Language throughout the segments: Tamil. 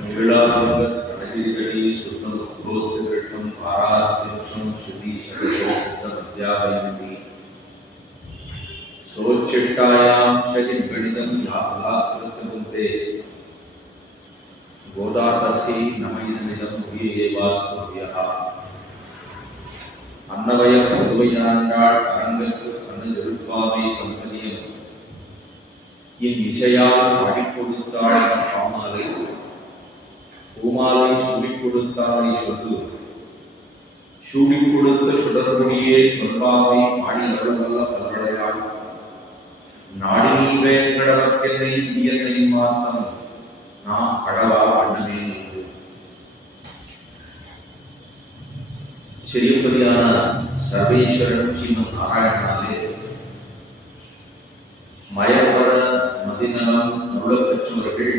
ीलाभङ्गस्फटिकगडी सुखं पारात्रिंशं श्रुति शतकोत्तमध्यापयन्ति सोच्चिट्टायां शयिगणितं याफलाकृतवन्ते गोदातस्यै नमैदमिदं भूयेवास्तव्यः अन्नवयं புதுவையாண்டாள் அரங்கத்து அன்னதொழுப்பாமை கம்பனியம் என் இசையால் பாடிக் கொடுத்தாள் பாமாலை பூமாலை சூடிக் கொடுத்தாலை சொல்லு சூடிக் கொடுத்த சுடர்முடியே தொல்பாவை பாடி அருள்வல்ல பல்வளையாள் நாடினி வேங்கடவர்க்கென்னை இயற்கை மாத்தம் நாம் கடவா அண்ணமே என்று சிறியபதியான சர்வேஸ்வரன் ஸ்ரீமன் நாராயணனாலே மயப்பர மதிநலம் நுழப் பெற்றவர்கள்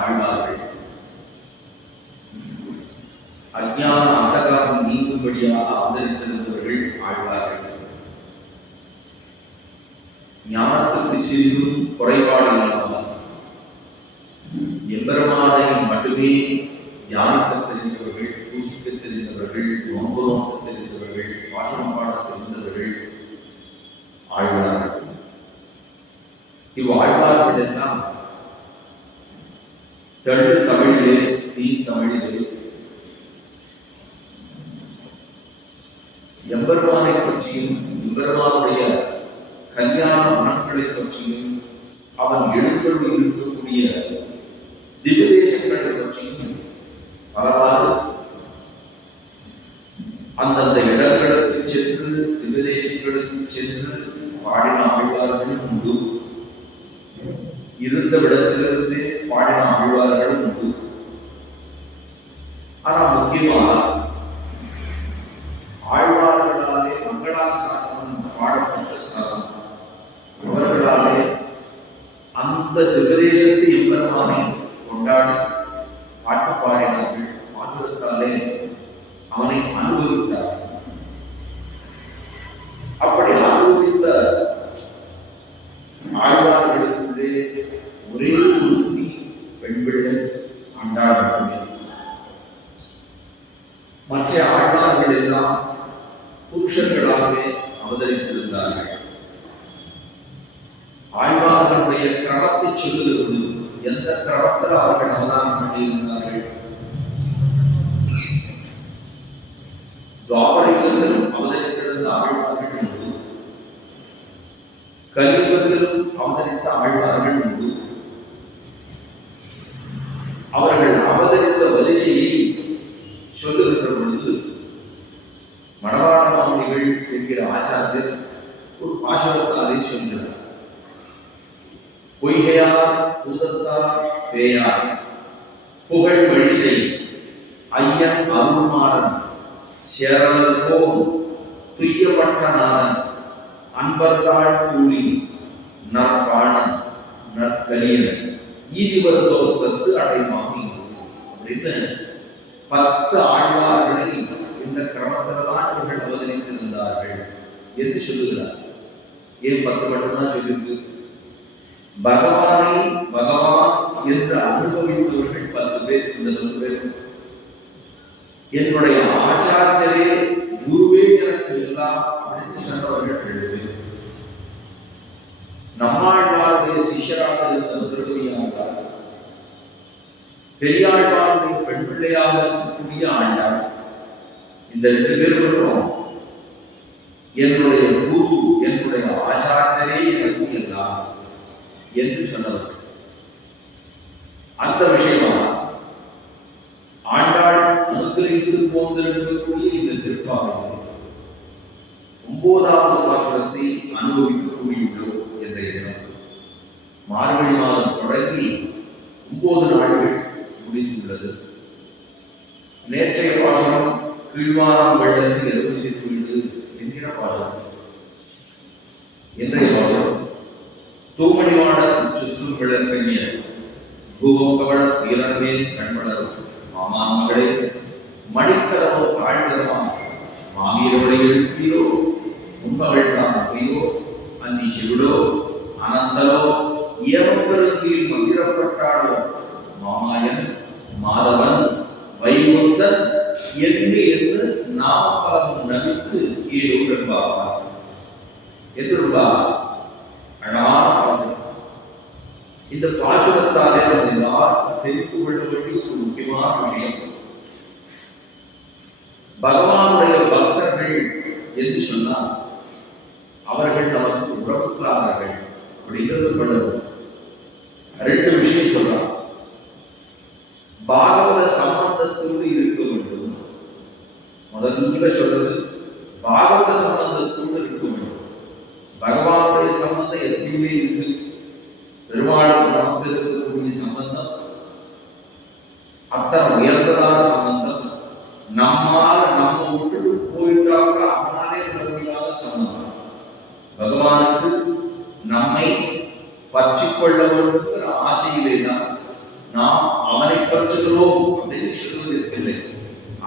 ஆழ்வார்கள் அஞ்ஞான அந்தகாரம் நீங்கும்படியாக அவதரித்திருந்தவர்கள் ஆழ்வார்கள் ஞானத்துக்கு சிறிதும் குறைபாடு இல்லாமல் எம்பெருமானை மட்டுமே தியானிக்க தெரிந்தவர்கள், பூசிக்க தெரிந்தவர்கள், நோன்பு நோக்க தெரிந்தவர்கள், பாசனம் பாட தெரிந்தவர்கள் ஆழ்வார்கள். இவ்வாழ்வார்கள் எல்லாம் தெளு தமிழிலே, தீ தமிழிலே எம்பெருமானை பற்றியும் எம்பெருமானுடைய கல்யாண மனங்களை பற்றியும் அவன் எழுந்தருளி இருக்கக்கூடிய திவ்யதேசங்களை பற்றியும் பலவாறு அந்தந்த இடங்களுக்கு சென்று திவ்யதேசங்களுக்கு சென்று பாடின ஆழ்வார்களும் உண்டு, இருந்த இடத்திலிருந்து பாடின ஆழ்வார்களும் உண்டு. ஆனால் முக்கியமாக ஆழ்வார்களாலே மங்களாசாசனம் பாடப்பட்ட ஸ்தலம், அவர்களாலே அந்த திவ்யதேசத்தை எம்பெருமானை கொண்டாடி பாட்டு பாடினார்கள், பாசுரத்தாலே அவனை அனுபவித்தார். அப்படி அனுபவித்த ஆழ்வார்களுக்கு ஒரே ஒருத்தி பெண் பிள்ளை ஆண்டாள் மட்டுமே. மற்ற ஆழ்வார்கள் எல்லாம் புருஷர்களாகவே அவதரித்திருந்தார்கள். ஆழ்வார்களுடைய கிரமத்தை சொல்லுகிறது. எந்த கிரமத்தில் அவர்கள் அவதாரம் பண்ணியிருந்தார்கள்? துவாபரிகளிலும் அவதரித்திருந்த ஆழ்வார்கள் உண்டு, கலியுகத்திலும் அவதரித்த ஆழ்வார்கள் உண்டு. அவர்கள் அவதரித்த வரிசையை சொல்லுகின்ற பொழுது மணவாள மாமுனிகள் என்கிற ஆச்சாரியர் ஒரு பாசுரத்தாலே சொல்கிறார். பொய்கையார் பூதத்தார் பேயார் புகழ் வழிசை ஐயன் அருள்மாறன் சேரல் போல் துய்யப்பட்ட நாதன் அன்பர்தாள் கூலி நற்பாணன் நற்கலியன் ஈதிவர் தோத்தத்து அடைமாமி அப்படின்னு 10 ஆழ்வார்களை இந்த கிரமத்தில் தான் இவர்கள் அவதரித்திருந்தார்கள் என்று சொல்லுகிறார். ஏன் 10 மட்டும்தான் சொல்லியிருக்கு? பகவானை பகவான் என்று அனுபவித்தவர்கள் 10 பேர். இந்த 10 பேர் என்னுடைய ஆச்சாரியரே குருவே எனக்கு எல்லாம் அப்படின்னு சொன்னவர்கள் 2 பேர். நம்மாழ்வாருடைய சிஷ்யராக இருந்த திருவியாண்டார், பெரியாழ்வாருடைய பெண் பிள்ளையாக இருக்கக்கூடிய ஆண்டாள். இந்த 2 பேரும் என்னுடைய குரு, என்னுடைய ஆச்சாரியரே எனக்கு எல்லாம் என்று சொன்னவர்கள். அந்த விஷயமா ஆண்டாள் அனுகிரகித்து போந்திருக்கக்கூடிய இந்த திருப்பாவையில் 9வது பாசுரத்தை அனுபவிக்கக்கூடியுள்ளோம் என்ற தினம் மார்கழி மாதம் தொடங்கி 9 நாட்கள் முடிந்துள்ளது. நேற்றைய பாசுரம் கீழ்வாரம் வெள்ளத்தில் எருவு சேர்த்து என்கிற பாசுரம். இன்றைய பாசுரம் தூமணிவாட சுற்றும் விளக்கண்ணிய பூவங்கவள தீரன்மேல் கண்மலரும் மாமான் மகளே மணிக்கரவோ தாழ்ந்தரமா மாவீரவளை எழுப்பியோ உண்மகள் தான் பொய்யோ அன்னி சிவிடோ அனந்தலோ ஏவம்பெருந்தில் மந்திரப்பட்டாளோ மாமாயன் மாதவன் வைகுந்தன் என்று நாமபலம் நவித்து ஏறுபாவா எதிர்பா அழகான பாசுரம். இந்த பாசுரத்தாலே நம்ம எல்லாரும் தெரிந்து கொள்ள வேண்டிய ஒரு முக்கியமான விஷயம், பகவானுடைய பக்தர்கள் என்று சொன்னால் அவர்கள் நமக்கு உறவுக்காரர்கள் அப்படிங்கிறது பண்ணுவோம். ரெண்டு விஷயம் சொல்றான். பாகவத சம்பந்தத்தோடு இருக்க வேண்டும். முதல்ல சொல்றது பாகவத சம்பந்தத்தோடு இருக்க வேண்டும். பகவானுடைய சம்பந்தம் எப்பயுமே இருக்கு. பெருமாளுக்கு நமக்கு இருக்கக்கூடிய சம்பந்தம் அத்தனை உயர்ந்ததான சம்பந்தம். நம்மால் நம்ம விட்டுட்டு போயிட்டாக்க அவனாலே விட முடியாத சம்பந்தம். பகவானுக்கு நம்மை பற்றி கொள்ள வேண்டும் ஆசையிலே தான் நாம் அவனை பற்றுகிறோம் அப்படின்னு சொல்வது இருக்கில்லை.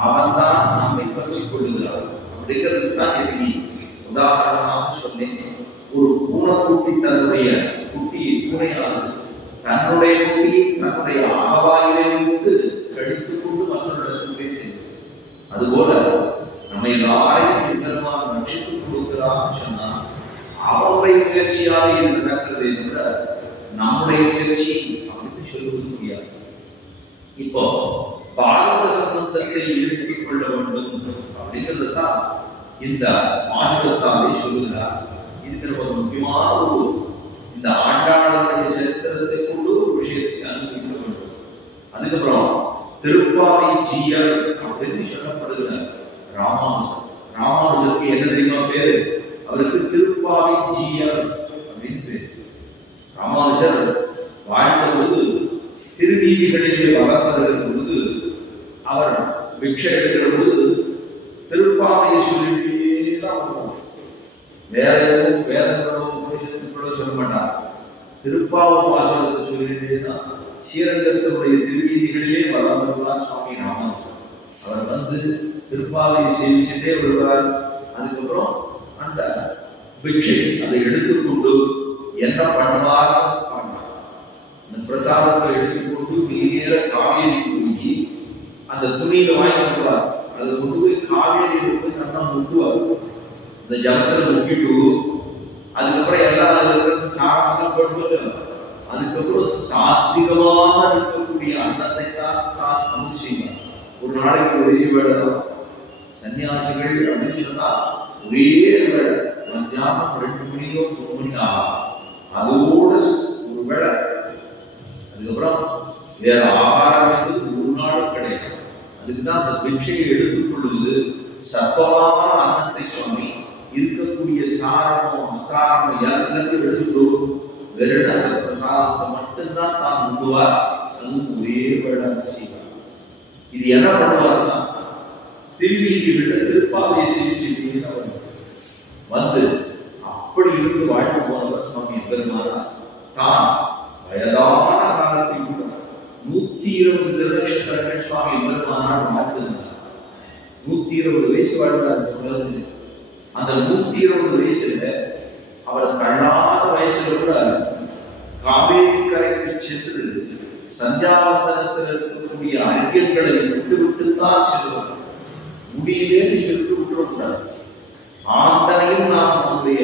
அவன் தான் நம்மை பற்றி கொள்ளுகிறான் அப்படிங்கிறது தான் எதிரி. உதாரணமாக சொன்னேன், ஒரு பூனைக்குட்டி தன்னுடைய குட்டியை பூனையானது தன்னுடைய குட்டியை தன்னுடைய அகவாயிலே வைத்து கடித்துக் கொண்டு மற்றவர்களுக்கு பேசுகிறது. அதுபோல நம்ம எல்லாரையும் பெருமான் ரட்சித்துக் கொடுக்கிறான்னு சொன்னா அவருடைய முயற்சியாக இது நடக்கிறதே தவிர நம்முடைய முயற்சி அப்படின்னு சொல்லுவது முடியாது. இப்போ பாகவத சம்பந்தத்தை எடுத்துக் கொள்ள வேண்டும் அப்படிங்கிறது தான் இந்த பாசுரத்தாலே சொல்லுகிறார். இதுக்கு ஒரு முக்கியமான ஒரு இந்த ஆண்டாளுடைய சரித்திரத்தை கொண்டு ஒரு விஷயத்தை அனுசரிக்க வேண்டும். அதுக்கப்புறம் திருப்பாவை ஜீயர் அப்படின்னு சொல்லப்படுகிறார் ராமானுஜர். ராமானுஜருக்கு என்ன தெரியுமா பேரு? அவருக்கு திருப்பாவை ஜீயர் அப்படின்னு பேர். ராமானுஜர் வாழ்ந்த பொழுது திருவீதிகளிலே வளர்ப்பதற்கு பொழுது அவர் பிக்ஷை எடுக்கிற பொழுது திருப்பாவையை சொல்லிட்டே தான் வருவார். வேற எதுவும் வேதங்களோ உபநிஷத்துக்களோ சொல்ல மாட்டார். திருப்பாவை பாசனத்தை சொல்லிட்டே தான் ஸ்ரீரங்கத்தினுடைய திருவீதிகளிலே வளர்ந்துள்ளார் சுவாமி ராமானுஜர். அவர் வந்து திருப்பாவையை சேவிச்சுட்டே வருவார். அதுக்கப்புறம் அந்த பிக்ஷை அதை எடுத்துக்கொண்டு என்ன பண்ணுவார்? அந்த பிரசாதத்தை எடுத்துக்கொண்டு நேர காவேரி போய் அந்த துணியில வாங்கி வருவார். அதை கொண்டு போய் காவேரியில் போய் நல்லா முட்டுவார். அந்த ஜலத்தில் முக்கிட்டு அதுக்கப்புறம் எல்லாரும் சாதம் போட்டு அதுக்கப்புறம் சாத்விகமாக இருக்கக்கூடிய அன்னத்தை தான் தான் அமுது செய்வார். ஒரு நாளைக்கு ஒரே வேலை தான். சன்னியாசிகள் அப்படின்னு சொன்னா ஒரே வேலை மத்தியானம் 2 மணியோ 3 மணி ஆகும். அதோடு ஒரு வேலை. அதுக்கப்புறம் வேற ஆகாரம் என்பது ஒரு நாளும் கிடையாது. அதுக்குதான் அந்த பிட்சையை எடுத்துக் கொள்வது சத்தமான அன்னத்தை சுவாமி இருக்கக்கூடிய சாரமோ அசாரமோ எல்லாத்தையும் எடுத்துட்டு வெறும் அந்த பிரசாதத்தை மட்டும்தான் தான் முந்துவார். அதுவும் ஒரே வேலை செய்வார். இது என்ன பண்ணுவார்னா திருவீதிகளில் திருப்பாவையை செய்து வந்து அப்படி இருந்து வாழ்ந்து போனவர் சுவாமி பெருமானா தான் வயதான காலத்தில் கூட 120 திருநட்சத்திரங்கள் சுவாமி பெருமானார் வாழ்ந்திருந்தார். 120 வயசு வாழ்ந்தார். அந்த 120 வயசுல அவர் தள்ளாத வயசுல கூட காவேரி கரைக்கு சென்று சந்தியாவந்தனத்தில் இருக்கக்கூடிய அறிஞர்களை விட்டுவிட்டுத்தான் செல்வார். முடியலேன்னு சொல்லிட்டு விட்டுவிட்டார். ஆந்தனையும் நாம் நம்முடைய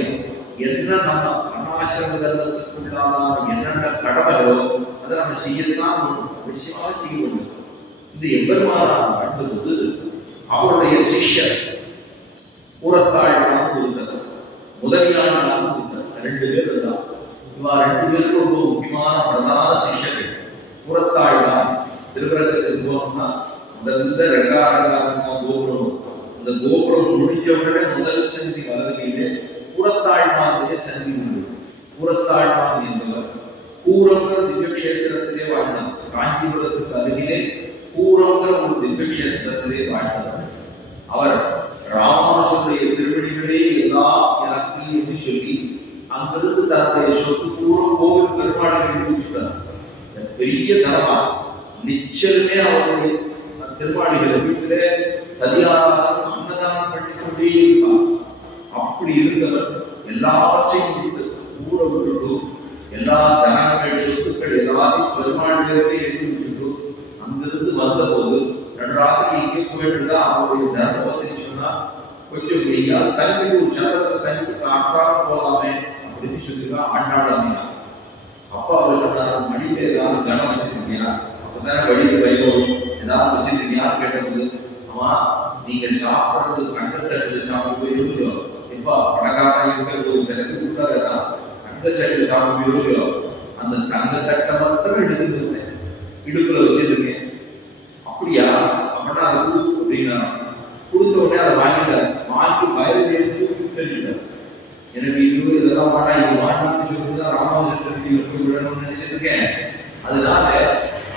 என்ன நம்ம அனாசிரம தர்மத்துக்குள்ளான என்னென்ன கடமைகளோ அதை நம்ம செய்யத்தான் அவசியமாக செய்ய வேண்டும். இந்த எம்பெருமானார் வாழ்ந்தபோது அவருடைய சிஷ்யர் புறத்தாழ்வான் இருந்தார், முதலியாண்டான் இருந்தார். 2 பேர் இருந்தார். இவா 2 பேருக்கு ரொம்ப முக்கியமான பிரதான சிஷ்யர்கள். புறத்தாழ்வான் திருவரங்கத்துக்கு போனோம்னா முதல்ல ரெங்காரங்காரமா கோபுரம், அந்த கோபுரம் முடிஞ்சவுடனே முதல் சந்தி வலதுகையிலே புறத்தாழ்வானுடைய சந்தி உண்டு. புறத்தாழ்வான் என்பவர் பூரங்கிற திவ்யக்ஷேத்திரத்திலே வாழ்ந்தார். காஞ்சிபுரத்துக்கு அருகிலே பூரங்கிற ஒரு திவ்யக்ஷேத்திரத்திலே வாழ்ந்தார். அவர் ராமானுஜருடைய திருவடிகளே எல்லாம் எனக்கு என்று சொல்லி அங்கிருந்து தன்னுடைய சொத்து பூர்வம் கோவில் பெருமாள் எழுதிச்சுட்டார். பெரிய தர்மா நிச்சயமே அவருடைய திருமாளிகள் வீட்டிலே ததியாதாரம் அன்னதானம் பண்ணிக்கொண்டே இருப்பார். அப்படி இருந்தவர் எல்லாவற்றையும் விட்டு ஊற விட்டுட்டு எல்லா தனங்கள் சொத்துக்கள் எல்லாத்தையும் பெருமாளிலே எழுதி வச்சுட்டு அங்கிருந்து வந்த போது நன்றாக எங்கே போயிட்டு அவருடைய தர்மத்தை சொன்னா கொஞ்சம் நீங்க தண்ணி ஒரு சந்திரத்தை தண்ணிக்கு அன்றாட போகலாமே அப்படின்னு சொல்லிருக்கா அண்ணாடாமையா. அப்பா அவர் சொன்னார், மடியில ஏதாவது கனம் வச்சிருக்கியா, அப்பதானே வழியில் வைகோம் ஏதாவது வச்சிருக்கியா கேட்டபோது, ஆமா நீங்க சாப்பிடுறது தங்கத்தட்டு சாப்பிட்டு போயிருக்கோ, எப்பா பணக்காரா இருக்கிறது ஒரு பிறகு கூட்டாதான் தங்க சட்டு சாப்பிட்டு போயிருக்கோ, அந்த தங்க தட்டை மாத்திரம் எடுத்துருந்தேன், இடுப்புல வச்சிருக்கேன். அப்படியா அப்படின்னா அதை கொடுத்து அப்படின்னா கொடுத்த உடனே அதை வாங்கிட்டார். வாங்கி வயது எடுத்து தெரிஞ்சுட்டார். எனக்கு இது இதெல்லாம் வாடா இது வாடான்னு சொல்லிட்டுதான் ராமாவதத்தில் போய் விடணும்னு நினைச்சிருக்கேன். அதனால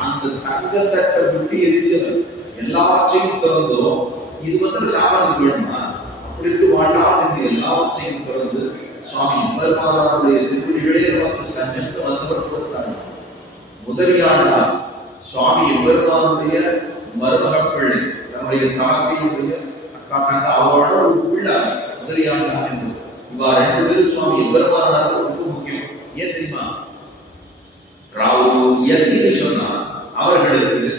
அந்த தங்கத்தட்டை விட்டு எரிஞ்சவர் எல்லாவற்றையும் திறந்தோம். இது வந்து சாப்பாடு வேணுமா அப்படி இருக்கு வாண்டான்னு எல்லாவற்றையும் திறந்து சுவாமி பெருமாளுடைய திருப்பதிகளே வந்து தஞ்சத்து வந்தவர் கொடுத்தாங்க. முதலியாண்டா சுவாமி பெருமாளுடைய மருமக பிள்ளை தன்னுடைய தாக்கியுடைய அக்கா தங்க அவரோட ஒரு பிள்ளை முதலியாண்டா என்று இவா ரெண்டு பேரும் சுவாமி பெருமாள் ரொம்ப முக்கியம். ஏன் தெரியுமா? எத்தனை சொன்னா அவர்களுக்கு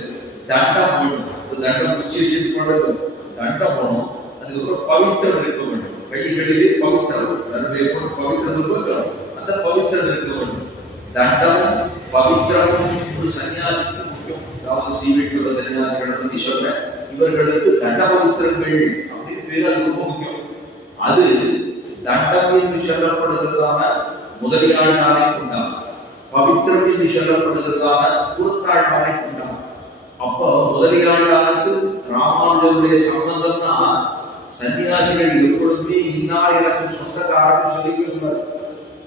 தண்டம் போடணும். ஒரு தண்டம் குச்சி வச்சு போடணும், தண்டம் போடணும். அதுக்கப்புறம் பவித்திரம் இருக்க வேண்டும். கைகளிலே பவித்திரம், தன்னுடைய பவித்திரம் இருக்க, அந்த பவித்திரம் இருக்க வேண்டும். தண்டம் பவித்திரம் ஒரு சன்னியாசிக்கு முக்கியம். அதாவது சீவிட்டுள்ள சன்னியாசிகளை பற்றி சொல்றேன். இவர்களுக்கு தண்ட பவித்திரங்கள் அப்படின்னு பேர் அது ரொம்ப முக்கியம். அது தண்டம் என்று சொல்லப்படுகிறதான முதலியாள் நாளை கொண்டான், பவித்திரம் என்று சொல்லப்படுகிறதான குருத்தாள் நாளை கொண்டான். அப்போ முதலியாளுக்கு ராமானுஜருடைய சம்பந்தம்னா சன்னியாசிகள் எப்பொழுதுமே இன்னார் எனக்கு சொந்தக்காரன்னு சொல்லிக்கிறார்.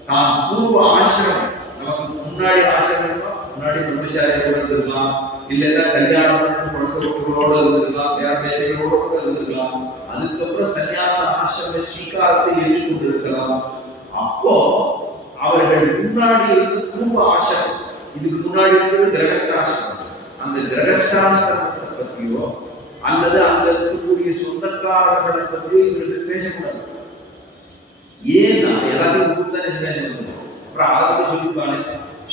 தான் பூர்வ ஆசிரமம், நமக்கு முன்னாடி ஆசிரமம் முன்னாடி பிரம்மச்சாரியோட இருந்திருக்கலாம், இல்லைன்னா கல்யாணம் குழந்தைகளோட இருந்திருக்கலாம், பேரம்பேதைகளோட இருந்திருக்கலாம். அதுக்கப்புறம் சன்னியாச ஆசிரம ஸ்வீகாரத்தை ஏற்றுக்கொண்டு இருக்கலாம். அப்போ அவர்கள் முன்னாடி இருந்து பூர்வ ஆசிரமம், இதுக்கு முன்னாடி இருந்தது கிரகஸ்தாசிரமம். அந்த கிரகஸ்தாசிரமத்தை பற்றியோ அல்லது அங்க இருக்கக்கூடிய சொந்தக்காரர்களை பற்றியோ இவர்கள் பேசக்கூடாது. ஏன்னா எல்லாத்தையும் கூட்டானே செய்யணும். அப்புறம் அதை சொல்லிப்பானே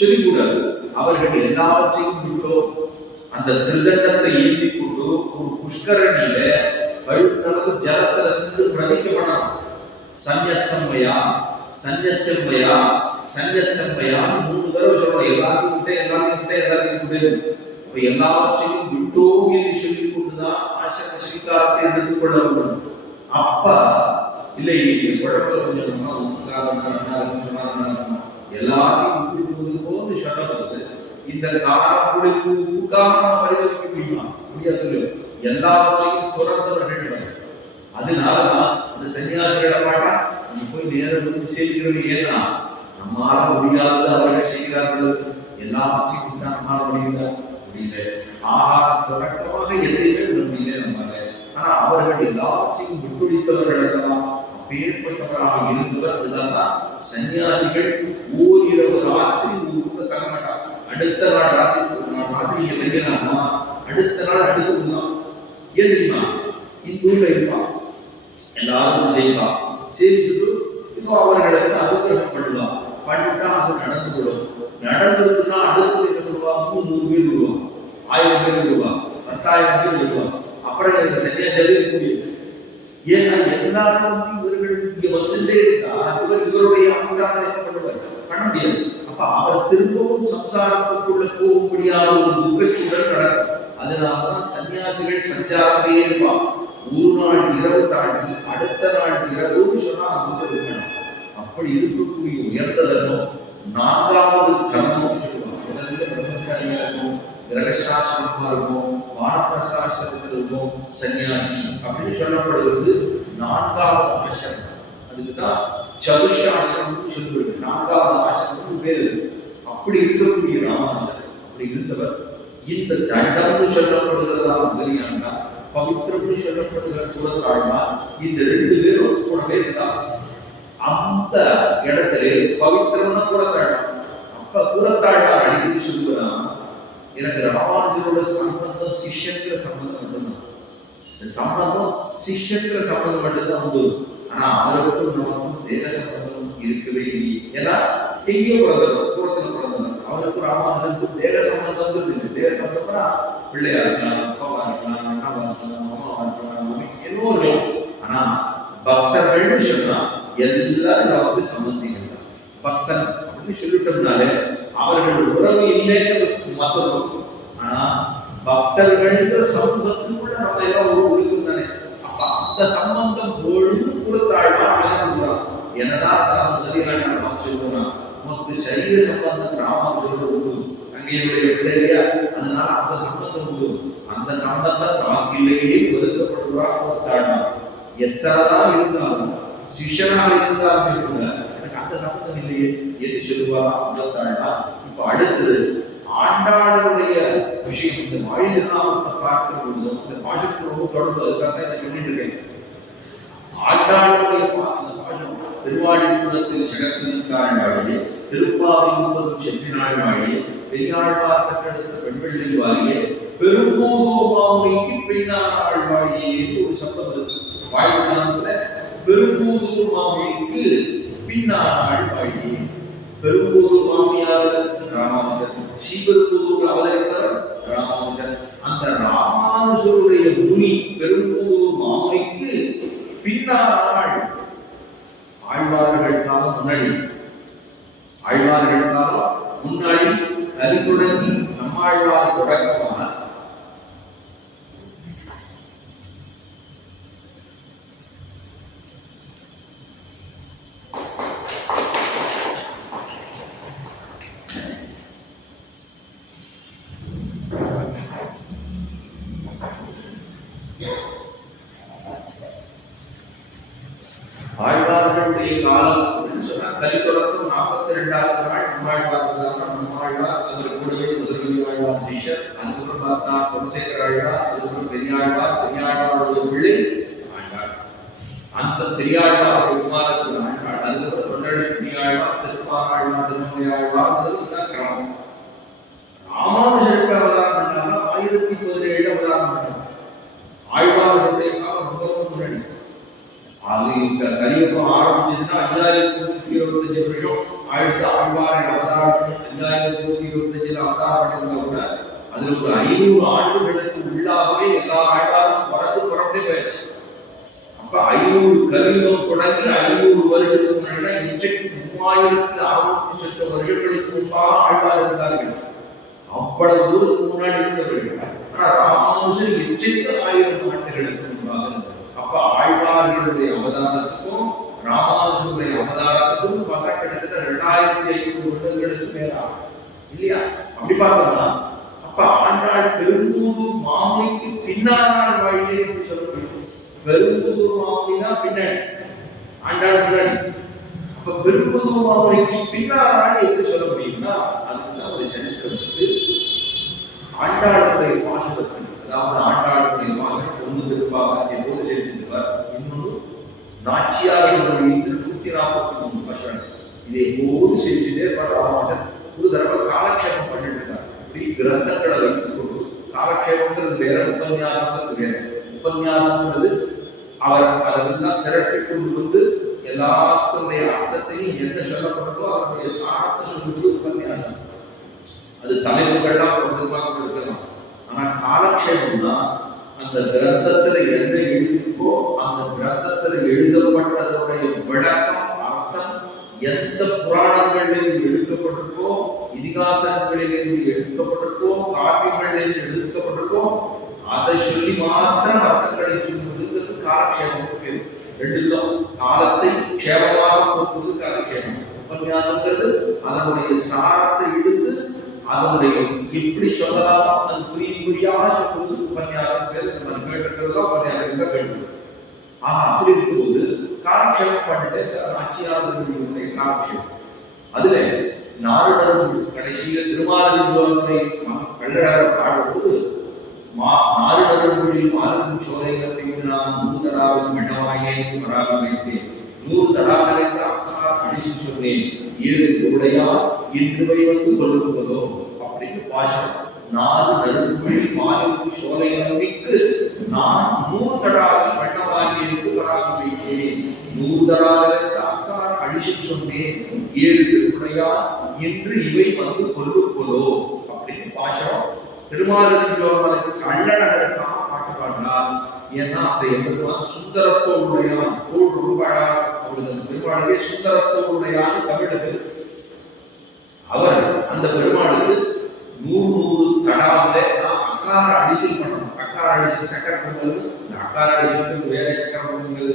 சொல்லிக்கூடாது. அவர்கள் எல்லாவற்றையும் விட்டோ அந்த திருதண்டத்தை ஏற்றி கொண்டு ஒரு புஷ்கரணியில கழுத்தளவு ஜலத்துல நின்று பிரதிக்கப்படணும். சன்யசம்மையா சன்யசம்மையா சன்யசம்மையா 3 தடவை சொல்லணும். எல்லாத்தையும் விட்டே எல்லாத்தையும் விட்டே எல்லாத்தையும் விட்டே இப்ப எல்லாவற்றையும் விட்டோம் என்று சொல்லிக் கொண்டுதான் ஆசிரம ஸ்வீகாரத்தை எடுத்துக் கொள்ள வேண்டும். அப்ப இல்லை குழப்பம் கொஞ்சம் எல்லாத்தையும் விட்டு போது சொல்றது இந்த காலப்புக்காக பரிதவிக்க முடியுமா? முடியாது. எல்லாவற்றையும் துறந்தவர்கள். அதனாலதான் இந்த சன்னியாசிகளை பாட்டா நம்ம போய் நேரம் வந்து சேர்க்கிறோம். ஏன்னா நம்மால முடியாதது அவர்கள் செய்கிறார்கள். எல்லாவற்றையும் விட்டா நம்மால முடியல. ஆகார தொடக்கமாக எதையுமே விரும்பிலே நம்மால. ஆனா அவர்கள் எல்லாவற்றையும் விட்டுடித்தவர்கள் எல்லாம் அப்பேற்பட்டவராக இருந்தவர். இதெல்லாம் சன்னியாசிகள் ஓரிரவு ராத்திரி ஊருக்கு தக மாட்டாங்க. அடுத்த நாள் ராத்திரி எதுனா அடுத்த நாள் அடுத்துதான் ஏன் தெரியுமா? இந்த ஊர்ல இருப்பான், எல்லாரும் செய்வான். செய்துட்டு இன்னும் அவர்களுக்கு அனுகிரகம் பண்ணலாம். பண்ணிட்டா அது நடந்து விடும். நடந்துருக்குன்னா அடுத்து என்ன பண்ணுவாங்க? 100 பேர் விடுவான், 1000 பேர் விடுவான், 10,000 பேர் விடுவான். அப்புறம் எனக்கு சன்னியாசியாவே இருக்க முடியாது. ஏன்னா எல்லாரும் இவர்கள் இங்க வந்துட்டே இருக்கா, இவருடைய அனுகிரகம் என்ன பண்ணுவார்? பண்ண முடியாது. அப்ப அவர் திரும்பவும் சம்சாரத்துக்குள்ள போகும்படியான ஒரு துக்கச்சூழல் நடக்கும். அதனாலதான் சன்னியாசிகள் சஞ்சாரமே இருப்பான். ஒரு நாள் இரவு தாண்டி அடுத்த நாள் இரவு சொன்னா அங்க இருக்கணும். அப்படி இருக்கக்கூடிய உயர்ந்த தர்மம் 4வது தர்மம் சொல்லுவாங்க. பிரம்மச்சாரியா இருக்கும், கிரகசாஸ்திரமா இருக்கும், வானப்பிரஸ்தாசிரமத்தில் இருக்கும், சன்னியாசி அப்படின்னு சொல்லப்படுகிறது 4வது ஆசிரமம். அதுக்குதான் சதுஷாசிரமம் சொல்லுவது. 4வது ஆசிரமம் பேரு. அப்படி இருக்கக்கூடிய ராமானுஜர் அப்படி இருந்தவர். இந்த தண்டம்னு சொல்லப்படுகிறதா முதலியாண்டா, பவித்திரம்னு சொல்லப்படுகிற குலத்தாழ்வா, இந்த 2 பேரும் கூடவே இருந்தாங்க. அந்த இடத்துல பவித்திரம்னா குலத்தாழ்வா. அப்ப குலத்தாழ்வா அடிக்கடி சொல்லுவான், எனக்கு ராமானுஜரோட சம்பந்தம் சிஷ்யங்கிற சம்பந்தம் மட்டும்தான். இந்த சம்பந்தம் சிஷ்யங்கிற சம்பந்தம் மட்டும்தான் உண்டு. ஆனா அவருக்கும் நமக்கும் தேக சம்பந்தம் இருக்கவே இல்லை. ஏன்னா எங்கேயோ பிறந்தவர், குலத்துல பிறந்தவர். அவனுக்கு ராமானுஜனுக்கு தேக சம்பந்தம் இல்லை. தேக சம்பந்தம்னா பிள்ளையா இருக்கலாம், அப்பாவா இருக்கலாம், அண்ணாவா இருக்கலாம், அம்மாவா இருக்கலாம், என்னவோ இருக்கலாம். ஆனா பக்தர்கள் சொன்னா எல்லாரும் நமக்கு சம்பந்திகள் தான். பக்தன் அப்படின்னு சொல்லிட்டோம்னாலே அவர்கள் உறவு இல்லைங்கிறது மற்றொரு. ஆனா பக்தர்கள் சமூகத்துக்குள்ள நம்ம எல்லாம் ஒரு உறுப்பு தானே. அப்ப அந்த சம்பந்தம் பொழுது கொடுத்தாழ்வா ஆசிரியர் என்னதான் முதலியாளர் சொல்லுவான், நமக்கு சரீர சம்பந்தம் ராமானுஜரோடு உண்டு, அங்கேயுடைய பிள்ளையா, அதனால அந்த சம்பந்தம் உண்டு. அந்த சம்பந்தம் வாக்கிலேயே ஒதுக்கப்படுவா கொடுத்தாழ்வா. எத்தனைதான் இருந்தாலும் சிஷ்யனாக இருந்தாலும் கூட எனக்கு அந்த சம்பந்தம் இல்லையே என்று சொல்லுவா கொடுத்தாழ்வா. இப்ப அடுத்தது ஆண்டாளுடைய விஷயம். இந்த வாழிநாமத்தை பார்க்கும் பொழுது இந்த பாஷத்துக்கு ரொம்ப தொடர்பு. அதுக்காக இதை சொல்லிட்டு இருக்கேன். ஆண்டாளுடைய அந்த பாஷம் திருவாழிக்குளத்தில் சிறப்பினாள் வாழியே, திருப்பாவின் செப்பினாள் வாழியே, பெரியாழ்வார் கற்றெடுத்த பெண்பிள்ளை வாழியே, பெரும்பூதூர் பெண்ணாள் வாழியே என்று ஒரு சப்தம் இருக்கு. வாழிநாமத்துல பெரும்பூதூர் மாமொழிக்கு பின்னாள் வாழியே. பெரும்பூதூர் மாமியார் ராமானுஜர், ஸ்ரீபெரும்புதூர் அவதரித்தவர் ராமானுஜர். அந்த ராமானுஜருடைய முனி பெரும்பூதூர் மாமுனிக்கு பின்னாள் ஆழ்வார்கள் காலம் முன்னாடி, ஆழ்வார்கள் காலம் முன்னாடி கலி தொடங்கி நம்மாழ்வார் தொடக்கமாக ஆழ்வார்களுடைய காலம் அப்படின்னு சொன்னா கலி தொடக்கம் 42வது நாள் நம்மாழ்வார். நம்மாழ்வார் அதற்கு கூடவே முதல்வரி ஆழ்வார் சிஷ்யர், அதுக்கப்புறம் பார்த்தா பொன்சேகர் ஆழ்வார், அதுக்கப்புறம் பெரியாழ்வார், பெரியாழ்வாருடைய பிள்ளை ஆழ்வார், அந்த பெரியாழ்வாருடைய குமாரத்தில் ஆழ்வார், அதுக்கப்புறம் தொண்டடி பெரியாழ்வார், திருப்பாழ்வார், திருமலை ஆழ்வார், அதுதான் கிராமம். ராமானுஜருக்கு அவதாரம் பண்ணாலும் 1017 அவதாரம் பண்ணாங்க. ஆழ்வார்களுடைய காலம் ரொம்ப முன்னாடி. அது கலியுகம் ஆரம்பிச்சதுன்னா 5325 வருஷம் அடுத்த ஆழ்வாரை அவதாரம் 5325 அவதாரம் கூட அதுல ஒரு 500 ஆண்டுகளுக்கு உள்ளாகவே எல்லா ஆழ்வாரும் புறப்பட்டே போயிடுச்சு. அப்ப 500 கலியுகம் தொடங்கி 500 வருஷத்துக்கு முன்னாடி இன்றைக்கு 3600 சொச்ச வருஷங்களுக்கு முன்பாக ஆழ்வார் இருந்தார்கள். அவ்வளவு தூரத்துக்கு முன்னாடி இருந்தவர்கள். ஆனா ராமானுஜர் இன்றைக்கு 1000 ஆண்டுகளுக்கு முன்பாக இருந்தார். அப்ப ஆழ்வார்களுடைய அவதாரத்துக்கும் ராமானுஜருடைய அவதாரத்துக்கும் பார்த்தா கிட்டத்தட்ட 2500 வருடங்களுக்கு மேலாகும் இல்லையா? அப்படி பார்த்தோம்னா அப்ப ஆண்டாள் பெரும்பூதூர் மாமுனிக்கு பின்னாள் வாழியே என்று சொல்ல முடியும். பெரும்பூதூர் மாமுனினா பின்னாடி, ஆண்டாள் முன்னாடி. அப்ப பெரும்பூதூர் மாமுனிக்கு பின்னாள் எப்படி சொல்ல முடியும்னா அதுதான் ஒரு சரித்திரம் இருக்கு. ஆண்டாளுடைய பாசுரத்தில், அதாவது ஆண்டாளுடைய மகன் ஒன்று திருப்பாக எப்போது செலுத்திருப்பார், இன்னொன்று நாச்சியாரை 143 பாசுரம். இதை எப்போது செஞ்சுட்டே இருப்பார் ராமானுஜர். ஒரு தடவை காலக்ஷேபம் பண்ணிட்டு இருக்கார். இப்படி கிரந்தங்களை வைத்துக் கொண்டு காலக்ஷேபம்ங்கிறது வேற, உபன்யாசம்ங்கிறது வேற. உபன்யாசம்ங்கிறது அவர் அதெல்லாம் திரட்டி கொண்டு வந்து எல்லாத்துடைய அர்த்தத்தையும் என்ன சொல்லப்படுறதோ அதனுடைய சாரத்தை சொல்லுவது உபன்யாசம். அது தலைவர்கள்லாம் பொருத்தமாக இருக்கலாம். ஆனா காலக்ஷேபம்னா அந்த கிரந்தத்துல என்ன எழுதிக்கோ அந்த கிரந்தத்துல எழுதப்பட்டதனுடைய விளக்கம், அர்த்தம் எந்த புராணங்களிலிருந்து எடுக்கப்பட்டிருக்கோ, இதிகாசங்களிலிருந்து எடுக்கப்பட்டிருக்கோ, காப்பியங்களிலிருந்து எடுக்கப்பட்டிருக்கோ அதை சொல்லி மாத்திரம் அர்த்தங்களை சொல்லுவது காலக்ஷேபம். ரெண்டுக்கும் காலத்தை க்ஷேபமாக போக்குவது காலக்ஷேபம். உபன்யாசங்கிறது அதனுடைய சாரத்தை எடுத்து அதனுடைய எப்படி சொல்லலாம் அது புரியாக சொல்வது உபன்யாசம் பேர். நம்ம கேட்டுக்கிறதா உபன்யாசம் கேட்டு. அப்படி இருக்கும்போது காலக்ஷேபம் பண்ணிட்டு ஆட்சியாளர்களுடைய காலக்ஷேபம் அதுல நாலுடர் கடைசியில திருமாலிருந்தோரை கள்ளழகர் பாடும்போது நாலுடர்களில் மாலும் சோலைகளை நான் 100 தடாவில் மென்னவாயே வராக வைத்தேன், 100 தடாவிற்கு அக்கா கடைசி சொன்னேன், 7 உடையா இன்றுவை வந்து கொள்ளுவதோ அப்படின்னு பாஷம். 4 நெருப்புகளில் மாலும் சோலைக்கு நான் 100 தடாவில் மென்னவாயே வராக வைத்தேன், 100 தடாவிற்கு அக்கா அடிச்சு சொன்னேன் 7 திருமுறையா என்று இவை வந்து கொள்ளுக்கொலோ அப்படின்னு பாசம் திருமாலிருஞ்சோலை கள்ளழகருக்காக பாட்டு பாடினார். ஏன்னா அந்த எம்பெருமான் சுந்தரத்தோடுடையான், தோல் ரொம்ப அழகா அவரது பெருமாளுக்கே சுந்தரத்தோடுடையான் தமிழுக்கு. அவர் அந்த பெருமாளுக்கு 100 தடாவில நான் அக்கார அடிசல் பண்ணணும். அக்கார அடிசல் சக்கர பொங்கல், இந்த அக்கார அடிசலுக்கு வேற சக்கர பொங்கல்,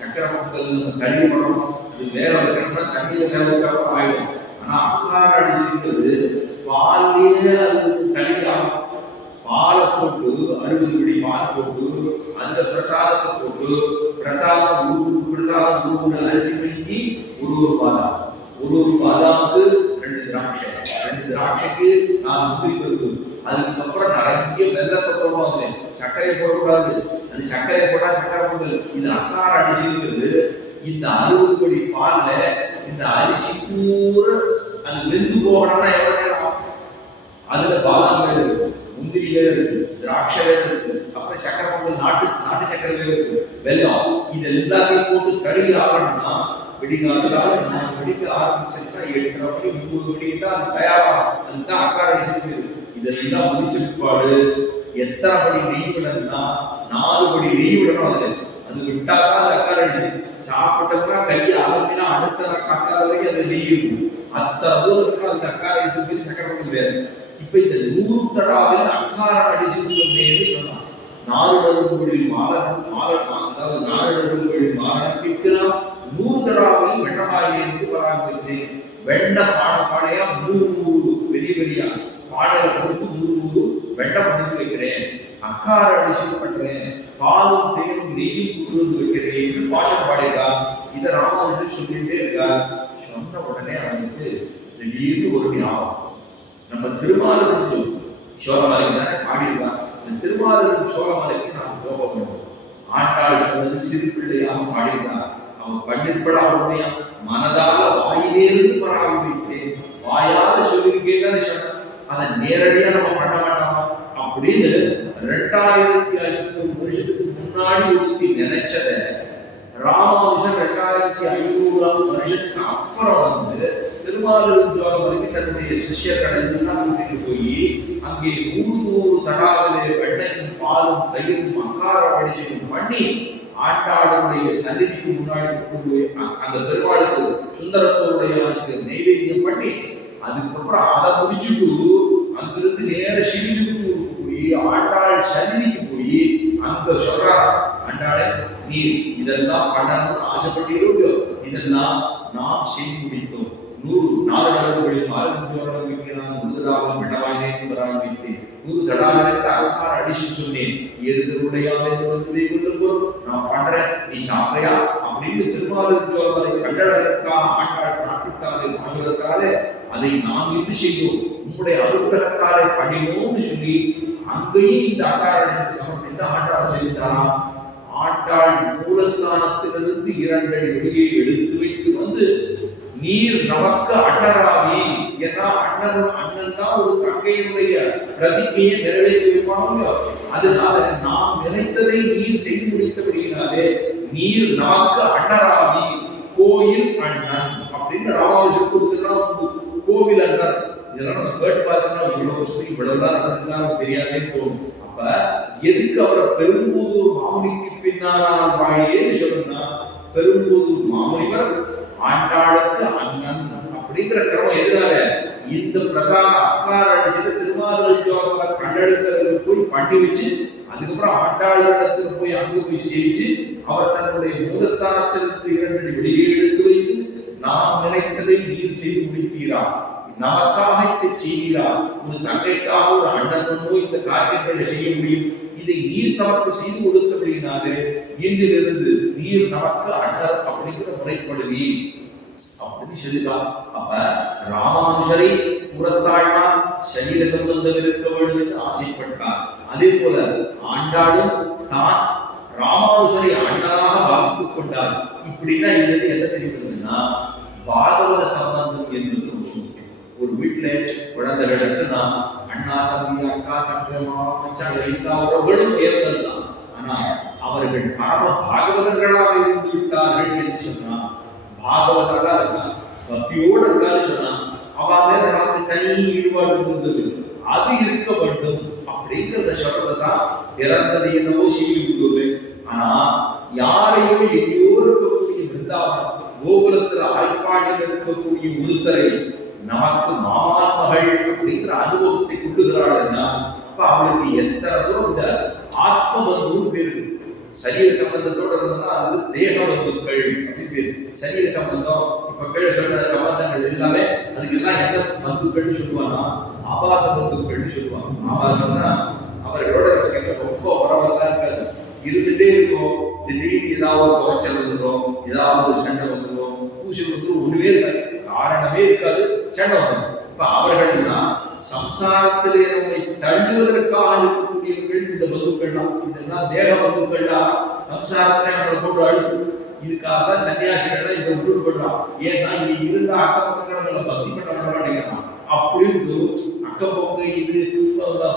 சக்கர பொங்கல் நம்ம கழுவி பண்ணணும். இது வேற வைக்கணும்னா தண்ணியில வேற வைக்காம ஆயிடும். ஆனா அக்கார அடிசல்ங்கிறது பாலே அது கழுவியாகும். பாலை போட்டு 60 பிடி பால் போட்டு அந்த பிரசாதத்தை போட்டு பிரசாதம் 1 அரிசி பண்ணி ஒரு பாதாம், ஒரு பாதாமுக்கு 2 திராட்சை, 2 திராட்சைக்கு 4 முந்திரி பருப்பு, அதுக்கப்புறம் நிறைய வெள்ளத்தை போடுவாங்க. சர்க்கரை போடக்கூடாது, அது சர்க்கரை போட்டா சர்க்கரை பொங்கல். இது அக்கார அரிசிங்கிறது. இந்த 60 படி பால்ல இந்த அரிசி பூரா அது வெந்து போகணும்னா எவ்வளவு நேரம்? அதுல பாதாம் வேறு இருக்கு, முந்திரி வேறு இருக்கு, திராட்சை வேறு இருக்கு, அப்புறம் சக்கரை பொங்கல் நாட்டு சக்கரை வேறு இருக்கு, வெல்லம். இது எல்லாத்தையும் போட்டு கழுவி ஆகணும்னா விடிகாலத்துல 4 மணிக்கு ஆரம்பிச்சிருக்கா 8:30 மணி 9 மணிக்கு தான் அது தயாராகும். அதுதான் அக்கார அரிசி. இதெல்லாம் முடிச்ச பிற்பாடு எத்தனை படி நெய் விடணும்னா 4 படி நெய் விடணும். அது விட்டாதான் அது அக்கார அரிசி. சாப்பிட்டோம்னா கையை ஆரம்பினா அடுத்த காக்காத வரைக்கும் அது நெய் இருக்கும். அத்தனை தூரம் அதுக்கு அக்கார அரிசி சக்கரை பொங்கல் வேறு. இப்ப இந்த 100 தடாவில் அக்கார அடிசுன்னு சொன்னேன்னு சொன்னான். 4 நறுங்குகளில் அதாவது 4 நறுங்குகளில் மாறப்பிக்கலாம் 100 தடாவில் வெண்ணமாயிலிருந்து பராமரித்தேன். வெண்ண பானையா 100 பெரிய பெரிய பானையில கொடுத்து 100 வெண்ண பண்ணி வைக்கிறேன், அக்கார அடிசு பண்றேன், பாலும் தேனும் நெய்யும் கொண்டு வந்து வைக்கிறேன் என்று பாஷம் பாடுகிறார். இதை ராமானுஜர் சொல்லிட்டே இருக்கார். சொன்ன உடனே அவனுக்கு திடீர்னு ஒரு ஞாபகம். நம்ம திருமாலிருஞ்சோலை சோழமலைக்கு தானே பாடியிருக்கான். இந்த திருமாலிருஞ்சோலை சோழமலைக்கு நாம் போக வேண்டும். ஆண்டாள் சொன்னது சிறு பிள்ளையாக பாடியிருக்கார். அவன் பண்ணிருப்படா உண்மையா மனதால வாயிலிருந்து பராமரித்தேன், வாயால சொல்லிருக்கேன்னு சொன்ன அதை நேரடியா நம்ம பண்ண மாட்டோமா அப்படின்னு 2500 வருஷத்துக்கு முன்னாடி ஒருத்தி நினைச்சத ராமானுஜன் 2500 வருஷத்துக்கு அப்புறம் வந்து திருமாலிருஞ்சோலை தன்னுடைய சிஷ்யர்களை கூட்டிட்டு போய் அங்கே 100 தடாவிலே வெண்ணையும் பாலும் தயிரும் அக்கார அடிசையும் பண்ணி ஆட்டாளுடைய சன்னிதிக்கு முன்னாடி கொண்டு போய் அந்த பெருமாளுக்கு சுந்தரத்தோடைய நைவேத்தியம் பண்ணி அதுக்கப்புறம் அதை முடிச்சுட்டு அங்கிருந்து நேர சிவிலுக்கு போய் ஆண்டாள் சன்னிதிக்கு போய் அங்க சொல்றார், ஆண்டாளே நீ இதெல்லாம் பண்ணணும்னு ஆசைப்பட்டீரோ, இதெல்லாம் நாம் செய்து முடித்தோம். 4 நடுவுகளில் மாறுபட்டு வைக்கிறான். 1 தடாவில் வெண்ணமாயிலிருந்து பராமரித்தேன், 100 தடாவிற்கு அக்கார அடிசு சொன்னேன், எருதருடையாவே நான் பண்றேன், நீ சாப்பிடையா அப்படின்னு திருமாலிருஞ்சோலை கண்டழகற்காக ஆண்டாள் பிரார்த்தித்தாலே பாசுரத்தாலே அதை நாம் இன்று செய்தோம், உங்களுடைய அனுகிரகத்தாலே பண்ணினோம்னு சொல்லி அங்கேயும் இந்த அக்கார அடிசு சமர்ப்பித்து ஆண்டாள் செலுத்தாராம். ஆண்டாள் மூலஸ்தானத்திலிருந்து 2 அடி வெளியே எடுத்து வைத்து வந்து நீர் நமக்கு அண்ணராவி, ஏன்னா அண்ணன் தான் ஒரு தங்கையினுடைய பிரதிகையை நிறைவேற்றி வைப்பாங்க. அதனால நாம் நினைத்ததை நீர் செய்து முடித்தபடியினாலே நீர் நமக்கு அண்ணராவி, கோயில் அண்ணன் அப்படின்னு ராமானுஜர் கொடுத்துக்கலாம். கோவில் அண்ணன் இதெல்லாம் நம்ம கேட்டு பார்த்தோம்னா இவ்வளவு வருஷத்துக்கு இவ்வளவுதான் தெரியாதே போகும். அப்ப எதுக்கு அவரை பெரும்பூதூர் மாமுனிக்கு பின்னானால் வாழியேன்னு சொல்லணும்னா பெரும்பூதூர் மாமுனிவர் ஆண்டாளுக்கு அண்ணன் அப்படிங்கிற கிரமம் எதுனால இந்த பிரசாத அக்கார அடிச்சு திருமாலிருஞ்சோலை கண்டெடுக்கிறது போய் பண்ணி வச்சு அதுக்கப்புறம் ஆண்டாளிடத்துல போய் அங்கு போய் சேவிச்சு அவர் தன்னுடைய மூலஸ்தானத்திலிருந்து 2 அடி வெளியே எடுத்து வைத்து நாம் நினைத்ததை நீர் செய்து முடித்தீரா, நமக்காக இதை செய்கிறா, ஒரு தங்கைக்காக ஒரு அண்ணனோ இந்த காரியங்களை செய்ய முடியும், இதை நீர் நமக்கு செய்து கொடுத்தபடினாலே இன்றிலிருந்து நீர் நமக்கு அண்ணர் அப்படிங்கிற முறைப்படுவி அப்படின்னு சொல்லிட்டான். அப்ப ராமானுஜரை புறத்தாழ்னா சரீர சம்பந்தம் இருக்க வேண்டும் என்று ஆசைப்பட்டார். அதே போல ஆண்டாளும் தான் ராமானுஜரை அண்ணனாக பாவித்துக் கொண்டார். இப்படின்னா இது என்ன தெரியுதுன்னா பாகவத சம்பந்தம் என்பது ஒரு வீட்டுல குழந்தைகளுக்கு நான் அண்ணா தம்பி அக்கா தம்பி மாமா எல்லா உறவுகளும் ஏற்பதுதான். ஆனா அவர்கள் பரம பாகவதர்களாக இருந்து விட்டார்கள் என்று சொன்னால் பாகவதா இருக்கான், பக்தியோடு இருக்கான்னு சொன்னா அவன் மேல நமக்கு தனி ஈடுபாடு இருந்தது, அது இருக்க வேண்டும் அப்படிங்கிறத சொல்றதுதான் பிறந்தது என்னவோ ஸ்ரீவில்லிபுத்தூர். ஆனா யாரையும் எங்கேயோ இருக்கக்கூடிய பிருந்தாவனம் கோகுலத்துல ஆய்ப்பாடியில் இருக்கக்கூடிய ஒருத்தரை நமக்கு மாமான் மகள் அப்படிங்கிற அனுபவத்தை கொள்ளுகிறாள்னா அப்ப அவளுக்கு எத்தனை தூரம் இந்த ஆத்ம பந்துன்னு பேரு. சரீர சம்பந்தத்தோட இருந்தா அது தேக பந்துக்கள் அப்படின்னு பேரு. சரீர சம்பந்தம் இப்ப பேர் சொல்ற சம்பந்தங்கள் எல்லாமே அதுக்கெல்லாம் என்ன பந்துக்கள்னு சொல்லுவாங்கன்னா ஆபாச பந்துக்கள்னு சொல்லுவாங்க. ஆபாசம்னா அவர்களோட ரொம்ப உறவெல்லாம் இருக்காது, இருந்துட்டே இருக்கும். திடீர்னு ஏதாவது குறைச்சல் வந்துடும், ஏதாவது சண்டை வந்துடும், பூசி வந்துடும், ஒண்ணுமே இருக்காது, காரணமே இருக்காது, சண்டை வந்துடும். இப்ப அவர்கள்னா சம்சாரத்திலே நம்மை தள்ளுவதற்காக இருக்கக்கூடியவர்கள் இந்த பந்துக்கள்லாம். இதெல்லாம் தேக பந்துக்கள்லாம் சம்சாரத்தை நம்மளை போட்டு அழுது. இதுக்காக தான் சன்னியாசிகள் இதை உட்படுறான். ஏன்னா இங்க இருந்த அக்கபக்கங்களை நம்மளை பக்தி பண்ண மாட்டேங்கிறான். அப்படி இருந்து அக்கப்பொங்க இது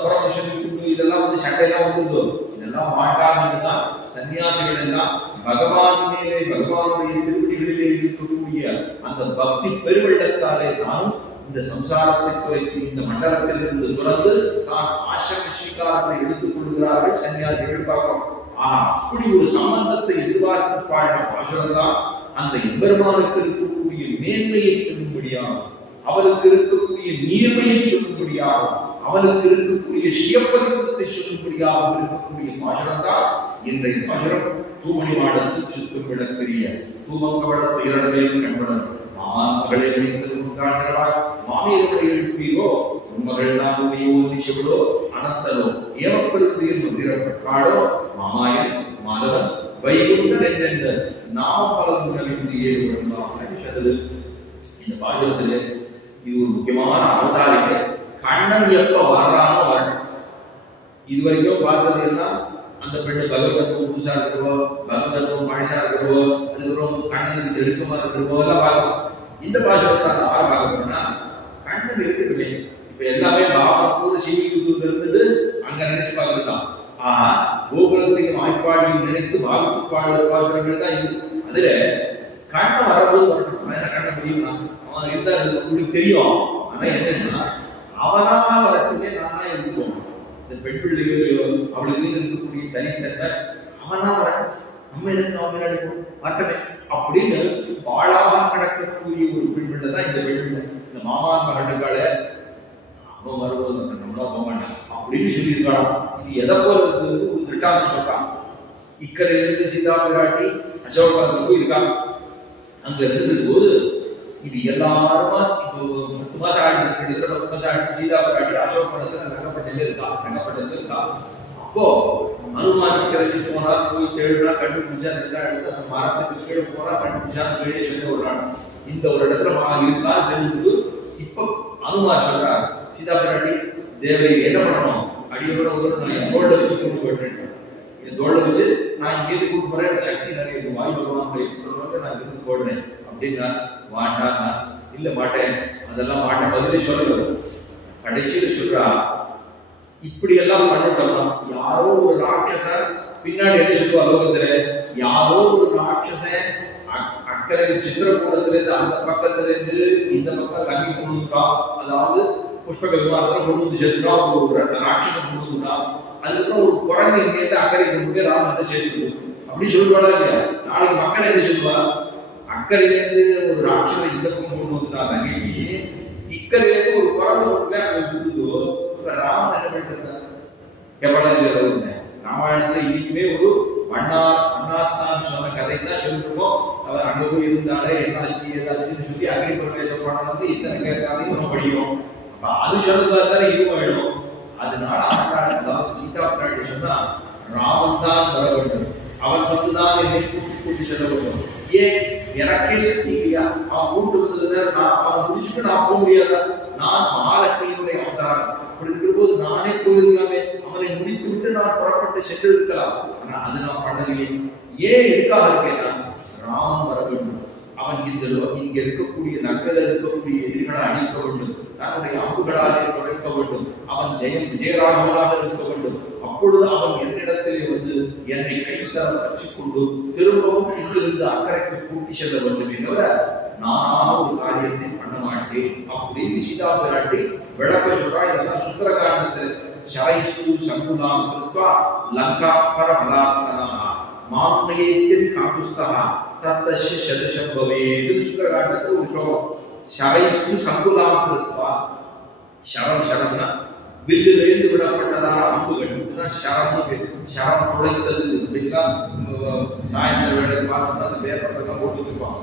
ப்ரொஃபஷன் இதெல்லாம் வந்து சண்டையெல்லாம் வந்துருந்தோம். இதெல்லாம் மாட்டாமதான் சன்னியாசிகள் எல்லாம் பகவான் மேலே பகவானுடைய திருப்படிகளிலே இருக்கக்கூடிய அந்த பக்தி பெருவெள்ளத்தாலே தான் இந்த சம்சாரத்தை குறைத்து இந்த மண்டலத்தில் இருந்து துறந்து தான் ஆசிரம ஸ்ரீகாரத்தை எடுத்துக் கொள்கிறார்கள் சன்னியாசிகள் பார்க்கிறோம். அப்படி ஒரு சம்பந்தத்தை எதிர்பார்த்து பாடின பாசுரம் தான் அந்த எம்பெருமானுக்கு இருக்கக்கூடிய மேன்மையை சொல்லும்படியாகும், அவருக்கு இருக்கக்கூடிய நீர்மையை சொல்லும்படியாகும், அவனுக்கு இருக்கக்கூடிய சிவப்பதிப்பத்தை சொல்லும்படியாக இருக்கக்கூடிய பாசுரம் தான் இன்றைய பாசுரம். தூமணி மாடத்து சுற்றும் விளக்கரிய தூமங்கவள துயரத்தையும் கண்பனர் மான் மகளை வைத்திருக்கிறார்களாய் மாமியர்களை எழுப்பீரோ உண்மகள் தான் உதயோ நிஷவளோ அனந்தலோ ஏவப்படுத்தீர் மந்திரப்பட்டாளோ மாமாயன் மாதவன் வைகுண்டர் என்ற நாம பலகுணவிந்து ஏற்படுத்தலாம் அப்படின்னு இந்த பாசுரத்திலே இது ஒரு முக்கியமான அவதாரிகை. கண்ணன் எப்ப வர்றானோ வரணும். இதுவரைக்கும் பார்த்தது எல்லாம் அந்த பெண்ணு பகவதத்துவம் புதுசா இருக்கிறவோ, பகவதத்துவம் பழசா இருக்கிறவோ, அதுக்கப்புறம் கண்ணன் நெருக்கமா இருக்கிறவோ எல்லாம் பார்க்கணும். இந்த பாசுரத்தை அந்த ஆறு பார்க்கணும்னா கண்ணன் இருக்கட்டுமே. இப்ப எல்லாமே பாவம் கூட ஸ்ரீவில்லிபுத்தூர்ல இருந்துட்டு அங்க நினைச்சு பார்க்கறதுதான். ஆஹா, கோகுலத்தையும் ஆய்ப்பாடியும் நினைத்து பாகத்து பாடுற பாசுரங்கள் தான் இது. அதுல கண்ணன் வரும்போது வரணும். அவன் கண்ண முடியும்னா அவன் இருந்தா உங்களுக்கு தெரியும். ஆனா என்னன்னா அவனாக வரட்டுமே, நானா இருக்கணும். இந்த பெண் பிள்ளைகள் அவளுக்கு இருக்கக்கூடிய தனித்தன்மை அவனா வரட்டும், நம்ம எனக்கு அவன் வரட்டமே அப்படின்னு வாழாக நடக்கக்கூடிய ஒரு பெண் பிள்ளை தான் இந்த பெண் பிள்ளை. இந்த மாமான் மகனுக்கால அவன் வருவது நம்மளா போக மாட்டான் அப்படின்னு சொல்லியிருக்கான். இது எதை போல இருக்கிறது ஒரு திட்டான்னு சொல்றான். இக்கரையிலிருந்து சீதா பிராட்டி அசோகாவுக்கு போயிருக்காங்க. அங்க இருந்தது போது இது எல்லாருமா இப்போ 10 மாசம் ஆயிடுச்சு, கிட்டத்தட்ட 10 மாசம் ஆயிடுச்சு. சீதா பிராட்டி அசோகவனத்துல ரங்கப்பட்டில இருக்கா. அப்போ அனுமான் கிளச்சி போனா போய் தேடுனா கண்டுபிடிச்சா அந்த மரத்துக்கு கீழே போனா கண்டுபிடிச்சா வெளியே சொல்லி விடுறாங்க. இந்த ஒரு இடத்துல இருக்கா தெரிஞ்சு இப்ப அனுமான் சொல்றாரு, சீதா பிராட்டி தேவை என்ன பண்ணணும், அடியோட நான் தோல்ல வச்சு கூட்டு போயிட்டேன், என் தோல்ல வச்சு நான் இங்கே கூட்டு போறேன், சக்தி நிறைய வாய் பகவான் நான் இருந்து போடுறேன் அப்படின்னா வாண்டாங்க. இல்ல மாட்டேன், அதெல்லாம் மாட்டேன் பதிலே சொல்லல. கடைசியில சொல்றா, இப்படி எல்லாம் பண்ணிட்டோம்னா யாரோ ஒரு ராட்சசன் பின்னாடி என்ன சொல்லுவா லோகத்துல, யாரோ ஒரு ராட்சசன் அக்கறை சித்திரக்கூடத்துல இருந்து அந்த பக்கத்துல இருந்து இந்த பக்கம் தங்கி கொண்டுட்டான், அதாவது புஷ்பக விமானத்துல கொண்டு வந்து சேர்த்துட்டான், ஒரு ராட்சசன் கொண்டு வந்துட்டான். அதுக்கப்புறம் ஒரு குரங்கு இங்க இருந்து அக்கறை கொண்டு போய் ராமன் சேர்த்துக்கணும் அப்படி சொல்லுவாடா இல்லையா? நாளைக்கு மக்கள் என்ன சொல்லுவா, அக்கறையிலேருந்து ஒரு ராட்சசன் இந்த பக்கம் கொண்டு வந்துட்டான் தங்கைக்கு, இக்கரையிலேருந்து ஒரு குரங்கு கொண்டு போய் அங்க விடுதோ. இப்ப ராமன் என்ன பண்ணிட்டு இருந்தார் கேவலம் ராமாயணத்துல இன்னைக்குமே ஒரு அண்ணாத்தான் சொன்ன கதை தான் சொல்லிருக்கோம். அவர் அங்க போய் இருந்தாலே என்னாச்சு ஏதாச்சுன்னு சொல்லி அக்னி பிரவேச படம் வந்து இத்தனை கதையும் நம்ம படிக்கிறோம். அது சொல்றதால இதுவும் ஆயிடும். அதனால அதாவது சீதா பிராட்டி சொன்னா ராமன் தான் வர வேண்டும், அவன் வந்துதான் என்னை கூட்டி செல்ல வேண்டும். ஏன் எனக்கே சக்தி இல்லையா? அவன் கூட்டு வந்ததுல நான் அவன் முடிச்சுட்டு நான் போக முடியாதா? நான் மகாலட்சுமியுடைய அவதாரம், அப்படி இருக்கிற போது நானே போயிருக்கலாமே, அவனை முடித்து விட்டு நான் புறப்பட்டு சென்று இருக்கலாம். ஆனா அது நான் பண்ணலையே. ஏன் எதுக்காக இருக்கேன்? ராமன் வர வேண்டும், அவன் இங்க இருக்கக்கூடிய நக்கல இருக்கக்கூடிய எதிரிகளை அழிக்க வேண்டும், தன்னுடைய அம்புகளாலே துடைக்க வேண்டும், அவன் விஜயராகவனாக இருக்க வேண்டும். அப்பொழுது அவன் என்னிடத்திலே வந்து என்னை கைத்தர பற்றிக் கொண்டு திரும்பவும் இங்கிருந்து அக்கறைக்கு கூட்டி செல்ல வேண்டுமே தவிர நான் ஒரு காரியத்தை பண்ண மாட்டேன் அப்படின்னு சீதா பிராட்டி விளக்க சொல்றா. இதெல்லாம் சுந்தரகாண்டத்தில் ஷரைஸ்து சங்குலாம் கிருத்வா லங்கா பரபலாத்தனா மாம்னயேத்யதி காகுஸ்தஹ தத்தஸ்ய சதசம் பவேத். சுந்தரகாண்டத்தில் ஒரு ஸ்லோகம். ஷரைஸ்து சங்குலாம் கிருத்வா, சரம்னா வில்லிலிருந்து விடப்பட்டதான அம்புகள், இதுதான் சரம்னு பேர். சரம் துளைத்தது அப்படின்னா சாயந்தர வேலை பார்த்தோம்னா அந்த பேப்பர்லாம் போட்டு வச்சிருப்பான்.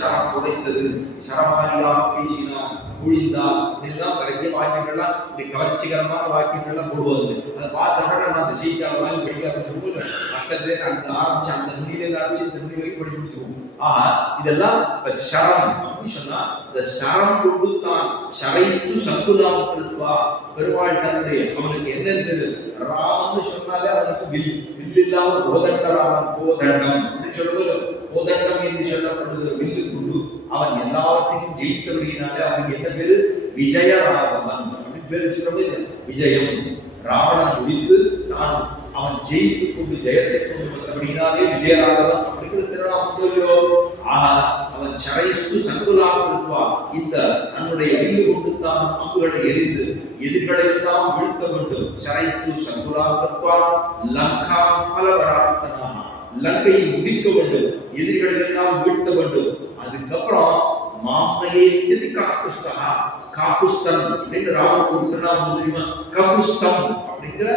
சரம் துளைத்தது, சரமாரியாக பேசினார், குழிந்தார் அப்படின்லாம் நிறைய வாக்கியங்கள்லாம் இப்படி கவர்ச்சிகரமான வாக்கியங்கள்லாம் போடுவாங்க. அதை பார்த்தோம்னா நம்ம அந்த சீக்கால வாங்கி படிக்க ஆரம்பிச்சிருக்கோம். பக்கத்துல அந்த ஆரம்பிச்சு அந்த நுனியில ஆரம்பிச்சு இந்த நுனி வரைக்கும் படிச்சு முடிச்சிருவோம். இதெல்லாம் சரம் அப்படின்னு சொன்னா இந்த சரம் கொண்டு தான் ஷரைஸ்து சங்குலாம் கிருத்வா, பெருமாள் தன்னுடைய அவனுக்கு என்ன இருந்தது, ராமன்னு சொன்னாலே அவனுக்கு வில் இல்லாம கோதண்டராமன், கோதண்டம் அப்படின்னு சொல்லுவது. கோதண்டம் என்று சொல்லப்படுகிற வில்லு கொண்டு அவன் எல்லாவற்றையும் ஜெயித்தபடியினாலே அவனுக்கு என்ன பேரு, விஜயராகவன் அப்படின்னு பேர் வச்சுக்கவே. விஜயம் ராவணன் முடித்து நான் அவன் ஜெயித்து கொண்டு ஜெயத்தை கொண்டு வந்தபடினாலே விஜயராகவன் அப்படிங்கிற திருநாமம் இல்லையோ. அவன் ஷரைஸ்து சங்குலாம் கிருத்வா, இந்த தன்னுடைய வில்லு கொண்டு தான் அம்புகளை எரிந்து எதிர்களை எல்லாம் வீழ்த்த வேண்டும். ஷரைஸ்து சங்குலாம் கிருத்வா லங்கா பலபராத்தனா, லங்கையை முடிக்க வேண்டும், எதிர்களை எல்லாம் வீழ்த்த வேண்டும். அதுக்கப்புறம் மாம்னயேத்யதி காகுஸ்தஹ, காகுஸ்தன் அப்படின்னு ராமனுக்கு ஒரு திருநாமம் தெரியுமா, ககுஸ்தம் அப்படிங்கிற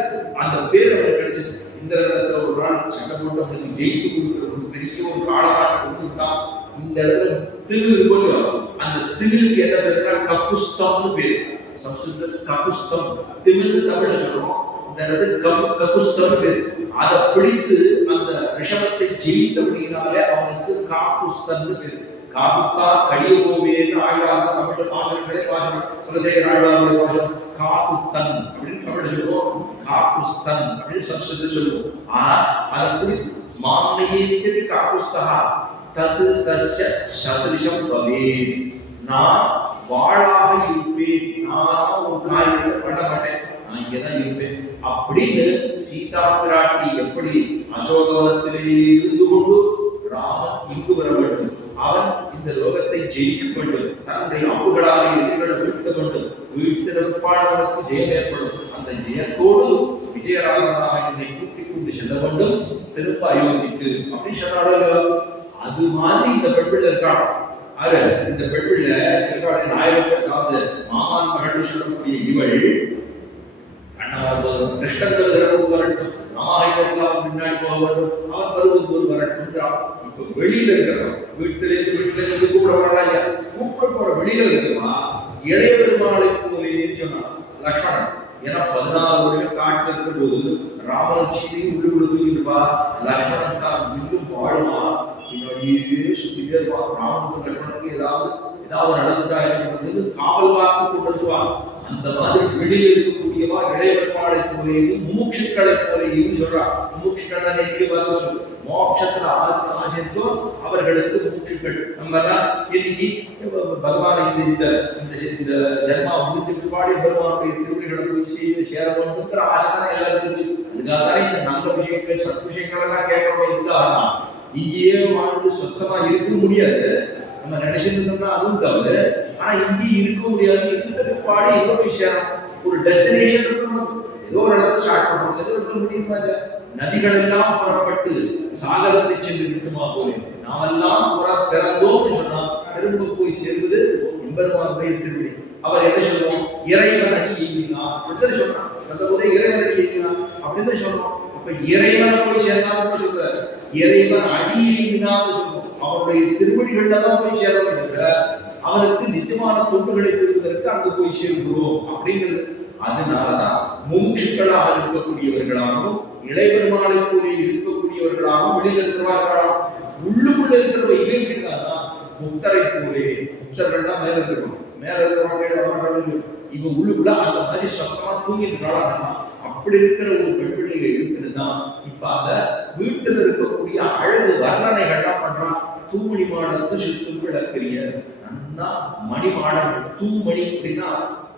அந்த பேர் அவனுக்கு கிடைச்சது. இந்த இடத்துல ஒரு நாள் சண்டை போட்டு அவனுக்கு ஜெயித்து கொடுக்கிற ஒரு பெரிய ஒரு காலமாக கொடுத்துட்டான். இந்த இடத்துல திகில் இருக்கும், அந்த திகிலுக்கு என்ன பேருன்னா ககுஸ்தம்னு பேர். சம்ஸ்கிருத ககுஸ்தம், திகில் தமிழ்ல சொல்றோம், இந்த இடத்துல ககுஸ்தம் பேர். அதை பிடித்து அந்த ரிஷபத்தை ஜெயித்தபடினாலே அவனுக்கு காகுஸ்தன் பேர். காகுத்தா கடியோவேன்னு ஆழ்வாக தமிழ் பாசனங்களே பாசனம் குலசேகர ஆழ்வாருடைய பாசனம் காகுத்தன் அப்படின்னு தமிழ் சொல்லுவோம், காகுஸ்தன் அப்படின்னு சம்ஸ்கிருதத்தில் சொல்லுவோம். ஆனா அதை பிடித்து மாம்னயேத்யதி காகுஸ்தஹ தத் தஸ்ய சத்ரிஷம் பவேத், நான் வாளாக இருப்பேன், நான் ஒரு காரியத்தை பண்ண மாட்டேன், நான் இங்கதான் இருப்பேன் அப்படின்னு சீதா பிராட்டி எப்படி அசோகவனத்திலே இருந்து கொண்டு ராமன் இங்கு வர வேண்டும், அவன் இந்த லோகத்தை ஜெயிக்க வேண்டும், தன்னுடைய அம்புகளாக எதிர்களை வீழ்த்த வேண்டும், வீழ்த்தினருக்கு ஜெயம் ஏற்படும், அந்த ஜெயத்தோடு விஜயராகவனாக என்னை கூட்டிக் கொண்டு செல்ல வேண்டும் திரும்ப அயோத்திக்கு அப்படின்னு சொன்னாலும். அது மாதிரி இந்த பெண்பிள்ளை இருக்கான். அது இந்த பெண்பிள்ளை நாயகத்திற்காவது மாமான் மகள் சொல்லக்கூடிய இவள் கிருஷ்ணன் வரட்டும், நாயகெல்லாம் முன்னாடி போக வேண்டும், அவன் வருவது வரட்டும். இப்ப வெளியில இருக்கிறோம், வீட்டிலிருந்து கூப்பிட வராங்க, கூப்பிட போற வெளியில இருக்கிறோமா இளைய பெருமாளை போவேன்னு சொன்னான் லக்ஷ்மணன். ஏன்னா 14 வருடம் காட்டில் இருக்கிற போது ராமன் சீதையும் உள்ளு கொடுத்துருப்பா, லக்ஷ்மணன் தான் இன்னும் வாழுமா, சுத்திட்டே இருப்பான். ராமனுக்கு லக்ஷ்மணனுக்கு ஏதாவது நடந்துட்டா இருக்கிறது காவல் வாக்கு கொண்டிருப்பான். அந்த மாதிரி வெளியில் இருக்கக்கூடியவா இளைய பெருமாளை போலேயும் முமுட்சுக்களை போலேயும் சொல்றான். முமுட்சுக்கள் மோட்சத்துல ஆசிரியோ அவர்களுக்கு முமுட்சுக்கள். நம்ம எல்லாம் இன்னைக்கு பகவானை இந்த ஜென்மா முடிஞ்ச பிற்பாடு பெருமானுடைய திருவிழிகளை போய் சேர வேண்டும்ங்கிற ஆசை தான் எல்லாருக்கும் இருக்கு. அதுக்காக இந்த நல்ல விஷயங்கள் சத் விஷயங்கள் எல்லாம் கேட்கறோம். இதுக்காக இங்கேயே வாழ்ந்து சொஸ்தமா இருக்க முடியாது, நம்ம நினைச்சிருந்தோம்னா அதுவும் தவிர. ஆனா இங்கே இருக்க முடியாது, இருந்த பிற்பாடு எங்க போய் சேரும், ஒரு டெஸ்டினேஷன் இருக்கணும், ஏதோ ஒரு இடத்துல ஸ்டார்ட் பண்ணணும், ஏதோ ஒரு முடியுமா. நதிகள் எல்லாம் புறப்பட்டு சாகரத்தை சென்று விட்டுமா போல நாமெல்லாம் பிறந்தோம்னு சொன்னா திரும்ப போய் சேர்வது எம்பெருமான் திருவிழி. அவர் என்ன சொல்லுவோம், இறைவன் அடி எய்தினான் அப்படின்னு சொல்றான். அந்த போதே இறைவன் அடி எய்தினான் அப்படின்னு சொல்றோம். அப்ப இறைவனை போய் சேர்ந்தான்னு சொல்றாரு, இறைவன் அடி எய்தினான்னு சொல்றோம். அவருடைய திருவடிகள்ல தான் போய் சேர வேண்டிய அவருக்கு நிஜமான தொண்டுகளை பெறுவதற்கு அங்கு போய் சேர்கிறோம் அப்படிங்கிறது. அதனாலதான் முமுட்சுக்களாக இருக்கக்கூடியவர்களாகவும் இளையபெருமாளை போல இருக்கக்கூடியவர்களாகவும் வெளியில் இருக்கிறார்களாம். உள்ளுக்குள்ள இருக்கிறவ இவை எப்படின்னா முக்தரை போலே, முக்தர்கள்லாம் மேல இருக்கணும், மேல இருக்கிறவங்க இவன் உள்ளுக்குள்ள அந்த மாதிரி சத்தமா தூங்கிட்டு அப்படி இருக்கிற ஒரு பெண்பிள்ளைகள் இருக்குதுதான். இப்ப அந்த வீட்டில் இருக்கக்கூடிய அழகு வர்ணனைகள்லாம் பண்றான். தூமணி மாடத்து சுத்தும் விளக்கிய நன்னா மணி மாடல், தூமணி அப்படின்னா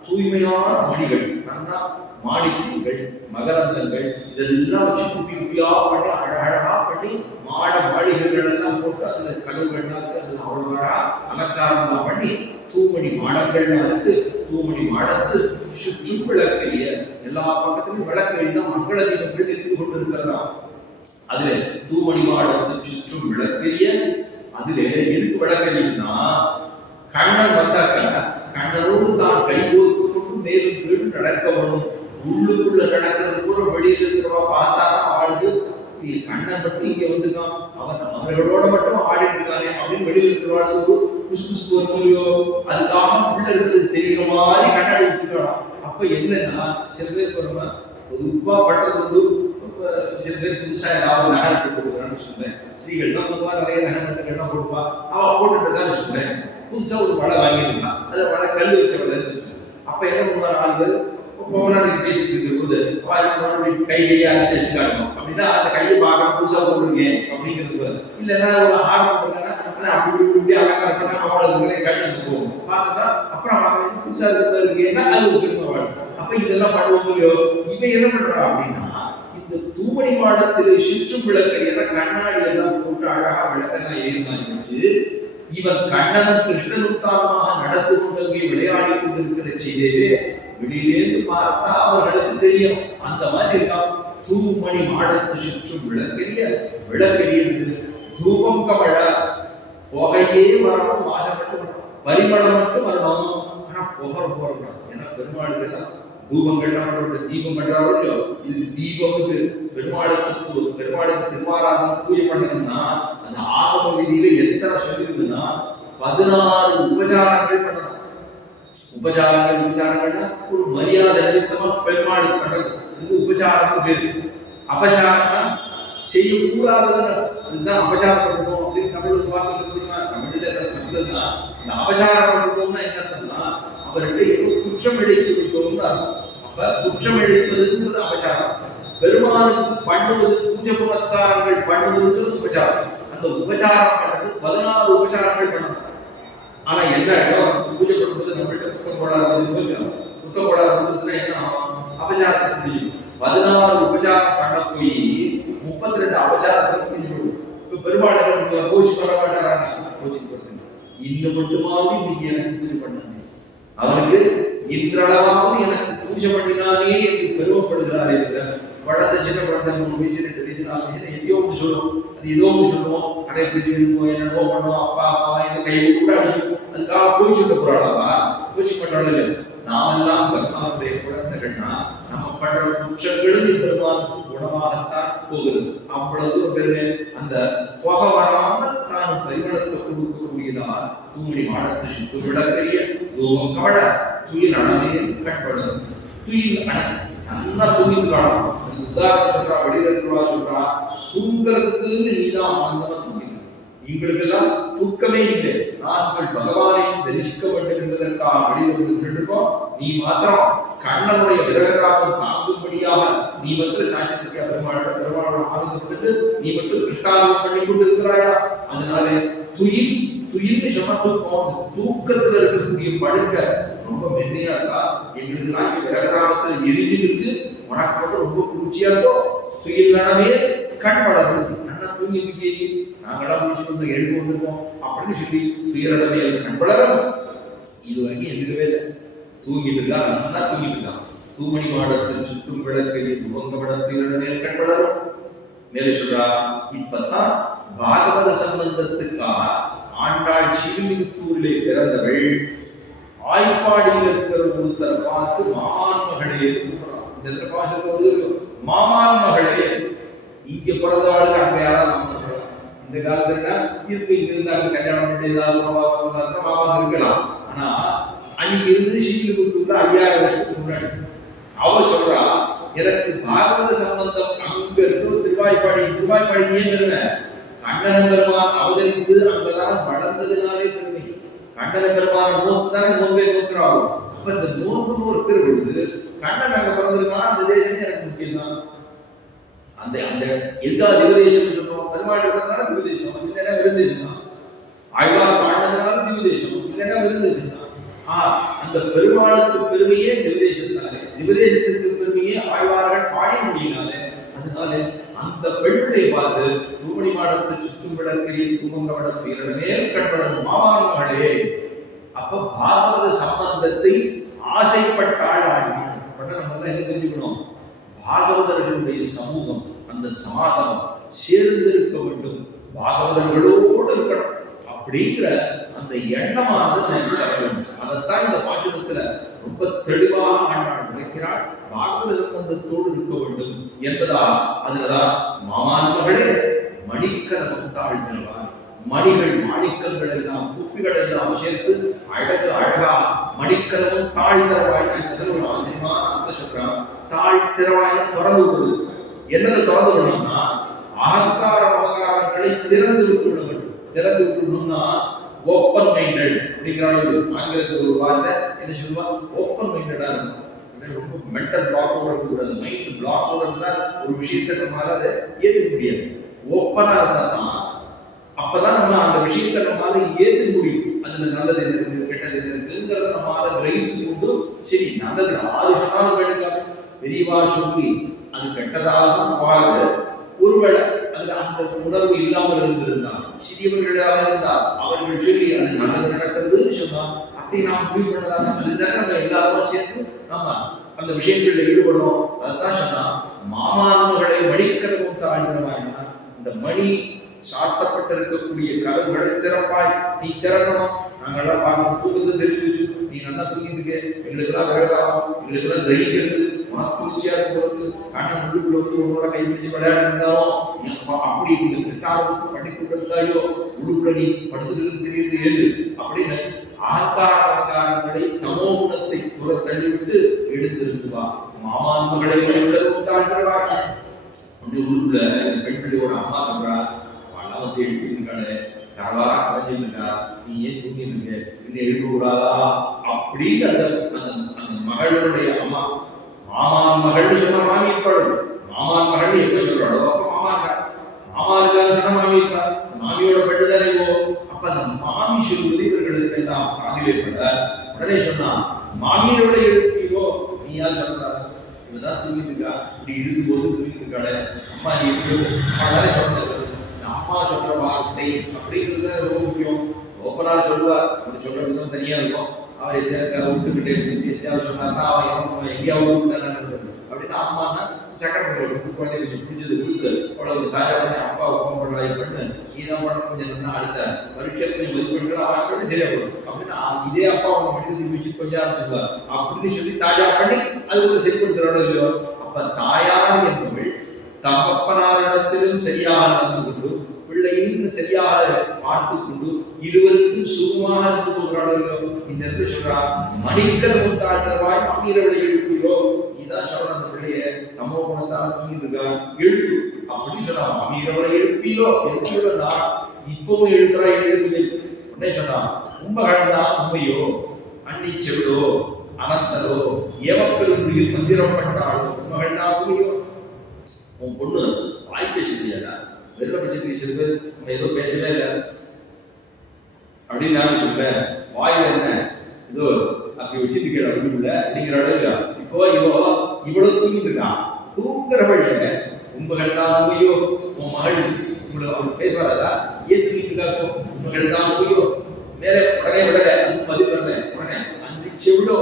தூய்மையான மணிகள், நன்னா மாணிக்கங்கள், மகரந்தங்கள் இதெல்லாம் வச்சு குப்பி குப்பியா பண்ணி அழகழகா பண்ணி மாட மாளிகைகள் எல்லாம் போட்டு அதுல கதவுகள்லாம் அதுல அவ்வளவு அழகா அலங்காரமா பண்ணி தூமணி மாடங்கள்லாம் இருக்கு. தூமணி மாடத்து சுற்றும் விளக்கைய எல்லா பக்கத்திலும் விளக்கை தான் மங்கள தீபங்கள் எரிந்து கொண்டிருக்கிறதா. அதுல தூமணி மாடத்து சுற்றும் விளக்கைய அதுல எதுக்கு விளக்கையின்னா கண்ணன் வந்தாக்க கண்ணனோடு தான் கை கோர்த்து கொண்டு மேலும் கீழும் நடக்க வரும். உள்ளுக்குள்ள நடக்கிறது கூட வெளியில இருக்கிறவா பார்த்தாதான் அவளுக்கு கண்ணன் மட்டும் இங்க வந்துருக்கான், அவர்களோட மட்டும் ஆடிட்டு இருக்கானே அப்படின்னு வெளியில இருக்கிறவாளுக்கு ஒரு குசுகுசு ஒரு மூலியோ அதுக்காக உள்ள இருக்கிறது தெரியுற மாதிரி கண்ணாடி வச்சுக்கலாம். அப்ப என்னன்னா சில பேர் போறோம்னா பொதுவா பண்றது வந்து சில பேர் புதுசா ஏதாவது நகை போட்டு கொடுக்குறான்னு சொல்லுவேன். ஸ்ரீகள் தான் பொதுவா நிறைய நகை போட்டுப்பா, அவ போட்டுட்டு இருக்கான்னு சொல்லுவேன். புதுசா ஒரு வடை வாங்கியிருந்தான், அதை வடை கல் வச்ச வடை. அப்ப என்ன பண்ணுவார் ஆளுகள் பேசிட்டு இருக்கும்போது கையை அரிசி வச்சு காட்டணும் அப்படின்னா அந்த கையை பார்க்கணும் புதுசா போட்டுருக்கேன் அப்படிங்கிறது. இல்லைன்னா ஒரு ஆர்வம் பண்ணா அப்படி இப்படி அலங்காரம் பண்ணா அவளுக்கு கல்வி போகும் பார்த்துட்டா அப்புறம் புதுசா இருக்கேன்னா அது ஒரு பெருமை வாழ். அப்ப இதெல்லாம் பண்ணுவோம் இல்லையோ. இவன் என்ன பண்றா அப்படின்னா இந்த தூமணி மாடத்திலே சுற்றும் விளக்கை எல்லாம் கண்ணாடி எல்லாம் போட்டு அழகா விளக்கெல்லாம் ஏறிச்சு இவன் கண்ணனும் கிருஷ்ணனுத்தானமாக நடந்து கொண்டு அங்கே விளையாடி கொண்டிருக்கிற செய்தியே வெளியிலேருந்து பார்த்தா அவர்களுக்கு தெரியும். அந்த மாதிரி இருக்கான். தூமணி மாடத்து சுற்றும் விளக்கெரிய விளக்கெரியுது. தூபம் கமழ புகையே வரணும், வாசம் மட்டும் பரிமளம் மட்டும் வரணும். ஆனா புகை போறக்கூடாது. ஏன்னா பெருமாளுக்கு எல்லாம் தூபங்கள்லாம் தீபம் பண்றாரோ இல்லையோ, இது தீபம் பெருமாளுக்கு திருமாராதனை பூஜை பண்ணணும்னா அந்த ஆகம விதியில எத்தனை சொல்லிருக்குன்னா 16 உபச்சாரங்கள் பண்ணணும். உபச்சாரங்கள்னா ஒரு மரியாதை நிமித்தமா பெருமாளுக்கு பண்றது, இது உபச்சாரம் பேரு. அபச்சாரம்னா செய்யக்கூடாதுன்னு அதுதான் அபச்சாரம் பண்ணுவோம் அப்படின்னு தமிழ் வார்த்தை சொல்லுமா. தமிழ்ல சப்தம் தான். இந்த அபச்சாரம் பண்ணுவோம்னா என்ன அர்த்தம்னா அவர்கிட்ட ஏதோ குற்றம் இழைத்து விட்டோம்னு அர்த்தம். அப்ப குற்றம் இழைப்பதுங்கிறது அபச்சாரம். பெருமாளுக்கு பண்ணுவது பூஜை புனஸ்காரங்கள் பண்ணுவதுங்கிறது உபச்சாரம். அந்த உபச்சாரம் பண்ணது 16 உபச்சாரங்கள் பண்ணணும். ஆனா என்ன பூஜை பண்ணும்போது நம்மள்கிட்ட குற்றம் போடாது என்ன அபச்சாரத்தை முடியும். 16 உபச்சாரம் பண்ண போய் 32 அபச்சாரத்தை முடிஞ்சிடும். இப்ப பெருமாள் கோச்சு பண்ண மாட்டாராங்க, கோச்சு பண்ணுங்க. இன்னும் மட்டுமாவது நீங்க எனக்கு பூஜை பண்ணாங்க, அவனுக்கு இன்றளவாவது எனக்கு பூஜை பண்ணினாலே என்று பெருமைப்படுகிறாரே வளர்ந்த சின்ன குழந்தை 3 வயசு 2 வயசு 4 வயசு எதையோ ஒன்று சொல்லுவோம். அது ஏதோ ஒன்று சொல்லுவோம், கடைசி என்னவோ பண்ணுவோம், அப்பா அம்மா இந்த கையை கூட அடிச்சு அதுக்காக போய் சொல்ல போறாளவா பூஜை பண்றாள். இல்லை, நாமெல்லாம் பெருமானுடைய குழந்தைகள்னா நம்ம பண்ற குற்றங்களும் பெருமானுக்கு குணமாகத்தான் போகுது. அவ்வளவு பெருமை. அந்த புகை வராமல் தான் பரிமளத்தை கொடுக்கக்கூடியதால் தூமணி மாடத்து சுற்று விளக்கரிய தூபம் கவட துயில் அணவே கட்படும். துயில் அணை நல்லா தூங்கி காணும். உதாரணம் சொல்றா, வெளியில சொல்றா, தூங்குறதுக்கு நீதான் ஆனந்தமா தூங்கி. எங்களுக்கு எல்லாம் தூக்கமே இல்லை. நாங்கள் பகவானை தரிசிக்க வேண்டும் என்பதற்காக வெளியில நின்றுக்கோம். நீ மாத்திரம் கண்ணனுடைய விரகராகம் தாங்கும்படியாக நீ வந்து சாட்சியத்துக்கு பெருமாளோட ஆனந்தப்பட்டு நீ மட்டும் கிருஷ்ணாரம் பண்ணி கொண்டு இருக்கிறாயா. அதனால துயில்னு சொன்னா தூக்கம். தூக்கத்துல இருக்கக்கூடிய படுக்க ரொம்ப மென்மையா இருக்கா. எங்களுக்கு எல்லாம் இங்க விரகராமத்துல எரிஞ்சிருக்கு, உனக்கு மட்டும் ரொம்ப குளிர்ச்சியா இருக்கும். துயில் நனவே கண் படரும். நல்லா தூங்கி நாங்களாம் முடிச்சுட்டு எழுந்து வந்திருக்கோம் அப்படின்னு சொல்லி துயரடமே கண் படரும். இது வரைக்கும் எதுக்கவே இல்லை. தூங்கிட்டு இருக்கான், நல்லா தூங்கிட்டு இருக்கான். தூமணி மாடத்தில் சுற்றும் விளக்கையை துவங்க படத்தில் கண் படரும். மேலே சொல்றா, இப்பதான் பாகவத சம்பந்தத்துக்காக ஆண்டாள் சிறுமித்தூரிலே பிறந்தவள் ஆய்ப்பாடியில் இருக்கிற ஒருத்தர் பார்த்து மாமான் மகளே இந்த பாசத்தோடு மாமான் மகளே. இங்க பிறந்தவாளுக்கு அங்க யாராவது இந்த காலத்துல இருக்கு, இங்க இருந்தாங்க கல்யாணம் பண்ணியதாவது மாமா இருக்கலாம். ஆனா அங்க இருந்து ஸ்ரீவில்லிபுத்தூர்ல 5000 வருஷத்துக்கு முன்னாடி அவ சொல்றா, எனக்கு பாகவத சம்பந்தம் அங்க இருக்கிற திருவாய்ப்பாடி ஏன் பெருமை? கண்ணன பெருமான் அவதரித்து அங்கதான் வளர்ந்ததுனாலே பெருமை. கண்ணன பெருமான நோக்கு தானே நோன்பே நோக்குறாகும். அப்ப இந்த நோன்பு நோக்கிற பொழுது கண்ணன் அங்க பிறந்திருக்கான அந்த தேசமே எனக்கு முக்கியம் தான். அந்த அந்த எல்லா திவதேசம் சொல்றோம். பெருமாள் பிறந்தனால திவதேசம், இல்லைன்னா விருந்தேசம் தான். ஆழ்வார் வாழ்ந்ததுனால திவதேசம், இல்லைன்னா விருந்தேசம் தான். அந்த பெருமாளுக்கு பெருமையே திவதேசம் தானே. திவதேசத்திற்கு பெருமை பெருமையே ஆழ்வார்கள் பாடி முடியினாலே. அதனால அந்த பெண்களை பார்த்து தூமணி மாடத்து சுற்றும் விளக்கையில் தூமங்க விட செய்கிற மேல் கண்படும் மாமான்களே. அப்ப பாகவத சம்பந்தத்தை ஆசைப்பட்டாள் ஆடினாள். நம்ம என்ன தெரிஞ்சுக்கணும், பாகவதர்களுடைய சமூகம் அந்த சமாதானம் சேர்ந்திருக்க வேண்டும், பாகவதர்களோடு இருக்கணும் அப்படிங்கிற அந்த எண்ணமானது நமக்கு வர வேண்டும். அதைத்தான் இந்த பாசுரத்துல ரொம்ப தெளிவாக ஆண்டாள் நினைக்கிறாள். பாகவத சம்பந்தத்தோடு இருக்க வேண்டும் என்பதால் அதுலதான் மாமான்களே மணிக்கரம் தாழ்த்தினார். மணிகள் மாணிக்கங்கள் எல்லாம் குப்பிகள் எல்லாம் சேர்த்து அழகா மணிக்கரமும் தாழ்த்திறவாய் ஒரு ஆச்சரியமான அர்த்தம் சொல்றான். தாழ்த்திறவாய் திறந்து விடுவது என்னதை திறந்து விடணும்னா அகங்கார அகங்காரங்களை திறந்து விட்டு விட வேண்டும். திறந்து விட்டுணும்னா ஓப்பன் மைண்டட் அப்படிங்கிறாங்க. ஆங்கிலத்தில் ஒரு வார்த்தை என்ன சொல்லுவாங்க, ஓப்பன் மைண்டடா இருக்கும். ரொம்ப மென்டல் பிளாக்கோட இருக்கக்கூடாது. மைண்ட் பிளாக்கோட இருந்தா ஒரு விஷயத்தை நம்மளால அதை ஏற்க முடியாது. ஓப்பனா இருந்தா தான் அப்பதான் நம்ம அந்த விஷயத்தை நம்மளால ஏற்க முடியும். அதுல நல்லது என்ன இருக்கு, கெட்டது என்ன இருக்குங்கிறத நம்மளால கிரகித்து கொண்டு சரி நல்லது 6 சொன்னாலும் கேட்கலாம், பெரியவா சொல்லி அது கெட்டதாக பார்த்து ஒருவேளை அது அந்த உணர்வு இல்லாமல் இருந்திருந்தால், சிறியவர்களாக இருந்தால் அவர்கள் சொல்லி அது நல்லது நடக்கிறதுன்னு சொன்னால் அதை நாம் முடிவு பண்ணலாம். அதுதான் நம்ம எல்லாரும் சேர்த்து நம்ம அந்த விஷயங்களில் ஈடுபடுவோம். அதுதான் சொன்னா மாமான்களை மணிக்கரவும் தாழ்ந்தவாய்னா இந்த மணி சாத்தப்பட்டிருக்கக்கூடிய கதவுகளை திறப்பாய், நீ திறக்கணும். நாங்கெல்லாம் பார்க்கணும், தூக்கத்தை தெரிஞ்சு வச்சு நீ நல்லா தூங்கிட்டு இருக்க, எங்களுக்கெல்லாம் விளையாடலாம், எங்களுக்கெல்லாம் தரிக்கிறது குளிர்ச்சியா இருக்கிறது, கண்ணன் உள்ளுக்குள்ள வந்து உன்னோட கை பிடிச்சு விளையாட இருந்தாலும் அப்படி இந்த கிருஷ்ணாவுக்கு பண்ணி கொடுத்தாயோ உள்ளுக்குள்ள நீ படுத்துக்கிறது தெரியுது ஏது அப்படின்னு அகங்காரங்களை தமோ குணத்தை புற தள்ளிவிட்டு எடுத்திருக்குவா. மாமான்மகளை உள்ளுக்குள்ள இந்த பெண்களோட அம்மா சொல்றா, வந்து எழுப்பிருக்காளே கரவா கரைஞ்சிருக்கா, நீ ஏன் தூங்கிருக்க, இன்னும் எழுப்ப கூடாதா அப்படின்னு அந்த அந்த மகளுடைய அம்மா மாமான் மகள் சொன்ன மாமி இருப்பாள். மாமான் மகள் எப்ப சொல்றாளோ அப்ப மாமா இருக்கா, மாமா இருக்கான்னு சொன்னா மாமி இருக்கா, மாமியோட பெண்ணுதானே போ. அப்ப அந்த மாமி சொல்வது இவர்களுக்கு எல்லாம் காதிலேப்பட உடனே சொன்னா மாமியோட எழுப்பீரோ நீ யார் சொல்றா, இவதான் தூங்கிட்டு இருக்கா, இப்படி இழுக்கும் போது தூங்கிட்டு இருக்காளே அம்மா நீ எப்படி சொன்னது. அம்மா சொல்ற வார்த்தை அப்படிங்கிறது ரொம்ப முக்கியம். ஓப்பனால சொல்லுவார், அப்படி சொல்ற விதம் தனியா இருக்கும். அவர் எதாவது விட்டுக்கிட்டே எதாவது சொன்னார்னா அவன் எங்கேயாவது அப்படின்னா அம்மானா சக்கரை குழந்தை கொஞ்சம் பிடிச்சது கொடுத்து அவ்வளவு தாயா பண்ணி அப்பா ஒப்பம் பண்ணாய் பண்ணு நீதான் பண்ண கொஞ்சம் நல்லா அடுத்த பரீட்சை கொஞ்சம் மதிப்பெண்கள் அவன் சொல்லி சரியா போடும் அப்படின்னா இதே அப்பா அவங்க மனிதத்துக்கு வச்சு கொஞ்சம் ஆரம்பிச்சுக்குவார் அப்படின்னு சொல்லி தாயா பண்ணி அது ஒரு சரிப்படுத்துறோட இல்லையோ. அப்ப தாயார் என்பவள் தகப்பனாரிடத்திலும் சரியாக நடந்து கொண்டு பிள்ளையும் சரியாக பார்த்து கொண்டு இருவருக்கும் சுகமாக இருந்து கொள்கிறார்கள். இந்த இடத்துல சொல்றார் மணிக்கரம் தாழ்வாய் மாமியர்களை எழுப்புகிறோ, நீதான் சொல்ற அந்த பிள்ளைய தமோ குணத்தால் தூங்கிருக்கா எழுப்பு அப்படின்னு சொல்றா. மாமியர்களை எழுப்பியோ எழுப்பியோடா இப்பவும் எழுப்புறா எழுதுவில்லை. உடனே சொன்னா உண்மை கலந்தா உண்மையோ அன்னி செவிடோ அனந்தலோ ஏவப்பெருங்குடியில் மந்திரப்பட்டாளோ உண்மைகள்னா உண்மையோ. உன் பொண்ணு வாய் பேச முடியாதா, வெள்ள பட்சத்துக்கு சில பேர் நம்ம ஏதோ பேசவே இல்லை அப்படின்னு நான் சொல்றேன், வாயில் என்ன ஏதோ அப்படி வச்சிருக்கேன் அப்படின்னு அப்படிங்கிற அளவுக்கு இப்போ இவ்வளவு தூங்கிட்டு இருக்கான். தூங்குறவள் உண்மைகள் தான் உண்மையோ, உன் மகள் இவ்வளவு அவள் பேசுவாரா ஏன் தூங்கிட்டு இருக்காக்கோ உண்மைகள் தான் உண்மையோ மேலே உடனே விடல அது பதில் பண்ணேன் உடனே அஞ்சு செவிடோ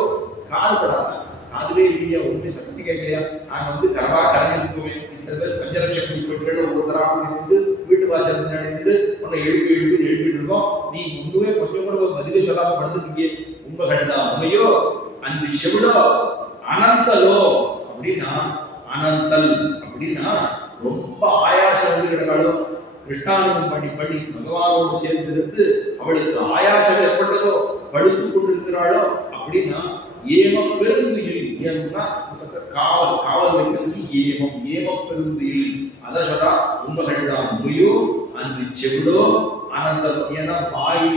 காது படாத காதுலே இல்லையா உண்மை சக்தி கேட்கலையா. நாங்கள் வந்து கரவா கரைஞ்சிருக்கோமே இத்தனை பேர் 5 லட்சம் பெண்கள் ஒவ்வொருத்தராக இருந்து வீட்டு வாசல் முன்னாடி இருந்து உன்னை எழுப்பிட்டு இருக்கோம். நீ ஒண்ணுமே கொஞ்சம் கூட பதிலே சொல்லாம படுத்துட்டீங்க. உண்மைகள் தான் உண்மையோ அன்று செவிடோ அனந்தலோ அப்படின்னா அனந்தல் அப்படின்னா ரொம்ப ஆயாசம் வந்து கிடக்காலும் கிருஷ்ணானந்தம் பண்ணி பகவானோடு சேர்ந்திருந்து அவளுக்கு ஆயாசம் ஏற்பட்டதோ படுத்து கொண்டிருக்கிறாளோ அப்படின்னா ஏம பெருந்துயில் ஏன்னா காவல் வைக்கிறது ஏம பெருந்துயில். அதான் சொல்றா உண்மைகள் தான் உண்மையோ அன்று செவிடோ அனந்தம். ஏன்னா வாய்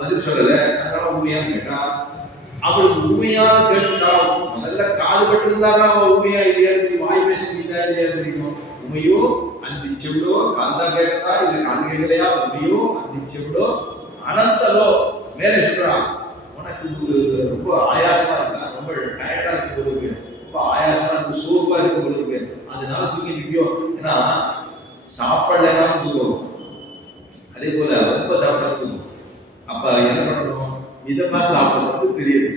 பதில் சொல்லல அதனால உண்மையான்னு கேட்டா அவளுக்கு உண்மையான கேட்டுட்டால் முதல்ல காது பட்டிருந்தாதான் அவன் உண்மையா இல்லையா வாய் பேசுறீங்களா இல்லையா தெரியும். உண்மையோ அன்று செவிடோ காதுதான் கேட்கறதா இல்லை காது கேட்கலையா உண்மையோ அன்று செவிடோ அனந்தலோ. மேலே சொல்றான் உனக்கு ரொம்ப ஆயாசமா இருக்கா, ரொம்ப டயர்டா இருக்கு, ரொம்ப ஆயாசமா சோர்வா இருக்கும் பொழுது அதனால தூக்கி நிற்கும். ஏன்னா சாப்பாடுலாம் தூக்கம், அதே போல ரொம்ப சாப்பிட. அப்ப என்ன பண்ணணும்? மிதமா சாப்பிடுறது தெரியுது.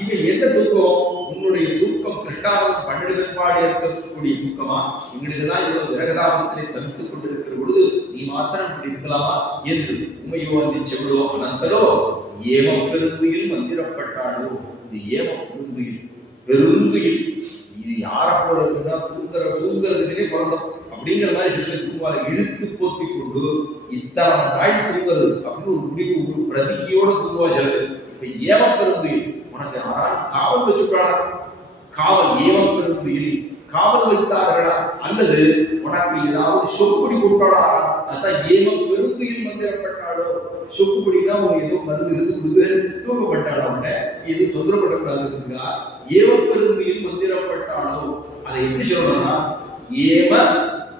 இவன் என்ன தூக்கம்? உன்னுடைய தூக்கம் கிருஷ்ணாவும் பன்னெடுப்பாடு இருக்கக்கூடிய தூக்கமா? எங்களுக்குதான் இவ்வளவு விரகதாபத்திலே தவித்துக் கொண்டிருக்கிற பொழுது நீ மாத்திரம் இப்படி இருக்கலாமா என்று உண்மையோ செவிடோ அனந்தரோ ஏம பெருந்துயில் மந்திரப்பட்டாளோ. இந்த ஏம பெருந்துயில், பெருந்துயில் இது யார போல இருக்குன்னா தூங்குறதுக்குன்னே பிறந்தோம் அப்படிங்கிற மாதிரி சில தூங்குவாரு. இழுத்து போத்தி கொண்டு இத்தனை நாள் தூங்குறது அப்படின்னு ஒரு முடிவு, ஒரு பிரதிகையோட தூங்குவா சிலது. இப்ப ஏம பெருந்துயில் உனக்கு யாராவது காவல் வச்சுட்டாளா? காவல் ஏம பெருந்துயில் காவல் வைத்தார்களா? அல்லது உனக்கு ஏதாவது சொக்குடி போட்டாளா? அதான் ஏம பெருந்துயில் மந்திரப்பட்டாளோ. சொக்குடினா உனக்கு ஏதோ மருந்து தூக்கப்பட்டாளா? உன்ன இது தொந்தரப்படக்கூடாதுங்களா? ஏம பெருந்துயில் மந்திரப்பட்டாளோ. அதை எப்படி சொல்லணும்னா ஏம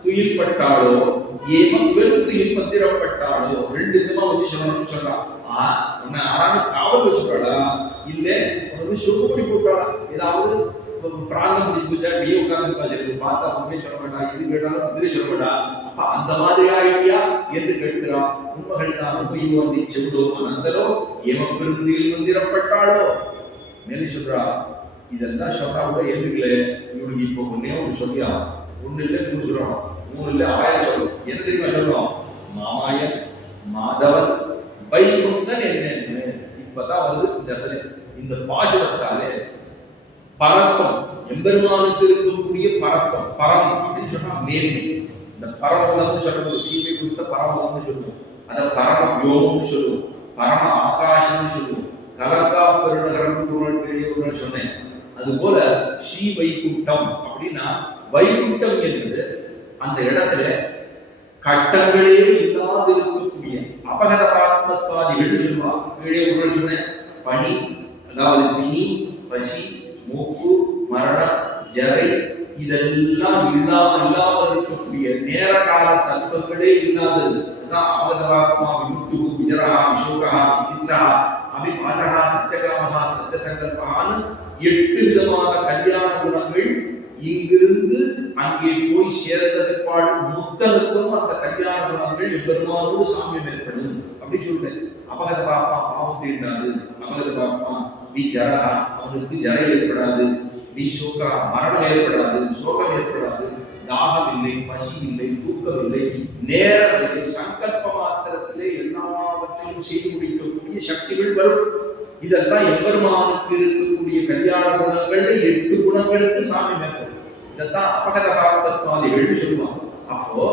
துயில்பட்டாளோ, ஏம பெருந்துயில் மந்திரப்பட்டாளோ. ரெண்டு விதமா வச்சு சொல்லணும்னு சொல்றான். உன்னை யாராவது காவல் வச்சுட்டாளா? இல்ல உனக்கு சொக்குடி போட்டாளா? ஏதாவது பிராந்தம் முடிச்சு போச்சா? அப்படியே உட்கார்ந்து பார்த்தா உண்மையை சொல்ல மாட்டா, இது கேட்டாலும் இதுவே சொல்ல மாட்டா. அப்ப அந்த மாதிரி ஆயிட்டியா என்று கேட்கிறான். உண்மைகள் தான் உண்மையோ நீ செவிடோ அனந்தரோ ஏம பெருந்துயில் மந்திரப்பட்டாளோ. மேலே சொல்றா, இதெல்லாம் சொல்றா கூட ஏற்றுக்கல. இவனுக்கு இப்போ ஒன்னே ஒன்று சொல்லியா, ஒன்னு இல்லை மூணு சொல்றோம், மூணு இல்லை 1000 சொல்லும். என்ன தெரியுமா சொல்றோம்? மாமாயன், மாதவன், வைகுந்தன் என்னன்னு இப்பதான் வருது இந்த இடத்துல. இந்த பாசுரத்தாலே பரப்பம், எம்பெருமானுக்கு இருக்கக்கூடிய பரப்பம், பரம் அப்படின்னு சொன்னா மேன்மை. இந்த பரமலம்னு சொல்றது சீமை கொடுத்த பரமலம்னு சொல்லுவோம். அதை பரம யோகம்னு சொல்லுவோம், பரம ஆகாசம்னு சொல்லுவோம், கலக்கா பெருநகரம் சொன்னேன். அது போல ஸ்ரீ வைகுண்டம் அப்படின்னா வைகுண்டம் என்பது அந்த இடத்துல கட்டங்களே இல்லாது இருக்கக்கூடிய அபகதாத்மத்வாதிகள் சொல்லுவாங்க. சொன்னேன் பனி, அதாவது பிணி, பசி, மூக்கு, மரணம், ஜரை இதெல்லாம் இல்லாமல் இருக்கக்கூடிய நேர கால தத்துவங்களே இல்லாதது. அபகதாத்மா விமுக்து விஜரா விசோகா விசிச்சா அபிபாசகா சத்தியகாமகா சத்தியசங்கல்பான்னு 8 விதமான கல்யாண குணங்கள் இங்கிருந்து அங்கே போய் சேர்ந்த பிற்பாடு முத்தனுக்கும் அந்த கல்யாண குணங்கள் பெருமானோடு சாமியம் ஏற்படும் அப்படி சொல்றேன். அபகத பாப்பா பாவம் தீண்டாது, அபகத பாப்பா விஜரா அவனுக்கு ஜரை ஏற்படாது, விசோகா மரணம் ஏற்படாது, சோகம் ஏற்படாது, தாகம் இல்லை, பசி இல்லை, தூக்கம் இல்லை, நேரம் இல்லை, சங்கல்ப மாத்திரத்திலே எல்லாவற்றையும் செய்து முடிக்கக்கூடிய சக்திகள் வரும். இதெல்லாம் எம்பெருமானுக்கு இருக்கக்கூடிய கல்யாண குணங்கள் 8 குணங்களுக்கு சாமி மேற்கொள்ளும். இதைத்தான் அபகதபாத்மாதிகள் சொல்லுவாங்க. அப்போ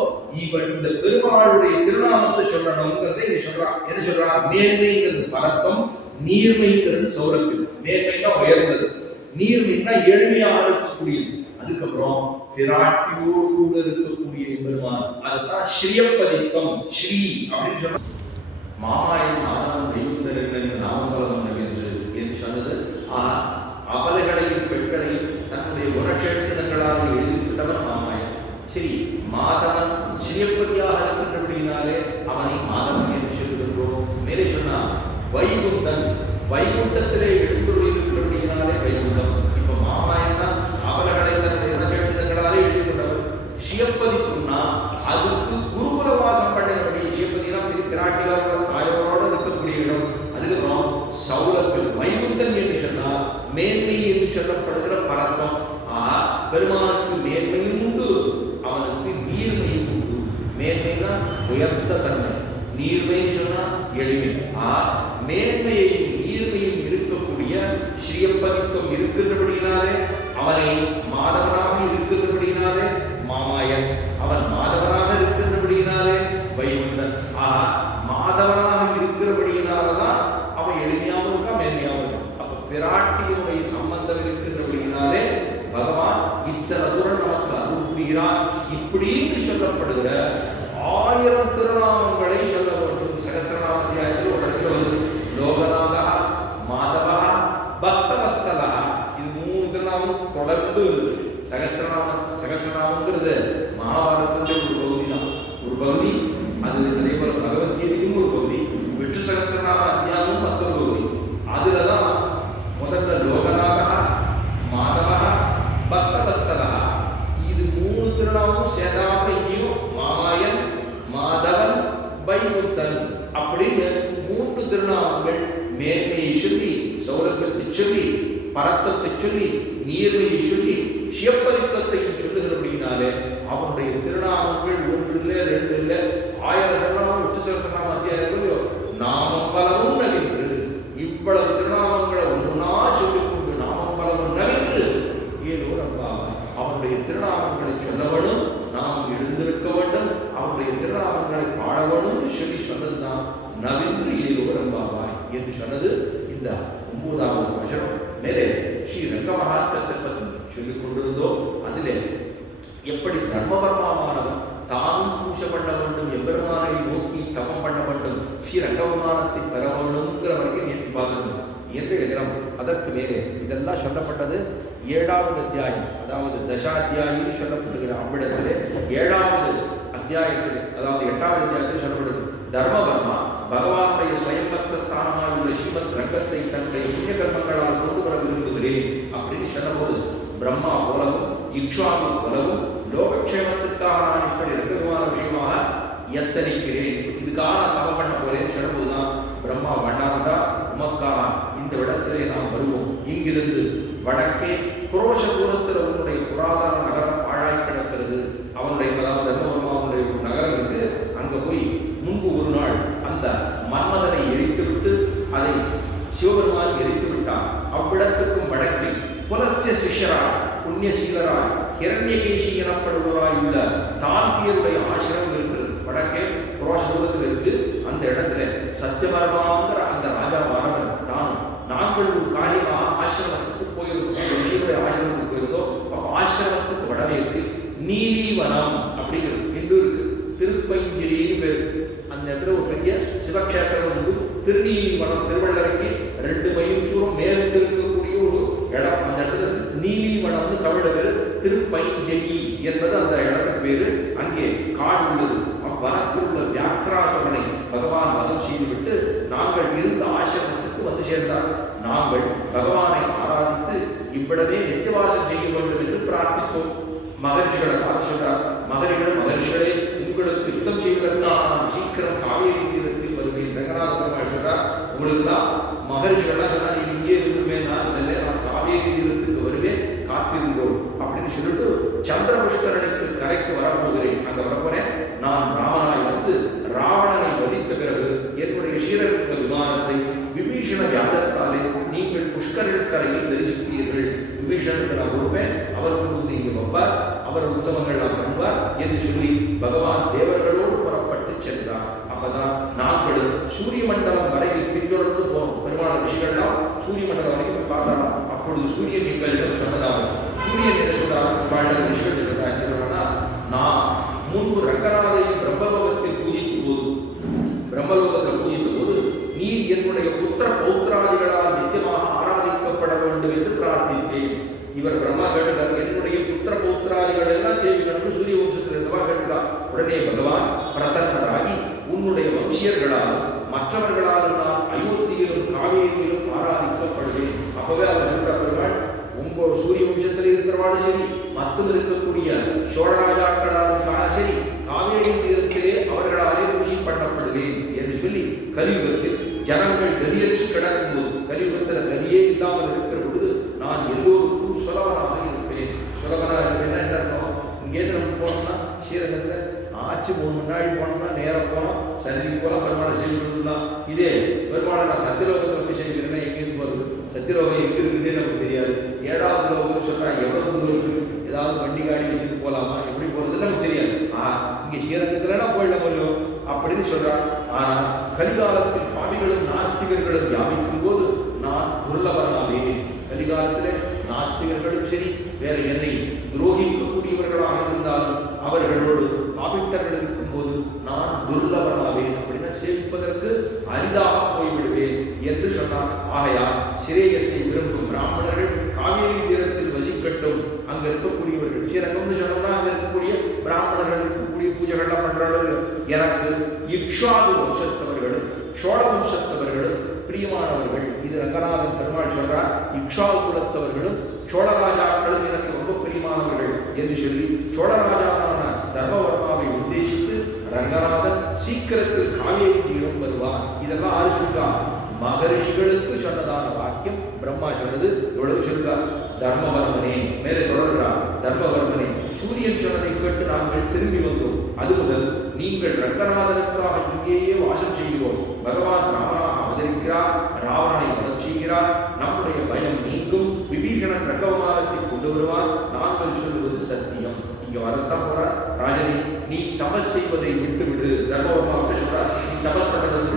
இவன் இந்த பெருமாளுடைய திருநாமத்தை சொல்லணுங்கிறதை இங்க சொல்றான். என்ன சொல்றான்? மேன்மைங்கிறது பரத்தம், நீர்மைங்கிறது சௌரபியம். மேன்மைனா உயர்ந்தது, நீர்மைனா எளிமையாக இருக்கக்கூடியது. அதுக்கப்புறம் பிராட்டியோடு கூட இருக்கக்கூடிய பெருமான், அதுதான் ஸ்ரீயப்பதிக்கம். ஸ்ரீ அப்படின்னு சொன்னா மாமாயன் ஆனந்தம் வைகுந்தன் நாமபலம் என்று சொன்னது. அவலைகளையும் பெண்களையும் தன்னுடைய உணர்ச்செழுத்தங்களாக எழுதிவிட்டவன் மாமாயன். சரி, மாதவன் ஸ்ரீயப்பதியாக இருக்கின்றபடினாலே அவனை மாதவன் என்று சொல்லுகின்றோம். மேலே சொன்னா வைகுந்தன், வைகுண்டத்திலே எழுந்துள்ளிருக்கிறபடினாலே வைகுண்டம். இப்ப மாமாயன் தான் அவலைகளை தன்னுடைய உணர்ச்செழுத்தங்களாலே எழுதி கொண்டவர். ஸ்ரீயப்பதிக்குன்னா அதுக்கு குருகுல வாசம் பண்ணினபடி ஸ்ரீயப்பதினா பிராட்டியோட தாயோட இருக்கக்கூடிய இடம். அதுக்கப்புறம் சௌரபியம். வைகுந்தன் என்று சொன்னால் மேன்மை என்று சொல்லப்படுகிற பரத்தம். பெருமானுக்கு மேன்மையும் உண்டு, அவனுக்கு நீர்மையும் உண்டு. மேன்மைனா உயர்ந்த தன்மை, நீர்மை சொன்னா எளிமை. மேன்மையையும் நீர்மையும் இருக்கக்கூடிய ஸ்ரீயப்பதிக்கம் இருக்கின்றபடினாலே அவனை மாதவனாக இருக்கின்றபடினாலே மாமாயன், அவன் மாதவனாக இருக்கின்றபடினாலே வைகுந்தன். மாதவனாக இருக்கிறபடியினாலதான் அவன் எளிமையாகவும் இருக்கா, மேன்மையாகவும் இருக்கான். அப்ப பிராட்டியினுடைய சம்பந்தம் இருக்கின்றபடியினாலே பகவான் இத்தனை தூரம் நமக்கு அருள் புரிகிறான். இப்படின்னு சொல்லப்படுகிற 1000 திருநாமங்களை சொல்ல வேண்டும். சகஸ்ரநாமத்தியாயத்தில் ஒரு இடத்துல வந்து லோகநாதா, மாதவா, பக்தவத்சலா, இது 3 திருநாமம் தொடர்ந்து வருது. சகஸ்ரநாமங்கிறது மகாபாரதத்தின் ஒரு பகுதி தான், ஒரு பகுதி. அது அதே போல பகவத்கீதையும் ஒரு பகுதி, விஷ்ணு சகஸ்ரநாம அத்தியாயமும் மற்றொரு பகுதி. அதுலதான் முதல்ல லோகநாதா, மாதவா, சேதாப்ப இங்கேயும் மாமாயன், மாதவன், வைகுத்தன் அப்படின்னு 3 திருநாமங்கள் மேன்மையை சொல்லி, சௌரபியத்தை சொல்லி, பரத்தத்தை சொல்லி, நீர்மையை சொல்லி, சிவப்பதித்தத்தையும் சொல்லுகிறபடினாலே அவனுடைய திருநாமங்கள் 1 இல்லை 2 இல்லை 1000 திருநாமம் விட்டு சகஸ்ரநாம அத்தியாயத்திலோ நாமம் பலவும் நவின்று இவ்வளவு திருநாமங்களை ஒன்றா சொல்லிக்கொண்டு நாமம் பலவும் நவின்று ஏதோ அவனுடைய திருநாமங்களை சொல்ல வேணும், நாம் எழுந்திருக்க வேண்டும், அவனுடைய திருநாமங்களை பாட வேணும் சொல்லி சொன்னதுதான் நவின்று ஏதோ ரம்பாவாய் என்று சொன்னது இந்த 9வது வசனம். மேலே ஸ்ரீ ரங்க மகாத்மத்தை பற்றி சொல்லிக் கொண்டிருந்தோ அதிலே எப்படி தர்மபர்மாவானவன் தானும் பூஜை பண்ண வேண்டும், எம்பெருமானை நோக்கி தபம் பண்ண வேண்டும், ஸ்ரீ ரங்கபெருமானத்தை பெற வேண்டும்ங்கிற வரைக்கும் நேற்று பார்க்கணும். இன்றைய தினம் அதற்கு மேலே இதெல்லாம் சொல்லப்பட்டது 7வது அத்தியாயம், அதாவது தசாத்தியாயின்னு சொல்லப்படுகிற அவ்விடத்திலே 7வது அத்தியாயத்தில், அதாவது 8வது அத்தியாயத்தில் சொல்லப்படுது தர்மபர்மா பகவானுடைய ஸ்வயம்பத்த ஸ்தானமாக உள்ள ஸ்ரீமத் ரங்கத்தை தன்னுடைய புண்ணிய கர்மங்களால் கொண்டு வர விரும்புகிறேன் அப்படின்னு சொன்னபோது பிரம்மா போலவும் இக்ஷ்வாகு போலவும் லோகக்ஷேமத்துக்காக நான் இப்படி ரங்கபெருமான விஷயமாக எத்தனைக்கிறேன், இதுக்காக நான் தவம் பண்ண போறேன்னு சொன்னபோதுதான் பிரம்மா வேண்டாம்டா, உமக்காக இந்த இடத்திலே நாம் வருவோம், இங்கிருந்து வடக்கே புரோஷ தூரத்தில் உன்னுடைய புராதன நகரம் பாழாய் கிடக்கிறது, அவனுடைய அதாவது தர்மபர்மாவுடைய ஒரு நகரம் இருக்கு, அங்க போய் முன்பு ஒரு நாள் அந்த மன்மதனை எரித்துவிட்டு அதை சிவபெருமான் எரித்து விட்டான். அவ்விடத்துக்கும் வடக்கில் புலஸ்ய சிஷ்யராய் புண்ணியசீலராய் ஹிரண்யகேசி எனப்படுவராய் உள்ள தால்பியருடைய ஆசிரமம் இருக்கிறது. வடக்கே புரோஷ தூரத்தில் இருக்கு. அந்த இடத்துல சத்தியபர்மாங்கிற அந்த ராஜாவானவர் தான் நாங்கள் ஒரு காரியமாக ஆசிரமத்துக்கு போயிருந்தோம், ரிஷியுடைய ஆசிரமத்துக்கு போயிருந்தோம். ஆசிரமத்துக்கு வடமேற்கு நீலிவனம் அப்படிங்கிறது இன்று இருக்கு, திருப்பைஞ்சிலின்னு பேர். அந்த இடத்துல ஒரு பெரிய சிவக்ஷேத்திரம் உண்டு, திருநீலிவனம், திருவள்ளரைக்கு 2 மைல் தூரம் மேற்கு இருக்கக்கூடிய ஒரு இடம். அந்த இடத்துல நீலிவனம் வந்து தமிழ பேரு திருப்பைஞ்சலி என்பது அந்த இடத்துக்கு பேரு. அங்கே காடு உள்ளது. அவ்வனத்தில் உள்ள வியாக்கிராசுரனை பகவான் வதம் செய்துவிட்டு நாங்கள் இருந்த ஆசிரமத்துக்கு வந்து சேர்ந்தார். நாங்கள் பகவானை ஆராதித்து இவ்விடமே நித்தியவாசம் செய்ய வேண்டும் என்று பிரார்த்தித்தோம். மகர்ஷிகளை பார்த்து சொல்றார், மகர்ஷிகளே உங்களுக்கு யுத்தம் செய்வதற்காக நான் சீக்கிரம் காவேரி தீரத்தில் வருவேன். ரங்கநாத பெருமாள் சொல்றார், உங்களுக்குலாம் மகர்ஷிகள்லாம் சொன்னா நீ இங்கே இருந்துமே, நான் இல்லை, நான் காவேரி தீரத்துக்கு வருவேன், காத்திருந்தோம் அப்படின்னு சொல்லிட்டு சந்திரபுஷ்கரனுக்கு கரைக்கு வரப்போகிறேன். அங்க வரப்போறேன், நான் ராமனாய் வந்து ராவணனை வதித்த பிறகு என்னுடைய ஸ்ரீரங்க விமானத்தை விபீஷண வியாஜத்தாலே நீங்கள் புஷ்கரக்கரையில் தரிசிப்பீர்கள். விபீஷணனுக்கு நான் கொடுப்பேன், அவர் கொண்டு வந்து இங்கே வைப்பார், அவர் உற்சவங்கள் நான் பண்ணுவார் என்று சொல்லி பகவான் தேவர்களோடு புறப்பட்டு சென்றார். அப்பதான் நாங்கள் சூரிய மண்டலம் வரையில் பின்தொடர்ந்து போனோம். பெருமாள் ரிஷிகள்லாம் சூரிய மண்டலம் வரைக்கும் போய் பார்த்தாராம். அப்பொழுது சூரியன் எங்களிடம் சொன்னதாகும். சூரியன் என்ன சொல்றார், ரிஷிகள் சொல்றார், என்ன சொல்றாங்கன்னா, நான் முன்பு ரங்கநாதை பிரம்மலோகத்தில் பூஜித்த போது நீர் என்னுடைய புத்திர பௌத்திராதிகளால் நித்தியமாக ஆராதிக்கப்பட வேண்டும் என்று பிரார்த்தித்தேன். இவர் பிரம்மா கேட்டுட்டார், என்னுடைய புத்திர பௌத்திராதிகள் எல்லாம் செய்யணும்னு சூரிய வம்சத்தில் இருந்தவா கேட்டுட்டார். உடனே பகவான் பிரசன்னராகி உன்னுடைய வம்சியர்களாலும் மற்றவர்களாலும் நான் அயோத்தியிலும் காவேரியிலும் ஆராதிக்கப்படுவேன். அப்பவே அவர் சொல்ற பெருமாள், உங்க சூரிய வம்சத்தில் இருக்கிறவாலும் சரி, மற்றும் இருக்கக்கூடிய சோழராஜாக்களாலும் சரி, காவேரி தீரத்திலே அவர்களாலே பூஜை பண்ணப்படுவேன் என்று சொல்லி கலியுகத்தில் ஜனங்கள் கதியற்று கிடக்கும் போது, கலியுகத்தில் கதியே இல்லாமல் இருக்கிற பொழுது நான் எல்லோருக்கும் சுலபனாக இருப்பேன். சுலபனாக இருப்பேன்னா என்ன அர்த்தம்? இங்கேருந்து நம்ம போனோம்னா ஸ்ரீரங்கத்தில் ஆச்சு 3 மணி நாள் போனோம்னா நேரம் போனோம், சந்நிதிக்கு போகலாம், பெருமாளை செய்யலாம். இதே பெருமாளை நான் சத்தியலோகத்தில் போய் செய்கிறேன்னா எங்கேருந்து வருது? சத்தியலோகம் எங்கே இருக்குதுன்னே நமக்கு தெரியாது. 7வது லோகம் சொல்கிறாங்க, எவ்வளோ தூரம் இருக்குது, ஏதாவது வண்டி காடி வச்சுட்டு போகலாமா, எப்படி போகிறதுன்னு நமக்கு தெரியாது. இங்கே ஸ்ரீரங்கத்துலலாம் போயிடலாம் முடியும் அப்படின்னு சொல்கிறான். ஆனால் கலிகாலத்தில் பாவிகளும் நாஸ்திகர்களும் வியாபிக்கும் போது நான் துர்லபனாவே. கலிகாலத்தில் நாஸ்திகர்களும் சரி, வேற என்னை துரோகிக்கக்கூடியவர்களாக இருந்தாலும் அவர்களோடு பாவிட்டர்கள் இருக்கும்போது நான் துர்லபனாவே, அப்படின்னா சேவிப்பதற்கு அரிதாக போய்விடுவேன் என்று சொன்னார். ஆகையா சிரேயஸை விரும்பும் பிராமணர்கள் காவேரி தீரத்தில் வசிக்கட்டும். அங்க இருக்கக்கூடியவர்கள் ஸ்ரீரங்கம்னு சொன்னோம்னா அங்க இருக்கக்கூடிய பிராமணர்கள் இருக்கக்கூடிய பூஜைகள்லாம் பண்றாங்க. எனக்கு இக்ஷ்வாகு வம்சத்தவர்களும் சோழ வம்சத்தவர்களும் பிரியமானவர்கள். இது ரங்கநாதன் பெருமாள் சொல்றார், இக்ஷ்வாகு குலத்தவர்களும் சோழராஜாக்களும் எனக்கு ரொம்ப பிரியமானவர்கள் என்று சொல்லி சோழராஜாவான தர்மவர்மாவை உத்தேசித்து ரங்கநாதன் சீக்கிரத்தில் காவேரி தீரம் வருவார். இதெல்லாம் ஆறு சொல்றார். மகரிஷிகளுக்கு சொன்னதான வாக்கியம் பிரம்மா சொன்னது. எவ்வளவு சொல்றார்? தர்மவர்மனே, மேலே தொடர்கிறார். தர்மவர்மனே, சூரியன் சொன்னதை கேட்டு நாங்கள் திரும்பி வந்தோம். அது முதல் நீங்கள் ரங்கநாதனுக்காக இங்கேயே வாசம் செய்கிறோம். பகவான் ராமனாக அவதரிக்கிறார், ராவணனை வதம் செய்கிறார். நம்முடைய பயம் நீங்கும். விபீஷணன் ரங்கவமானத்தை கொண்டு வருவார். நாங்கள் சொல்வது சத்தியம். இங்க வரத்தான் போறார். ராஜனே, நீ தபஸ் செய்வதை விட்டுவிடு. தர்மவர்மாவுக்கு சொல்றார், நீ தபஸ் பண்றதற்கு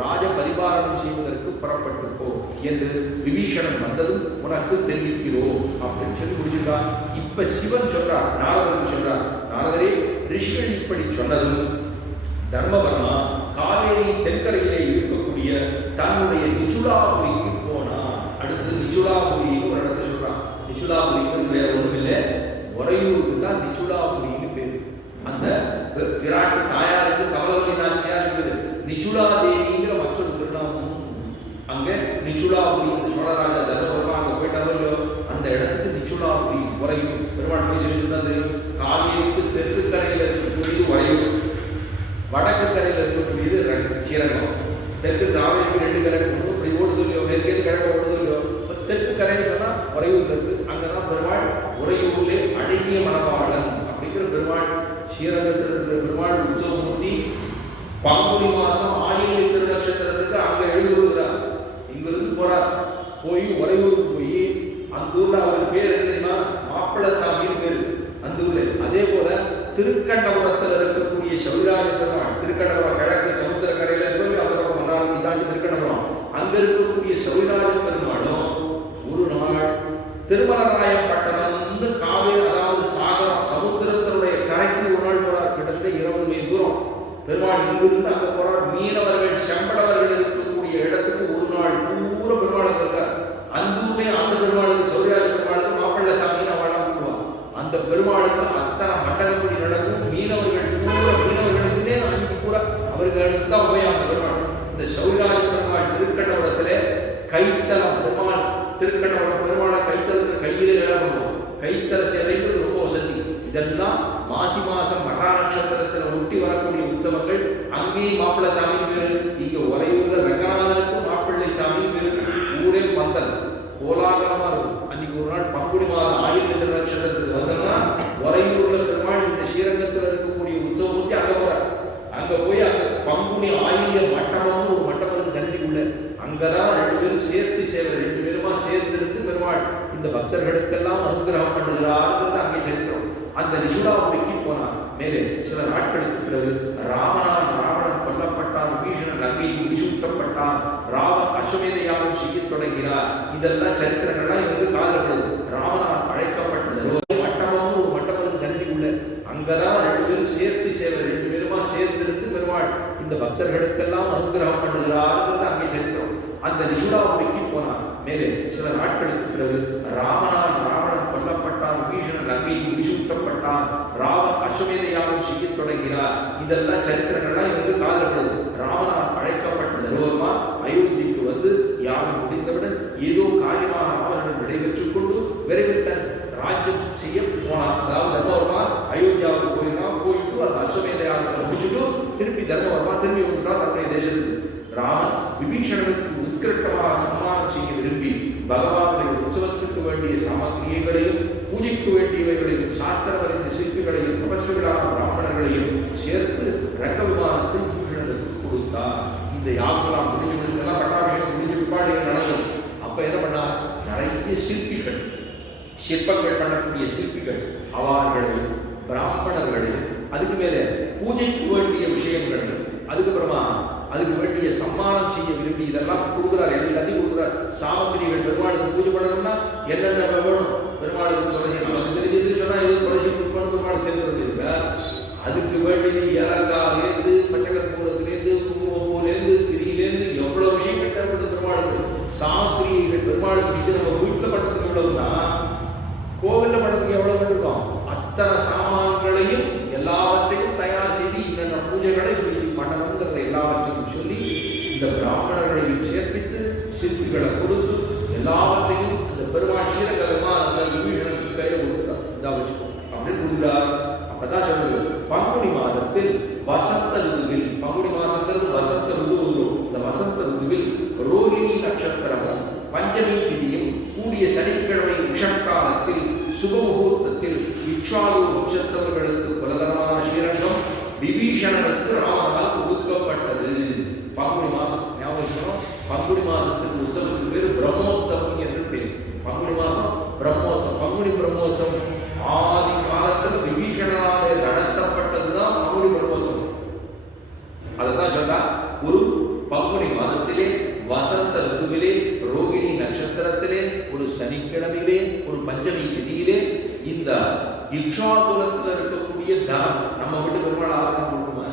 ராஜ பரிபாலனம் செய்வதற்கு புறப்பட்டு போ என்று விபீஷணன் வந்ததும் உனக்கு தெரிவிக்கிறோம் அப்படின்னு சொல்லி முடிச்சிருக்கார். இப்ப சிவன் சொல்றார், நாரதருக்கு சொல்றார், நாரதரே, ரிஷிகள் இப்படி சொன்னதும் தர்மவர்மா காவேரி தென்கரையிலே இருக்கக்கூடிய தன்னுடைய நிச்சுலாபுரிக்கு போனார். அடுத்து நிச்சுலாபுரின்னு ஒரு இடத்துல சொல்றான். நிச்சுலாபுரிக்கு வேற ஒண்ணும் இல்லை, உறையூருக்கு தான் நிச்சுலாபுரின்னு பேரு. அந்த விராட்டு தாயாருக்கு கமலவல்லி நாச்சியார் இருக்குது. நிச்சுலா தேவிங்கிற மற்றொரு திருநாமம் அங்க நிச்சுலாபுரி. சோழராஜா தர்மவர்மா அங்க போயிட்டாரோ, அந்த இடத்துக்கு நிச்சுலாபுரி உறையூர். பெருமாள் போய் சொல்லிட்டு காவேரிக்கு தெற்கு கரையில் இருக்கக்கூடியது உறையூர், வடக்கு கரையில் இருக்கக்கூடியது ஸ்ரீரங்கம். தெற்கு காவேரிக்கு 2 கரை இப்படி ஓடுது இல்லையோ, மேற்கேது கிழக்கு ஓடுது இல்லையோ. தெற்கு கரைன்னு சொன்னா உறையூர்ல இருக்கு. அங்கதான் பெருமாள் உறையூர்லே அழகிய மணவாளன் அப்படிங்கிற பெருமாள். ஸ்ரீரங்கத்தில் இருக்கிற பெருமாள் உற்சவமூர்த்தி பங்குனி மாசம் ஆயில்ய திருநட்சத்திரத்துக்கு அங்க எழுதுகிறார். இங்கிருந்து போறார். போய் உறையூருக்கு போய் அந்த ஊர்ல அவர் பேர் தெரியுமா? மாப்பிளசாமின்னு பேரு அந்த ஊர்ல. அதே போல திருக்கண்டபுரத்தில் இருக்கக்கூடிய சௌராஜ பெருமாள், திருக்கண்டபுரம் கிழக்கு சமுத்திர கரையில இருக்கு. அந்த பக்கம் மன்னார்குடி தாண்டி திருக்கண்டபுரம். அங்க இருக்கக்கூடிய சௌராஜ பெருமாளும் ஒரு நாள் திருமலராயப்பட்டணம்னு காவேரி, அதாவது சாகரம் சமுத்திரத்தினுடைய கரைக்கு ஒரு நாள் போறார். கிட்டத்தட்ட 20 மைல் தூரம் பெருமாள் இங்கிருந்து அங்க போறார். மீனவர்கள் செம்படவர்கள் இருக்கக்கூடிய இடத்துக்கு ஒரு நாள் பூரா பெருமாளுக்கு இருக்கார். அந்த ஊரே அந்த பெருமாளுக்கு சௌராஜ பெருமாளுக்கு மாப்பிள்ளசாமின்னு அவள் கூப்பிடுவான். அந்த பெருமாளுக்கு அத்தனை மண்டகப்படி நடக்கும். மீனவர்கள் பூரா மீனவர்களுக்குன்னே அன்னைக்கு பூரா அவர்களுக்கு தான் உபயோகம் பெருமாள். இந்த சௌராஜ பெருமாள் திருக்கண்டபுரத்திலே கைத்தலம் பெருமாள், திருக்கண்டபுரம் பெருமாளை கைத்தலத்தில் கையிலே பண்ணுவோம். கைத்தல சேவைக்கு ரொம்ப வசதி. இதெல்லாம் மாசி மாசம் மகா நட்சத்திரத்தில் ஒட்டி வரக்கூடிய உற்சவங்கள். அங்கேயும் மாப்பிள்ளை சாமி பேரு. இங்க உறையூர்ல ரங்கநாதனுக்கு மாப்பிள்ளை சாமி பேரு. ஊரே பந்தல் கோலாகலமா இருக்கும். அன்னைக்கு ஒரு நாள் பங்குனி மாதம் ஆயில்ய நட்சத்திரத்துக்கு வந்தோம்னா உறையூர்ல பெருமாள் இந்த ஸ்ரீரங்கத்தில் இருக்கக்கூடிய உற்சவமூர்த்தி அங்க போறார். அங்க போய் அங்க பங்குனி ஆயில்ய மண்டபம்னு ஒரு மண்டபத்துக்கு சன்னிதிக்குள்ள அங்கதான் 2 பேரும் சேர்த்து சேவை, 2 பேருமா சேர்த்து இருந்து பெருமாள் இந்த பக்தர்களுக்கெல்லாம் அனுகிரகம் பண்ணுகிறார். அங்கே சரித்திரம். அந்த நிச்சுலாபுரிக்கு போனார். மேலே சில நாட்களுக்கு பிறகு ராவணன் கொல்லப்பட்டான். விபீஷணன் அங்கே முடிசூட்டப்பட்டான். ராவன் அஸ்வமேத யாகம் செய்ய தொடங்கினார். இதெல்லாம் சரித்திரங்கள்லாம் இவருக்கு காதலப்படுது. ராவணன் அழைக்கப்பட்டது மண்டபம்னு ஒரு மண்டபத்துக்கு சன்னிதிக்குள்ள அங்கதான் 2 பேரும் சேர்த்து சேவை, 2 பேருமா சேர்த்து இருந்து பெருமாள் இந்த பக்தர்களுக்கெல்லாம் அனுகிரகம் பண்ணுகிறார். அங்கே சரித்திரம். அந்த நிச்சுலாபுரிக்கு போனார். மேலே சில நாட்களுக்கு பிறகு ராவணன் கொல்லப்பட்டான். விபீஷணன் அங்கே முடிசூட்டப்பட்டான். ராவன் அஸ்வமேத யாகம் செய்ய தொடங்கினார். இதெல்லாம் சரித்திரங்கள்லாம் இவருக்கு காதலப்படுது. ராவணன் அழைக்கப்பட்டது அயோத்திக்கு வந்து யாகம் முடிந்தவுடன் ஏதோ காரியமாக ராவணன் விடைபெற்றுக் கொண்டு விரைவில் தன் ராஜ்யம் செய்ய போனார். அதாவது தர்மவர்மா அயோத்தியாவுக்கு போயிட்டு அந்த அஸ்வமேத யாகத்தை முடிச்சுட்டு திருப்பி தர்மவர்மா திரும்பி வந்துட்டார் தன்னுடைய தேசத்துக்கு. ராமன் விபீஷணனுக்கு உத்கிருஷ்டமாக சன்மானம் செய்ய விரும்பி பகவானுடைய உற்சவத்துக்கு வேண்டிய சாமக்கிரியைகளையும் பூஜைக்கு வேண்டியவைகளையும் சாஸ்திரம் அறிந்த சிற்பிகளையும் தபஸ்விகளான பிராமணர்களையும் சேர்த்து ரங்க விமானத்தை விபீஷணனுக்கு கொடுத்தார். இந்த யாகெல்லாம் முடிஞ்செல்லாம் பட்டாபிஷேகம் முடிஞ்ச பிற்பாடு நடக்கும். அப்ப என்ன பண்ணார்? நிறைய சிற்பிகள், சிற்பங்கள் பண்ணக்கூடிய சிற்பிகள், அவர்களையும் பிராமணர்களையும் அதுக்கு மேல பூஜைக்கு வேண்டிய விஷயங்கள், அதுக்கப்புறமா அதுக்கு வேண்டிய சம்மானம் செய்ய விரும்பி இதெல்லாம் கொடுக்குறார். எல்லாத்தையும் கொடுக்குறார். சாமக்கிரிகள் பெருமாளுக்கு பூஜை பண்ணணும்னா என்னென்ன வேணும்? பெருமாளுக்கு துளசி, நமக்கு தெரிஞ்சது சொன்னா எது துளசி கொடுக்கணும் பெருமாளுக்கு சேர்ந்து வந்துருக்க. அதுக்கு வேண்டியது ஏலக்காலேருந்து பச்சைக்கற்பூரத்திலேருந்து குங்குமப்பூலேருந்து திரியிலேருந்து எவ்வளவு விஷயம் கட்டப்படுது பெருமாளுக்கு. சாமக்கிரியைகள் பெருமாளுக்கு இது நம்ம வீட்டில் பண்ணுறதுக்கு எவ்வளவுனா கோவிலில் பண்ணுறதுக்கு எவ்வளவு இருக்கும்? அத்தனை சாமான்களையும் எல்லாவற்றையும் தயார் செய்து இன்னென்ன பூஜைகளை பண்ணணுங்கிறத எல்லாவற்றையும் சொல்லி இந்த பிராமணர்களையும் சேர்ப்பித்து சிற்பிகளை கொடுத்து எல்லாவற்றையும் அந்த பெருமாள் ஸ்ரீரங்கமா அந்த விபீஷணனுக்கு கையில் கொடுக்குறார். இதா வச்சுக்கோ அப்படின்னு கொடுக்குறார். அப்ப அதான் சொல்றது பங்குனி மாதத்தில் வசந்த ருதுவில், பங்குனி மாசங்கிறது வசந்த ருது வந்துடும். இந்த வசந்த ருதுவில் ரோகிணி நட்சத்திரமும் பஞ்சமி திதியும் கூடிய சனிக்கிழமை உஷக்காலத்தில் சுபமுகூர்த்தத்தில் இக்ஷ்வாகு வம்சத்தவர்களுக்கு குலதரமான ஸ்ரீரங்கம் விபீஷணனுக்கு ராமனால் ஒதுக்கப்பட்டது. பங்குனி மாசம் ஞாபகம், பங்குனி மாசத்துக்கு உற்சவத்துக்கு பேர் பிரம்மோற்சவம் என்று பேர். பங்குனி மாசம் பிரம்மோற்சவம். பங்குனி பிரம்மோற்சவம் ஆதி காலத்தில் விபீஷணனாலே நடத்தப்பட்டதுதான் பங்குனி பிரம்மோற்சவம். அதைத்தான் சொன்னா ஒரு பங்குனி மாதத்திலே வசந்த ருதுவிலே ரோகிணி நட்சத்திரத்திலே ஒரு சனிக்கிழமையிலே ஒரு பஞ்சமி திதியிலே இந்த இக்ஷ்வாகுலத்தில் இருக்கக்கூடிய தனம் நம்ம வீட்டு பெருமாள் ஆரம்பம் கொடுக்குமா?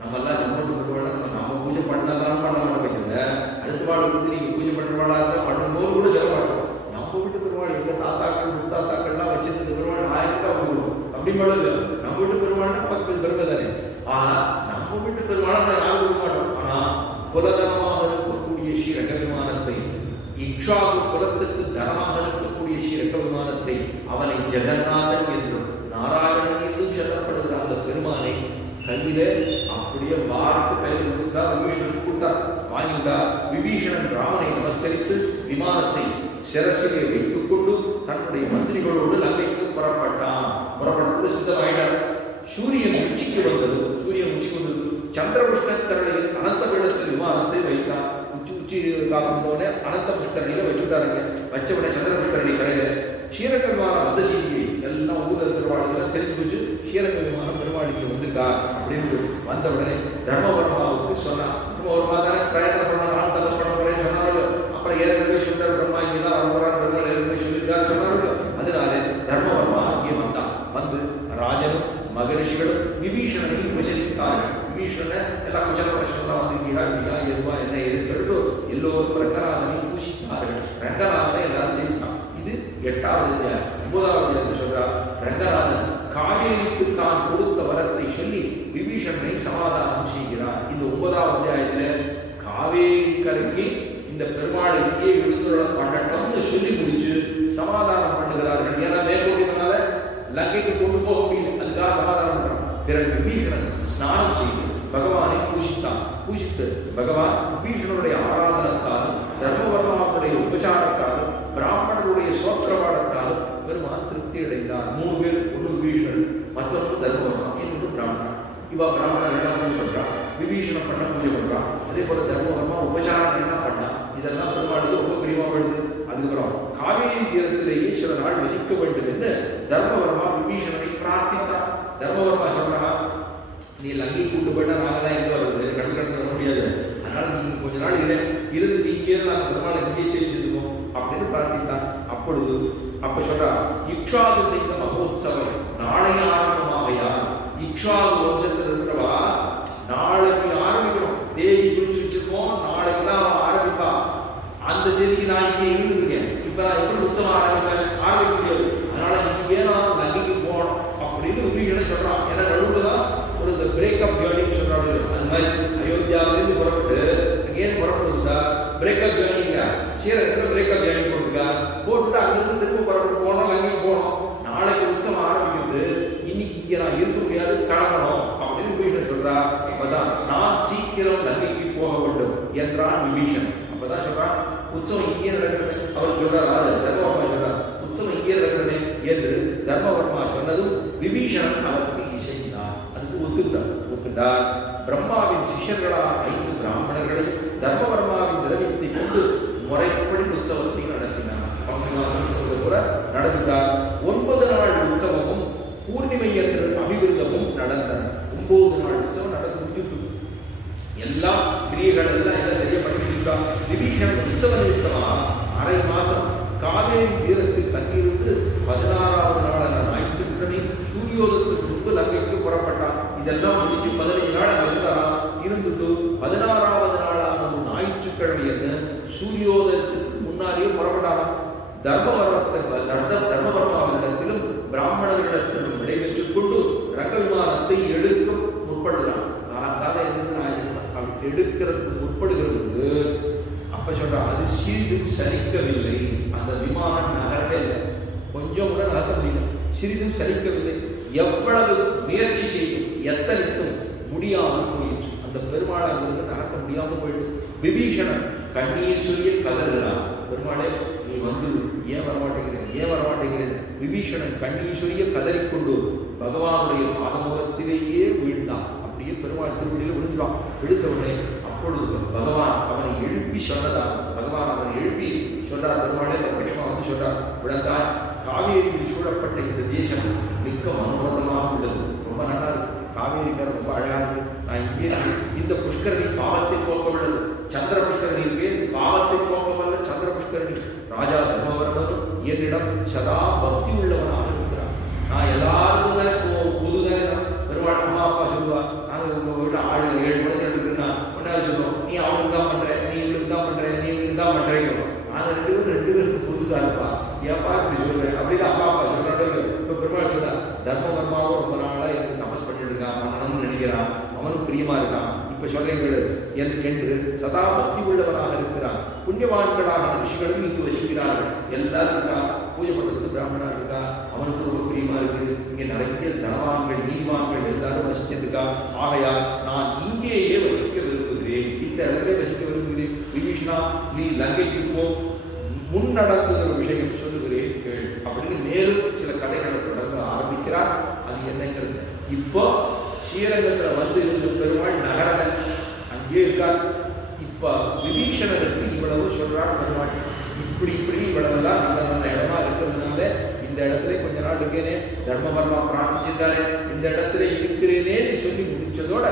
நம்ம எல்லாம் நம்ம வீட்டு பெருமாள் நம்ம பூஜை பண்ணலாம் பண்ண மாட்டேங்க. அடுத்த பாடு கொடுத்து நீங்க பூஜை பண்றவாளா இருந்தா பண்ணும்போது கூட சொல்ல மாட்டோம். நம்ம வீட்டு பெருமாள் எங்க தாத்தாக்கள் முத்தாத்தாக்கள்லாம் வச்சிருந்த பெருமாள் 1000 ரூபாய் கொடுக்கும் அப்படி பண்ணுது. நம்ம வீட்டு பெருமாள் நமக்கு பெருமை தானே. ஆனா நம்ம வீட்டு பெருமாளை நான் கொடுக்க மாட்டோம். ஆனா குலதனமாக இருக்கக்கூடிய ஸ்ரீரங்க விமானத்தை, இக்ஷ்வாகு குலத்துக்கு தனமாக இருக்கக்கூடிய ஸ்ரீரங்க விமானத்தை அவனை ஜெகநாதன் என்றும் நாராயணன் என்றும் சொல்லப்படுகிற அந்த பெருமானை கையில அப்படியே பார்த்து கையில் கொடுத்தா விபீஷணன் கொடுத்தார். வாங்கிட்டா விபீஷணன் ராமனை நமஸ்கரித்து விமானத்தை சிரசிலே வைத்துக் கொண்டு தன்னுடைய மந்திரிகளோடு லங்கைக்கு புறப்பட்டான். புறப்பட்டது சித்தமாயினார். சூரியன் உச்சிக்கு வந்தது. சூரியன் உச்சிக்கு வந்தது. சந்திரபுஷ்கரணியில் அனந்த பீடத்தில் விமானத்தை வைத்தான். உச்சி காப்போனே அனந்த புஷ்கரணியில வச்சுட்டாருங்க. வச்சவுடனே சந்திரபுஷ்கரணி கரையில ஸ்ரீரங்க விமானம் வந்த செய்தி எல்லாம் ஊதல் திருவாளர்கள் தெரிஞ்சு வச்சு ஸ்ரீரங்க விமானம் பெருமாளிக்கு வந்திருக்கா அப்படின்னு வந்த உடனே தர்மவர்மாவுக்கு சொன்னான். தர்மவர்மா தானே பிரயத்தனம் பண்ணாலும் தபஸ் பண்ண போறேன்னு சொன்னார்கள். அப்புறம் ஏற்கனவே சொல்லிட்டார் பிரம்மா இங்கெல்லாம் வரப்போறான் பெருமாள் ஏற்கனவே சொல்லியிருக்காரு சொன்னார்கள். அதனாலே தர்மவர்மா அங்கே வந்தான். வந்து ராஜனும் மகரிஷிகளும் விபீஷணனை விமர்சித்தார்கள். விபீஷணனை எல்லாம் குச்சல பிரச்சனை வந்திருக்கிறா எதுவா என்ன எதிர்த்து எல்லோரும் ரங்கநாதனை பூசித்தார்கள். ரங்கநாதனை எல்லாரும் செய்தான். இது 8வது அத்தியாயம். 9வது என்று சொல்றார். ரங்கநாதன் காவேரிக்கு தான் கொடுத்த வரத்தை சொல்லி விபீஷணனை சமாதானம் செய்கிறார். இந்த 9வது அத்தியாயத்துல காவேரி கரைக்கு இந்த பெருமாளை இங்கே எழுந்துள்ள பண்ணட்டம்னு சொல்லி முடிச்சு சமாதானம் பண்ணுகிறார்கள். ஏன்னா மேற்கொண்டினால லங்கைக்கு கொண்டு போக முடியும். அதுக்காக சமாதானம் பண்றான். பிறகு விபீஷணன் ஸ்நானம் செய்து பகவானை பூஷித்தான். பூஷித்து பகவான் விபீஷணனுடைய ஆராதனத்தாலும் தர்மவர்மாவுடைய உபச்சாரத்தாலும் பிராமணருடைய சோத்திரவாடத்தாலும் பெருமான் திருப்தி அடைந்தார். 3 பேர், ஒன்று விபீஷணன், மற்றொன்று தர்மவர்மா, இன்னொன்று பிராமணன். இவா பிராமணன் எல்லாம் பூஜை பண்றான், விபீஷணன் பண்ண பூஜை பண்றான். அதே போல தர்மவர்மா உபச்சாரம் என்ன பண்ணா. இதெல்லாம் பெருமாளுக்கு ரொம்ப பிரியமாப்படுது. அதுக்கப்புறம் காவேரி தீரத்திலேயே சில நாள் வசிக்க வேண்டும் என்று தர்மவர்மா விபீஷணனை பிரார்த்தித்தார். தர்மவர்மா சொல்றான், நீ லங்கை கூட்டு போயிட்டா நாங்கெல்லாம் எங்க வருது, கடல் கடந்து வர முடியாது. அதனால நீங்க கொஞ்ச நாள் இருந்து நீங்க நாங்கள் பெருமாளை இங்கே சேவிச்சிருக்கோம் அப்படின்னு பிரார்த்தித்தான். அப்பொழுது அப்ப சொல்றா, இக்ஷ்வாகு செய்த மகோத்சவம் நாளை ஆரம்பமாகையா. இக்ஷ்வாகு வம்சத்தில் இருக்கிறவா நாளைக்கு ஆரம்பிக்கணும். தேதி குறிச்சு வச்சிருக்கோம், நாளைக்கு தான் ஆரம்பிப்பா. அந்த தேதிக்கு நான் இங்கே இருந்துருக்கேன். இப்ப நான் எப்படி உற்சவம் ஆரம்பிக்க முடியாது. அதனால இங்கே நான் லங்கைக்கு போகணும் அப்படின்னு விபீஷணன் சொல்றான். ஏன்னா நடுவுலதான் ஒரு இந்த பிரேக்கப் ஜேர்னின்னு சொல்றாங்க. அது மாதிரி அயோத்தியாவிலிருந்து புறப்பட்டு அங்கேயிருந்து புறப்படுறதுக்கா பிரேக்கப் ஜேர்னிங்க. ஸ்ரீரங்கத்தில் பிரேக்கப் ஜேர்னி போட்டுருக்கா. போட்டுட்டு அங்கிருந்து திரும்ப புறப்பட்டு போனோம், லங்கைக்கு போனோம். நாளைக்கு உற்சவம் ஆரம்பிக்கிறது, இன்னைக்கு இங்கே நான் இருக்க முடியாது, கிளம்பணும் அப்படின்னு விபீஷணன் சொல்றா. அப்பதான் நான் சீக்கிரம் லங்கைக்கு போக வேண்டும் என்றான் விபீஷணன். அப்பதான் சொல்றான், உற்சவம் இங்கே நடக்கணுமே. அவர் சொல்றாரு, தர்மவர்மா சொல்றார், உற்சவம் இங்கே நடக்கணுமே என்று தர்மவர்மா சொன்னதும் விபீஷணன் அதற்கு இசைந்தார். அதுக்கு ஒத்துண்டார். பிரம்மாவின் சிஷ்யர்களான 5 பிராமணர்களையும் தர்மவர்மாவின் திரவியத்தை கொண்டு முறைப்படி உற்சவத்தை நடத்தினார். பங்குனி மாசம் உற்சவத்தை கூட நடத்தினார். 9 நாள் உற்சவமும் பூர்ணிமை என்று அபிவிருத்தமும் நடந்தன. 9 நாள் உற்சவம் நடந்து முடிஞ்சிட்டு எல்லாம் கிரியைகள் எல்லாம் சரியா பண்ணிட்டு விபீஷணன் உற்சவ நிமித்தமா அரை மாசம் காவேரி தீரத்தில் தங்கியிருந்து 16வது நாளான ஞாயிற்றுக்கிழமை சூரியோதயத்துக்கு முன்பு லங்கைக்கு புறப்பட்டான். இதெல்லாம் முடிஞ்சு 15 நாள் இருந்தாராம். இருந்துட்டு 16வது நாளான ஒரு ஞாயிற்றுக்கிழமை என்ன சூரியோதயத்துக்கு முன்னாலேயே புறப்பட்டாராம். தர்மவர்மாவினிடத்திலும் பிராமணர்களிடத்திலும் விடைபெற்றுக் கொண்டு ரங்க விமானத்தை எடுக்க முற்படுகிறான். காலத்தால எடுக்கிறதுக்கு முற்படுகிறது. அப்ப சொல்றான், அது சிறிதும் சலிக்கவில்லை. அந்த விமானம் நகரவே இல்லை, கொஞ்சம் கூட நகர்த்த முடியும். சிறிதும் சலிக்கவில்லை. எவ்வளவு முயற்சி செய்யும் எத்தனைத்தும் முடியாமல் போயிற்று. அந்த பெருமாள் அங்கிருந்து நகர்த்த முடியாமல் போயிட்டு விபீஷணன் கண்ணீர் சொல்லிய கதறுகிறான். பெருமாளே நீ வந்து ஏன் வரமாட்டேங்கிறேன். விபீஷணன் கண்ணீர் சொல்லிய கதறிக்கொண்டு பகவானுடைய பாதமூலத்திலேயே வீழ்ந்தான். அப்படியே பெருமாள் திருவடியில் விழுந்தான். விழுந்தவுடனே அப்பொழுது பகவான் அவனை எழுப்பி சொன்னதான். பகவான் அவனை எழுப்பி சொல்றார். பெருமாளே பிரத்யட்சமா வந்து சொல்றார், விளந்தாய், காவேரியில் சூழப்பட்ட இந்த தேசம் மிக்க மனோரதமாக உள்ளது. ரொம்ப நல்லா இருக்கு. காவேரிக்கார ரொம்ப அழகா இருக்கு. நான் இங்கே இந்த புஷ்கரணி பாவத்தை போக்க உள்ளது. சந்திர புஷ்கரணி இருக்கு, பாவத்தை போக்கவல்ல சந்திர புஷ்கரணி. ராஜா தர்மவர்மனும் என்னிடம் சதா பக்தி உள்ளவனாக இருக்கிறான். நான் எல்லாருக்கும் தானே புதுதானே தான். பெருமாள் அம்மா அப்பா சொல்லுவா, நாங்கள் உங்க வீட்டில் 7 மணி இருக்குன்னா ஒன்னா சொல்லுவோம், நீ அவனுக்கு தான் பண்ற, நீ இவளுக்கு தான் பண்ற, நீ இவனுக்கு தான் பண்றேங்க. நாங்கள் 2 பேருக்கு புதுதா இருப்பா. ஏப்பா இப்படி சொல்றேன் அப்படின்னு அம்மா அப்பா சொல்றாங்க. இப்போ பெருமாள் சொல்றா, தர்மவர்மாவும் ரொம்ப நாளா எனக்கு தபஸ் பண்ணிட்டு இருக்கான், பண்ணணும்னு நினைக்கிறான், அவனும் பிரியமா இருக்கான். இப்ப சொல்றீங்கள் என்று சதா பக்தி உள்ளவனாக இருக்கிறான். புண்ணியவான்களாக ரிஷிகளும் இங்கு வசிக்கிறார்கள். எல்லாரும் இருக்கா, பூஜை பண்றதுக்கு பிராமணா இருக்கா, அவனுக்கு ரொம்ப பிரியமா இருக்கு. இங்க நிறைய தனவான்கள் நீதிவான்கள் எல்லாரும் வசிச்சிருக்கா. ஆகையா நான் இங்கேயே வசிக்க விரும்புகிறேன், இந்த இடத்துல வசிக்க விரும்புகிறேன். விபீஷணா, நீ லங்கைக்கு போ, முன் நடந்துகிற விஷயம் சொல்லுகிறேன் கேள் அப்படின்னு மேலும் சில கதைகளை தொடர்ந்து ஆரம்பிக்கிறார். அது என்னங்கிறது இப்போ ஸ்ரீரங்கத்தில் வந்து இருந்த பெருமாள் நகரன் அங்கே இருக்கார். இப்ப விபீஷணனுக்கு இவ்வளவு சொல்றார் பெருமாள். இப்படி இவ்வளவுதான் நல்ல நல்ல இடமா இருக்கிறதுனால இந்த இடத்துல கொஞ்ச நாள் இருக்கேனே, தர்மவர்மா பிரார்த்திச்சிருந்தாலே இந்த இடத்துல இருக்கிறேனே சொல்லி முடிச்சதோட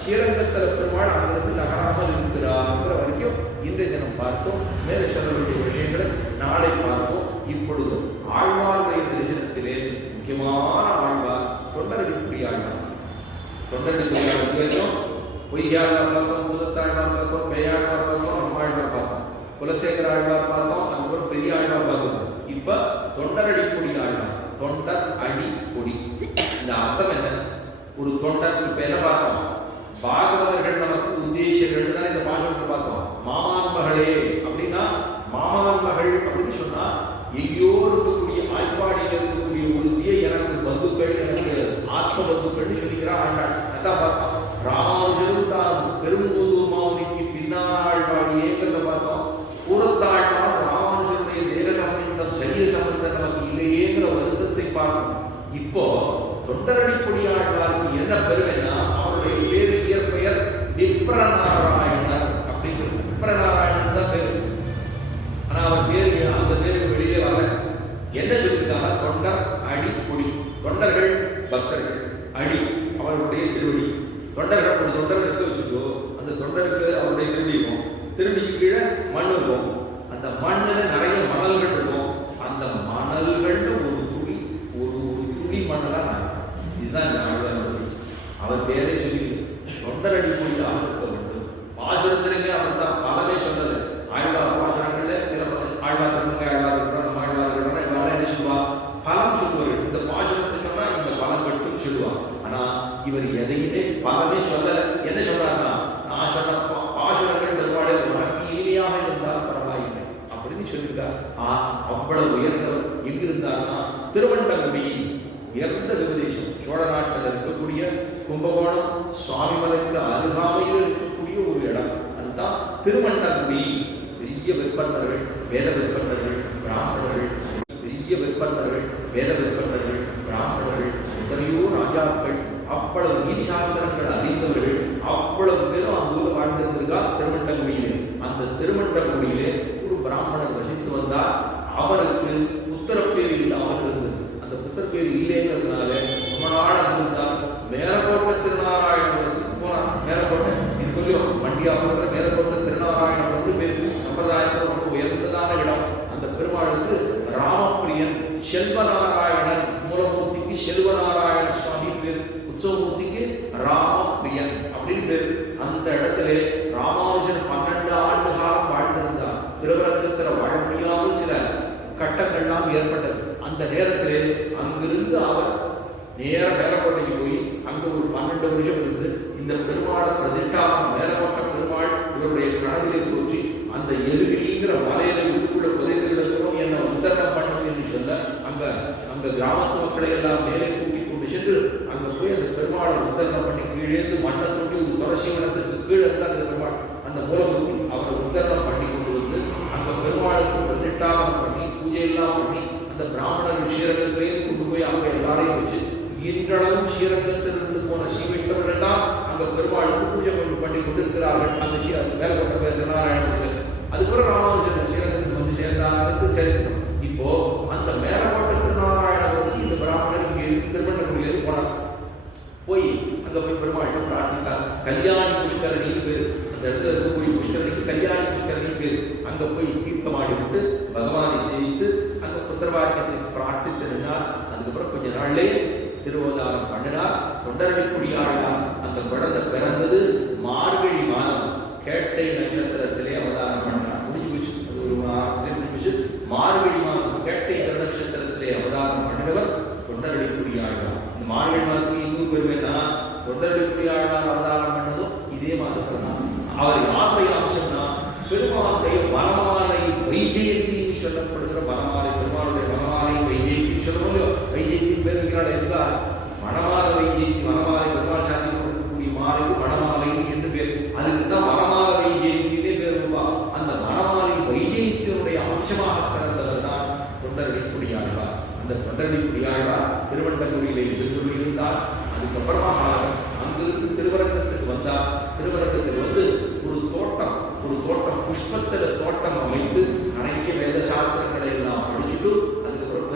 ஸ்ரீரங்கத்தில் பெருமாள் அங்கிருந்து நகராமல் இருக்கிறாங்கிற வரைக்கும் இன்றைய தினம் பார்த்தோம். மேலே சொல்ல வேண்டிய விஷயங்களை நாளை பார்ப்போம். இப்பொழுது ஆழ்வாருடைய தரிசனத்திலே முக்கியமான ஆழ்வார் தொண்டரடிப்புடி ஆழ்வார். தொண்டரடிப்புடி ஆழ்வார் பொய்யாழ்வார் பார்த்தோம், பூதத்தாழ்வார் பார்த்தோம், பெய்யாழ்வார் பார்த்தோம், அம்மாழ்வார் பார்த்தோம், குலசேகர ஆழ்வார் பார்த்தோம், அதுக்கப்புறம் பெரிய ஆழ்வார் பார்த்தோம். இப்ப தொண்டரடிப்புடி ஆழ்வார். தொண்டர் அடி பொடி, இந்த அர்த்தம் என்ன? ஒரு தொண்டர். இப்ப என்ன பார்த்தோம்? பாகவதர்கள் நமக்கு உத்தேசர்கள் தான் இந்த பாஷத்தை பார்த்தோம். மாமான் மகளே அப்படின்னா, மாமான் மகள் அப்படின்னு சொன்னா எங்கேயோ இருக்கக்கூடிய ஆய்வாடியில் இருக்கக்கூடிய ஒருத்தியை எனக்கு பந்துக்கள், எனக்கு ஆத்ம பந்துக்கள்னு சொல்லிக்கிறான் ஆண்டாள். அதான் பார்த்தோம். ராமானுஜரும் தான் பெரும்புதூர் மாவுனிக்கு பின்னாழ்வாடியேங்கிறத பார்த்தோம். கூடத்தாழ்வார் ராமானுஜருடைய தேக சம்பந்தம் சரீர சம்பந்தம் நமக்கு இல்லையேங்கிற வருத்தத்தை பார்க்கணும். இப்போ தொண்டரடிப்புடி ஆழ்வாருக்கு என்ன பெருமைன்னா, அவருடைய பேரு இயற்பெயர் விப்ரநாராயணர் அப்படிங்கிறது. விப்ரநாராயணன் தான் பேரு. ஆனா அவர் பேரு, அந்த பேருக்கு வெளியே வர என்ன சொல்லியிருக்காங்க? தொண்டர் அடி பொடி. தொண்டர்கள் பக்தர்கள், அடி அவர்களுடைய திருவடி. தொண்டர்கள் ஒரு தொண்டர் எடுத்து வச்சுக்கோ, அந்த தொண்டருக்கு அவருடைய திருவடி இருக்கும். திருவடிக்கு கீழே மண் இருக்கும். அந்த மண்ணில் நிறைய மணல்கள் இருக்கும். அந்த மணல்கள் ஒரு துளி மணலா. இதுதான் இந்த ஆழ்வார். அவர் பேரே சொல்லி தொண்டரடி பொடியாக இருக்க வேண்டும். பாசுரத்திலுமே அவர் தான் பலவே சொன்னது. ஆழ்வார் பாசுரங்கள்ல சில ஆழ்வார் திருமங்கை ஆழ்வார் இருக்கிறோம், நம்ம ஆழ்வார் இருக்கிறோம், இவெல்லாம் என்ன சொல்லுவா? பலம் சொல்லுவார். இந்த பாசுரத்தை சொன்னா இந்த பலம் மட்டும் சொல்லுவார். ஆனா இவர் எதையுமே பலமே சொல்லல. என்ன சொல்றாருன்னா, நான் சொன்ன பாசுரங்கள் பெருமாளே உனக்கு இனிமையாக இருந்தால் பரவாயில்லை அப்படின்னு சொல்லியிருக்கார். அவ்வளவு உயர்ந்தவர். எங்கிருந்தார்னா திருவண்ணாமலை, உயர்ந்த விபதேசம். சோழ நாட்டில் இருக்கக்கூடிய கும்பகோணம் சுவாமிமலைக்கு அருகாமையில் இருக்கக்கூடிய ஒரு இடம். அதுதான் திருவண்ணாமலை. பெரிய விற்பனர்கள், வேத விற்பனர்கள், பிராமணர்கள், பெரிய விற்பனர்கள், வேத விற்பனர்கள், பிராமணர்கள், எத்தனையோ ராஜாக்கள், அவ்வளவு நீதி சாஸ்திரங்கள் அறிந்தவர்கள், அவ்வளவு பேரும் அந்த ஊரில் வாழ்ந்திருந்திருக்கா திருவண்ணாமலையிலே. அந்த திருவண்ணாமலையிலே ஒரு பிராமணர் வசித்து வந்தார். அவருக்கு புத்திரப்பேர் இல்லாமல் இருந்தது. அந்த புத்திரப்பேர் இல்லைங்கிறதுனால ரொம்ப நாள் இருந்தார். மேலக்கோட்டை திருநாராயணபுரத்துக்கு போனார். மேலக்கோட்டை இது கொஞ்சம் மண்டியாபுரத்தில் மேலக்கோட்டை திருநாராயணபுரம் பேர். சம்பிரதாயத்தில் ரொம்ப உயர்ந்ததான இடம். அந்த பெருமாளுக்கு ராமப்பிரியன், செல்வநாராயணன், மூலமூர்த்திக்கு செல்வநாராயண சுவாமி பேர், உற்சவமூர்த்திக்கு ராமப்பிரியன் அப்படின்னு பேர். அந்த இடத்துல ராமானுஜன் 12 ஆண்டு காலம் வாழ்ந்திருந்தார். திருவரங்கத்தில் வாழ முடியாமல் சில கட்டங்கள்லாம் ஏற்பட்டது. அந்த நேரத்திலே அங்கிருந்து அவர் நேர மேலக்கோட்டைக்கு போய் அங்க ஒரு 12 வருஷம் இருந்து இந்த பெருமாளை பிரதிஷ்டாபம், மேலக்கோட்டை பெருமாள் இவருடைய கனவிலே போச்சு. அந்த எதுகிங்கிற மலையில உள்ளுக்குள்ள புதைந்து கிடக்கிறோம், என்ன உத்தரணம் பண்ணும் என்று சொல்ல அங்க கிராமத்து மக்களை எல்லாம் மேலே கூட்டிக் கொண்டு சென்று அங்க போய் அந்த பெருமாளை உத்தரணம் பண்ணி கீழேந்து மண்ணை தொட்டி ஒரு துளசி மனத்திற்கு கீழே இருந்தால் அந்த பெருமாள் அந்த மூலமூர்த்தி அவரை உத்தரணம் பண்ணி கொண்டு வந்து அங்க பெருமாளுக்கு பிரதிஷ்டாபனம் பண்ணி பூஜை எல்லாம் பண்ணி அந்த பிராமணர்கள் ஸ்ரீரங்கத்திலேயே கொண்டு போய் அவங்க எல்லாரையும் வச்சு இன்றளவும் ஸ்ரீரங்கத்திலிருந்து போன சீமைத்தவர்கள் எல்லாம் அங்க பெருமாளுக்கு பூஜை பண்ணி கொண்டு இருக்கிறார்கள். அந்த மேல கொண்ட பேர் திருநாராயணத்துக்கு அதுக்கப்புறம் ராமானுஜன் ஸ்ரீரங்கத்துக்கு வந்து சேர்ந்தாங்க சரித்திரம். இப்போ அந்த மேலப்பட்ட திருநாராயணன் வந்து இந்த பிராமணர் இங்கே திருவண்ணாமலையிலிருந்து போனார். போய் அங்க போய் பெருமாள்கிட்ட பிரார்த்தித்தார். கல்யாணி புஷ்கரணி பேர் அந்த இடத்துல இருக்கக்கூடிய புஷ்கரணிக்கு கல்யாணி புஷ்கரணி பேர். அங்க போய் தீர்த்தமாடி விட்டு பகவானை சேவித்து அங்க புத்திரவாக்கியத்தை பிரார்த்தித்து நின்றார். அதுக்கப்புறம் கொஞ்ச நாள்லே திருவதாரம் பண்ணினார். தொண்டரடிக்குடியாழ்வார் அந்த குழந்தை பிறந்தது மார்கழி மாதம் கேட்டை நட்சத்திரத்திலே அவதாரம் பண்ணார். முடிஞ்சு போச்சு, அது ஒரு முடிஞ்சு போச்சு. மார்கழி மாதம் கேட்டை நட்சத்திரத்திலே அவதாரம் பண்ணினவர் தொண்டரடிக்குடியாழ்வார். இந்த மார்கழி மாசத்துக்கு இன்னும் பெருமைன்னா தொண்டரடிக்குடியாழ்வார் அவதாரம் பண்ணதும் இதே மாசத்துல தான். அவர் யாருடைய அம்சம்னா பெருமாளுடைய வனமாலை வைஜெயந்தின்னு சொல்லப்படுகிற வனமாலை, பெருமாளுடைய வனமாலை வைஜெயந்தி சொல்லுவோம். வைஜெயந்தி பேர் இருந்தால் வனமாலை வைஜெயந்தி, வனமாலை பெருமாள் சாந்தி கொடுக்கக்கூடிய மாலைக்கு வனமாலை என்று பேர். அதுக்கு தான் வனமாலை வைஜெயந்தினே பேர் ரூபா. அந்த வனமாலை வைஜெயந்தியினுடைய அம்சமாக பிறந்தவர் தான் தொண்டரடிக்குடியாழ்வார். அந்த தொண்டரடிக்குடியாழ்வார் திருவண்ணாமலையிலே இருந்தார். அதுக்கப்புறமா அங்கிருந்து திருவரங்கத்துக்கு வந்தார். திருவரங்கத்துக்கு வந்து ஒரு தோட்டம் புஷ்பத்துல தோட்டம் அமைத்து நிறைய வேத சாஸ்திரங்களை எல்லாம் படிச்சுட்டு அதுக்கப்புறம்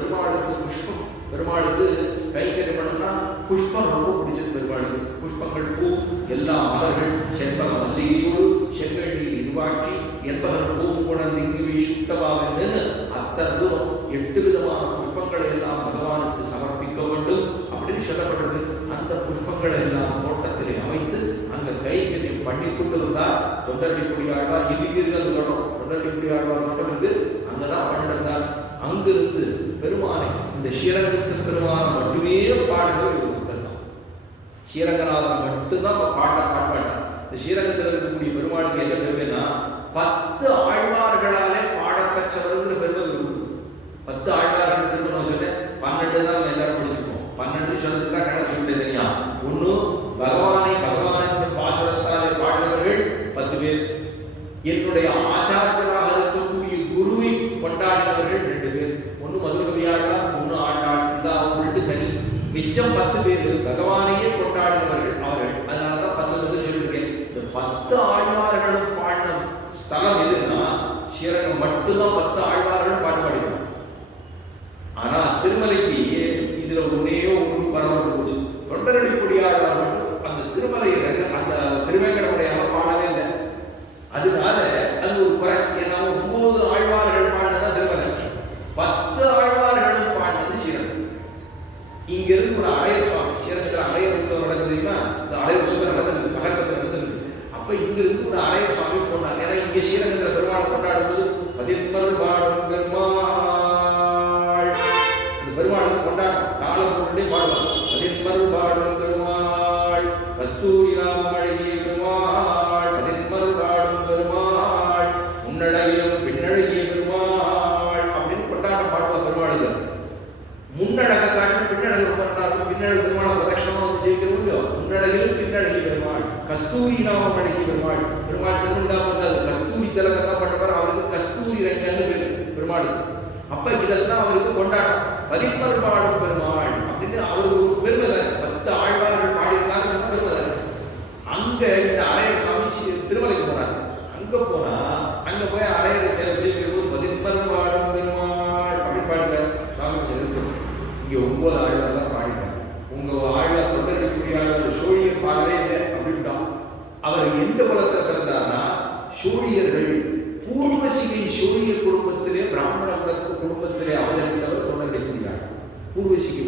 பெருமாளுக்கு கைகறி பண்ணா புஷ்பம் ரொம்ப பிடிச்சது. பெருமாளுக்கு புஷ்பங்கள், பூ, எல்லா மலர்கள், செண்பக மல்லிகையோடு செங்கண்ணீர் இருவாட்சி என்பவர் பூங்குணர்ந்து இங்குவை சுட்டவாவென்று அத்தனை 8 விதமான புஷ்பங்களை எல்லாம் பகவானுக்கு சமர்ப்பிக்க வேண்டும் அப்படின்னு சொல்லப்பட்டது. அந்த புஷ்பங்களை எல்லாம் தோட்டத்திலே அமைத்து அங்க கைகறி பண்ணி கொண்டு வந்தார் தொண்டரடிக்குடியாழ்வார். இன்னைக்கு தோட்டம் தொண்டரடிக்குடியாழ்வார் தோட்டம் இருக்கு, அங்கதான் பண்ணிருந்தார். அங்கிருந்து பெருமானை இந்த ஸ்ரீரங்கத்தின் பெருமானை மட்டுமே பாடுகள் ஸ்ரீரங்கநாதன் மட்டும்தான் பாடுவாங்க. இந்த ஸ்ரீரங்கத்தில் இருக்கக்கூடிய பெருமாளுக்கு என்ன பெருமைன்னா 10 ஆழ்வார்களாலே பாடப்பெற்றவர்கள் பெருமை இருக்கு. 10 ஆழ்வார்கள் திரும்ப நான் சொன்னேன், 12 தான் எல்லாரும் படிச்சிருக்கோம். 12 சொல்றதுக்கு தான் கணக்கு சொல்லிட்டு தெரியா. ஒண்ணு பகவானின் பாசுரத்தாலே பாடுபவர்கள் 10 பேர். என்னுடைய ஆச்சாரியராக இருக்கக்கூடிய குருவை கொண்டாடினவர்கள் 2 பேர். ஒன்னு மதுரகவியாழ்வார், ஒன்னு ஆண்டாள். இதான் தனி. மிச்சம் 10 பேர் பகவானையே கொண்டாடினவர்கள் அவர்கள். அதனாலதான் 10 சொல்லிருக்கேன். இந்த 10 ஆழ்வார்களும் பாடின ஸ்தலம் எதுன்னா ஸ்ரீரங்கம் மட்டும்தான். 10 ஆழ்வார்கள் பாடுபாடுகிறார். ஆனா திருமலைக்கு இதுல ஒன்னே ஒன்று பரவாயில்ல போச்சு. தொண்டரடிக்குடியாழ்வார் அந்த திருமலை அந்த திருவேங்கடமுடைய பாடவே இல்லை. அதனால அது ஒரு குறை. ஏன்னா 9 ஆழ்வார்கள் பாடினதான் திருமலை, 10 ஆழ்வார்களும் பாடினது ஸ்ரீரங்கம். இங்க இருந்து ஒரு அழைய சுவாமி ஸ்ரீரங்கத்தில் அழைய உற்சவம் நடக்குது தெரியுமா? இந்த அழைய உற்சவம் நடந்தது மகரத்தில் நடந்தது. அப்ப இங்க இருந்து ஒரு அழைய சுவாமி போனாங்க. ஏன்னா இங்க ஸ்ரீரங்கத்தில் பெருமாள் கொண்டாடும் போது பதின்மர் பாடும் பெருமாள் இந்த பெருமாளுக்கு கொண்டாடும் தாளம் போட்டுட்டே பாடுவாங்க. பதின்மர் பாடும் பெருமாள் கஸ்தூரி ராம அழகிய பெருமாள், பதின்மர் பாடும் பெருமாள் முன்னழகியும் பின்னழகிய பெருமாள் அப்படின்னு கொண்டாட்டம் பாடுவாங்க. பெருமாளுக்கு முன்னழக காட்டும் பின்னழகு ரொம்ப நல்லா இருக்கும். பின்னழகு பெருமாள் பிரதட்சணமா வந்து சேர்க்கிறோம். முன்னழகிலும் பின்னழகிய பெருமாள், கஸ்தூரி ராம அழகிய பெருமாள். பெருமாள் திருவண்ணாமலை கஸ்தூரி திலகம் பண்றவர், அவருக்கு கஸ்தூரி ரங்கன்னு பேரு பெருமாள். அப்ப இதெல்லாம் அவருக்கு கொண்டாட்டம். பதின்மர் பாடும் பெருமாள் அப்படின்னு அவருக்கு ஒரு பெருமை தான். 10 ஆழ்வார்கள் பாடியிருக்காங்க, பெருமை தான். அங்க இந்த அரையர் சுவாமி திருமலைக்கு போனார். அங்க போனா அங்க போய் அரையர் சேவை செய்யும் பதின்மர் பாடும் பெருமாள் அப்படின்னு பாடுங்க. சுவாமி நிறுத்தம். இங்க 9 ஆழ்வார் தான் பாடிட்டார். உங்க ஆழ்வார் தொண்டரடிக்குடிய ஆழ்வார் சோழியர் பாடவே இல்லை அப்படின்ட்டான். அவர் எந்த குலத்துல பிறந்தார்னா சோழியர்கள் பூர்வசிகை சோழிய குடும்பத்திலே பிராமண குடும்பத்திலே அவதரித்தவர் தொண்டரடிக்குடியார். பூர்வசிகை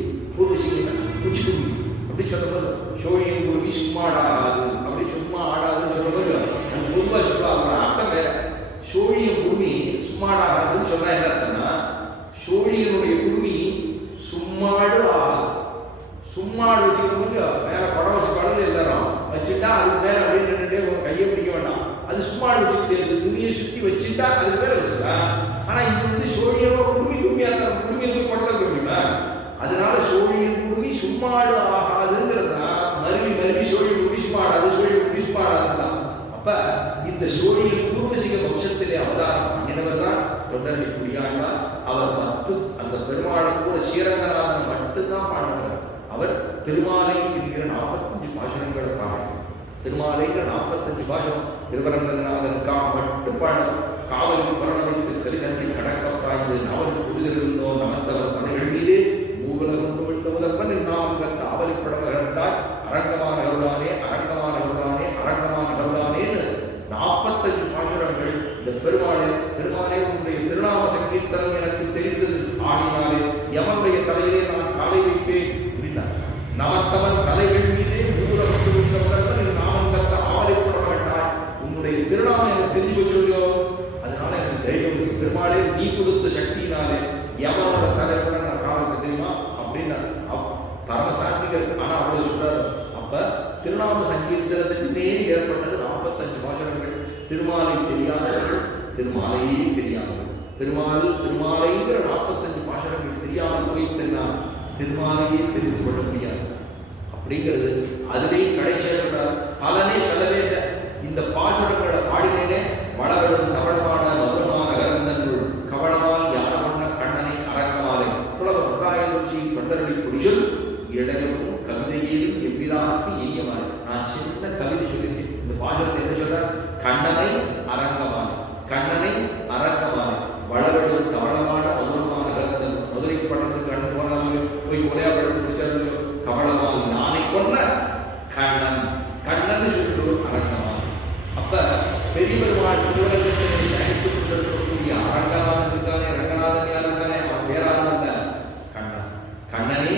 குச்சிக்குடி அப்படி சொல்லும்போது சோழியன் குருவி சும்மா ஆடாது அப்படி சும்மா ஆடாதுன்னு சொல்லும்போது அது பொதுவா சொல்லுவாங்க. அர்த்தம் வேற. சோழிய குருவி சும்மா ஆடாதுன்னு சொன்னா என்ன அர்த்தம்னா சோழியனுடைய குருவி சும்மாடு ஆகாது. சும்மாடு வச்சுக்கணும் மேல படம் வச்சு பாடல எல்லாரும் வச்சுட்டா அதுக்கு மேல அப்படியே நின்றுட்டே கையை பிடிக்க வேண்டாம். அது சும்மாடு வச்சுக்கிட்டே துணியை சுத்தி வச்சுட்டா அதுக்கு மேல வச்சுக்கலாம். ஆனா இது வந்து சோழியோ குடுமியா இருந்தா குடுமியில போய் படத்தை முடியுமா? அதனால சோழியின் குடுமி சும்மாடு ஆகாதுங்கிறதுனா மருவி மருவி சோழியின் குடுமி சும்மாடாது, சோழியின் குடுமி சும்மாடாதுதான். அப்ப இந்த சோழியின் பூர்வசிக வம்சத்திலே அவதாரம் பண்ணினவர் தான் தொண்டரடி புலியாழ்வார். அவர் 10 அந்த பெருமாளுக்கு ஸ்ரீரங்கநாதன் மட்டும்தான் பாடினார். அவர் திருமாலை என்கிற 45 பாசுரங்களை பாடினார். திருமாலைங்கிற 45 பாசுரம் திருவரங்கநாதனுக்காக மட்டும் பாடினார். காவலில் பரணமைத்து கலிதன்றி கடக்க பாய்ந்து நாவல் புரிதிருந்தோ நமத்தவர் தலைகள் மீதே மூவல கொண்டு விட்டு முதல்வன் நாமங்கத்த ஆவலிப்படம் இறந்தாய் அரங்கமான அருளானே அரங்கமான அருளானே அரங்கமான அருளானேன்னு 45 பாசுரங்கள் இந்த பெருமாளே உன்னுடைய திருநாம சங்கீர்த்தனம் எனக்கு தெரிந்தது ஆகினாலே எவனுடைய தலையிலே நான் காலை வைப்பேன் அப்படின்னா நமத்தவன் தலைகள் மீதே மூல கொண்டு விட்ட முதல்வன் நாமங்கத்த ஆவலிப்பட மாட்டாய். உன்னுடைய திருநாமம் எனக்கு தெரிஞ்சு வச்சுருக்கோ, அதனால எனக்கு தைரியம். பெருமாளே நீ கொடுத்த சக்தியினாலே எவனோட தலைவட நான் காலம் தெரியுமா அப்படின்னா பரமசாந்திகள். ஆனா அவ்வளவு சொல்றாரு. அப்ப திருநாம சங்கீர்த்தனத்துக்குமே ஏற்பட்டது 45 பாசுரங்கள். திருமாலை தெரியாதவர்கள், திருமாலையே தெரியாமல் திருமாலைங்கிற 45 பாசுரங்கள் தெரியாமல் போயிட்டுன்னா திருமாலையே தெரிந்து கொள்ள முடியாது அப்படிங்கிறது. அதுலேயும் கடைசியாக பலனே சொல்லவே இல்லை. இந்த பாசுரங்களை பாடினேனே வளரும் கவளமான மதுரமான கரந்தன்னுள் கவளமால் யான வண்ண கண்ணனை அரங்கமாலை புலவ தொண்டாயிரச்சி தொண்டரடி புடிச்சொல் இடையவும் கவிதையிலும் எவ்விதாக்கு இனியமாறு. நான் சின்ன கவிதை சொல்லியிருக்கேன். இந்த பாசுரத்தை என்ன சொல்ற? கண்ணனை அரங்கமாலை, கண்ணனை அரங்கமாலை வளரும் கவளமான மதுரமான கரந்தன். மதுரைக்கு பட்டணத்துக்கு கண்ணன் போனாங்க, போய் ஒரே படத்து முடிச்சாரு. கவளமால் யானை கொன்ன கண்ணன், கண்ணன் சொல்லிட்டு அரங்கமாலை. அப்ப பெரிய பெருமாள் திருவரங்கத்தை சகித்துக் கொண்டிருக்கக்கூடிய அரங்கநாதன் இருக்கானே, ரங்கநாதன் யாருக்கானே, அவன் பேரானந்த கண்ணன். கண்ணனே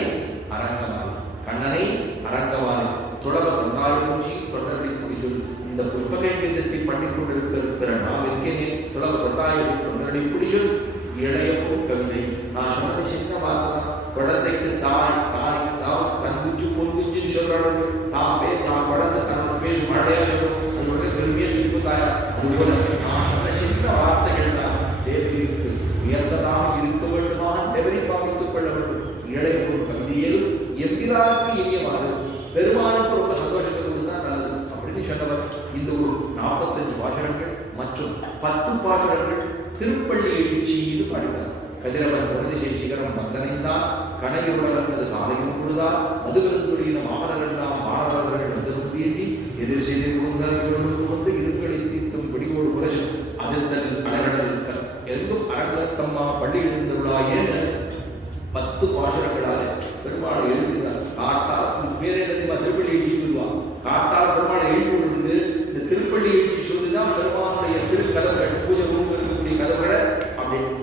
அரங்கமாலை, கண்ணனை அரங்கமாலை தொடர தொண்டாயிரச்சி தொண்டரடி புடிச்சொல். இந்த புஷ்பகேந்திரத்தை பண்ணிக் கொண்டிருக்கிற நாம் இருக்கேனே தொடர தொண்டாயிரத்தி தொண்டரடி புடிச்சொல் இளையப்போ கவிதை. நான் சொன்னது சின்ன வார்த்தை. குழந்தைக்கு தாய் தாய் தாய் தன் குஞ்சு பொன் குஞ்சுன்னு சொல்றாங்க. தான் குழந்தை தன்னோட பேசும் மழையா சொல்லும். அது பெருமையா சொல்லி தாயா. அதுபோல நான் சொன்ன சின்ன வார்த்தைகள் தான் தேவருக்கு உயர்ந்ததாக இருக்க வேண்டுமாக தேவரை பாவித்துக் கொள்ள வேண்டும். இளையப்போ கவிதையிலும் எவ்விதாருக்கு இனியவாறு பெருமானுக்கு ரொம்ப சந்தோஷத்துக்கு தான் நல்லது அப்படின்னு சொன்னவர். இந்த ஒரு 45 பாசுரங்கள் மற்றும் 10 பாசுரங்கள் திருப்பள்ளி எழுச்சியில் பாடினார். கதிரவன் குழந்தை சிகரம் வந்தனைந்தான் கணையில் வளர்ந்தது காலையும் பொழுதால் மதுவிருந்துடைய மாமனர்கள் நாம் மாணவர்கள் வந்து தீண்டி எதிர் செய்து வந்து இருங்களை தீர்த்தும் பிடிகோடு புரசும் அதில் தன் அழகடல் எங்கும் அரங்கத்தம்மா பள்ளி எழுந்தவளாயேன்னு 10 பாசுரங்களால பெருமாள் எழுதுகிறார். காட்டால் பேரே தெரியுமா? திருப்பள்ளி எழுச்சி சொல்லுவான். காட்டால் பெருமாள் எழுதி கொண்டிருக்கு. இந்த திருப்பள்ளி எழுச்சி சொல்லிதான் பெருமாளுடைய திருக்கதவுகள் பூஜை ரூம் இருக்கக்கூடிய கதவுகளை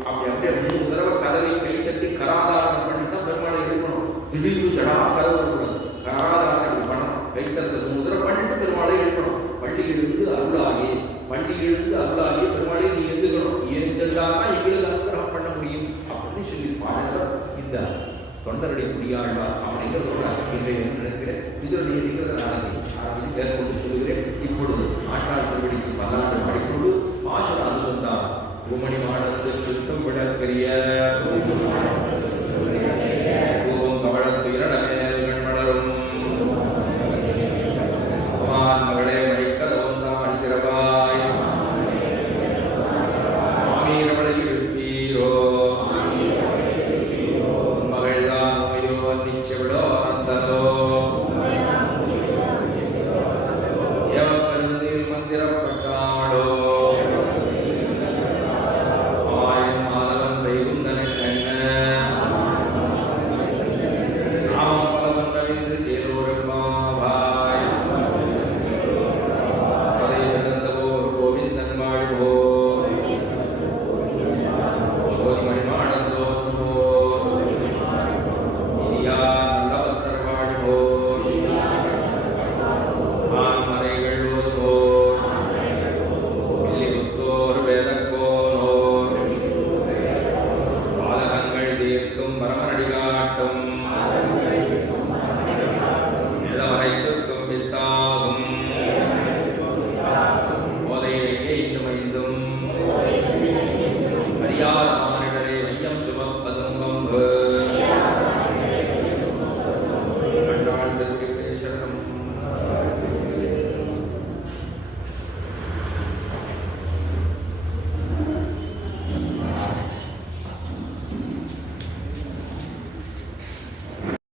அப்படியே 3 தடவை கதவை கைத்தட்டி கராதாரணம் பண்ணி தான் பெருமாளை எழுப்பணும். திடீர்னு ஜடா கதவு இருக்கணும். கராதாரணம் பண்ணணும். கைத்தறத்தை 3 தடவை பண்ணிட்டு பெருமாளை எழுப்பணும். பள்ளியிலிருந்து அருளாகி பெருமாளை நீ எழுதுக்கணும். ஏன் எங்களுக்கு அனுகிரகம் பண்ண முடியும் அப்படின்னு சொல்லி பாடுகிறவர் இந்த தொண்டரடி புலியாழ்வார். அவனை எங்க சொல்றார் என்று நினைக்கிறேன். இதனுடைய நிகழ்ந்த நாளைக்கு மேற்கொண்டு சொல்லுகிறேன். இப்பொழுது ஆட்டாள் திருவடிக்கு பல்லாண்டு பாடிக்கொண்டு பாசுர அனுசந்தார் பூமணி மாடத்து சுத்தம் விடற்கரிய பூவம் கவளத்து இரடமேல் கண்மலரும் அம்மான் மகளே மணிக்கதவம் தான் திறவாய் மாமீரமலை எழுப்பீரோ மகள் தான் நோயோ நிச்சவிடோ அந்தனோ எவப்பெருந்தில் மந்திரப்பட்டாடோ ஆயம் மாதவன் வைகுந்தன இருக்கக்கூடிய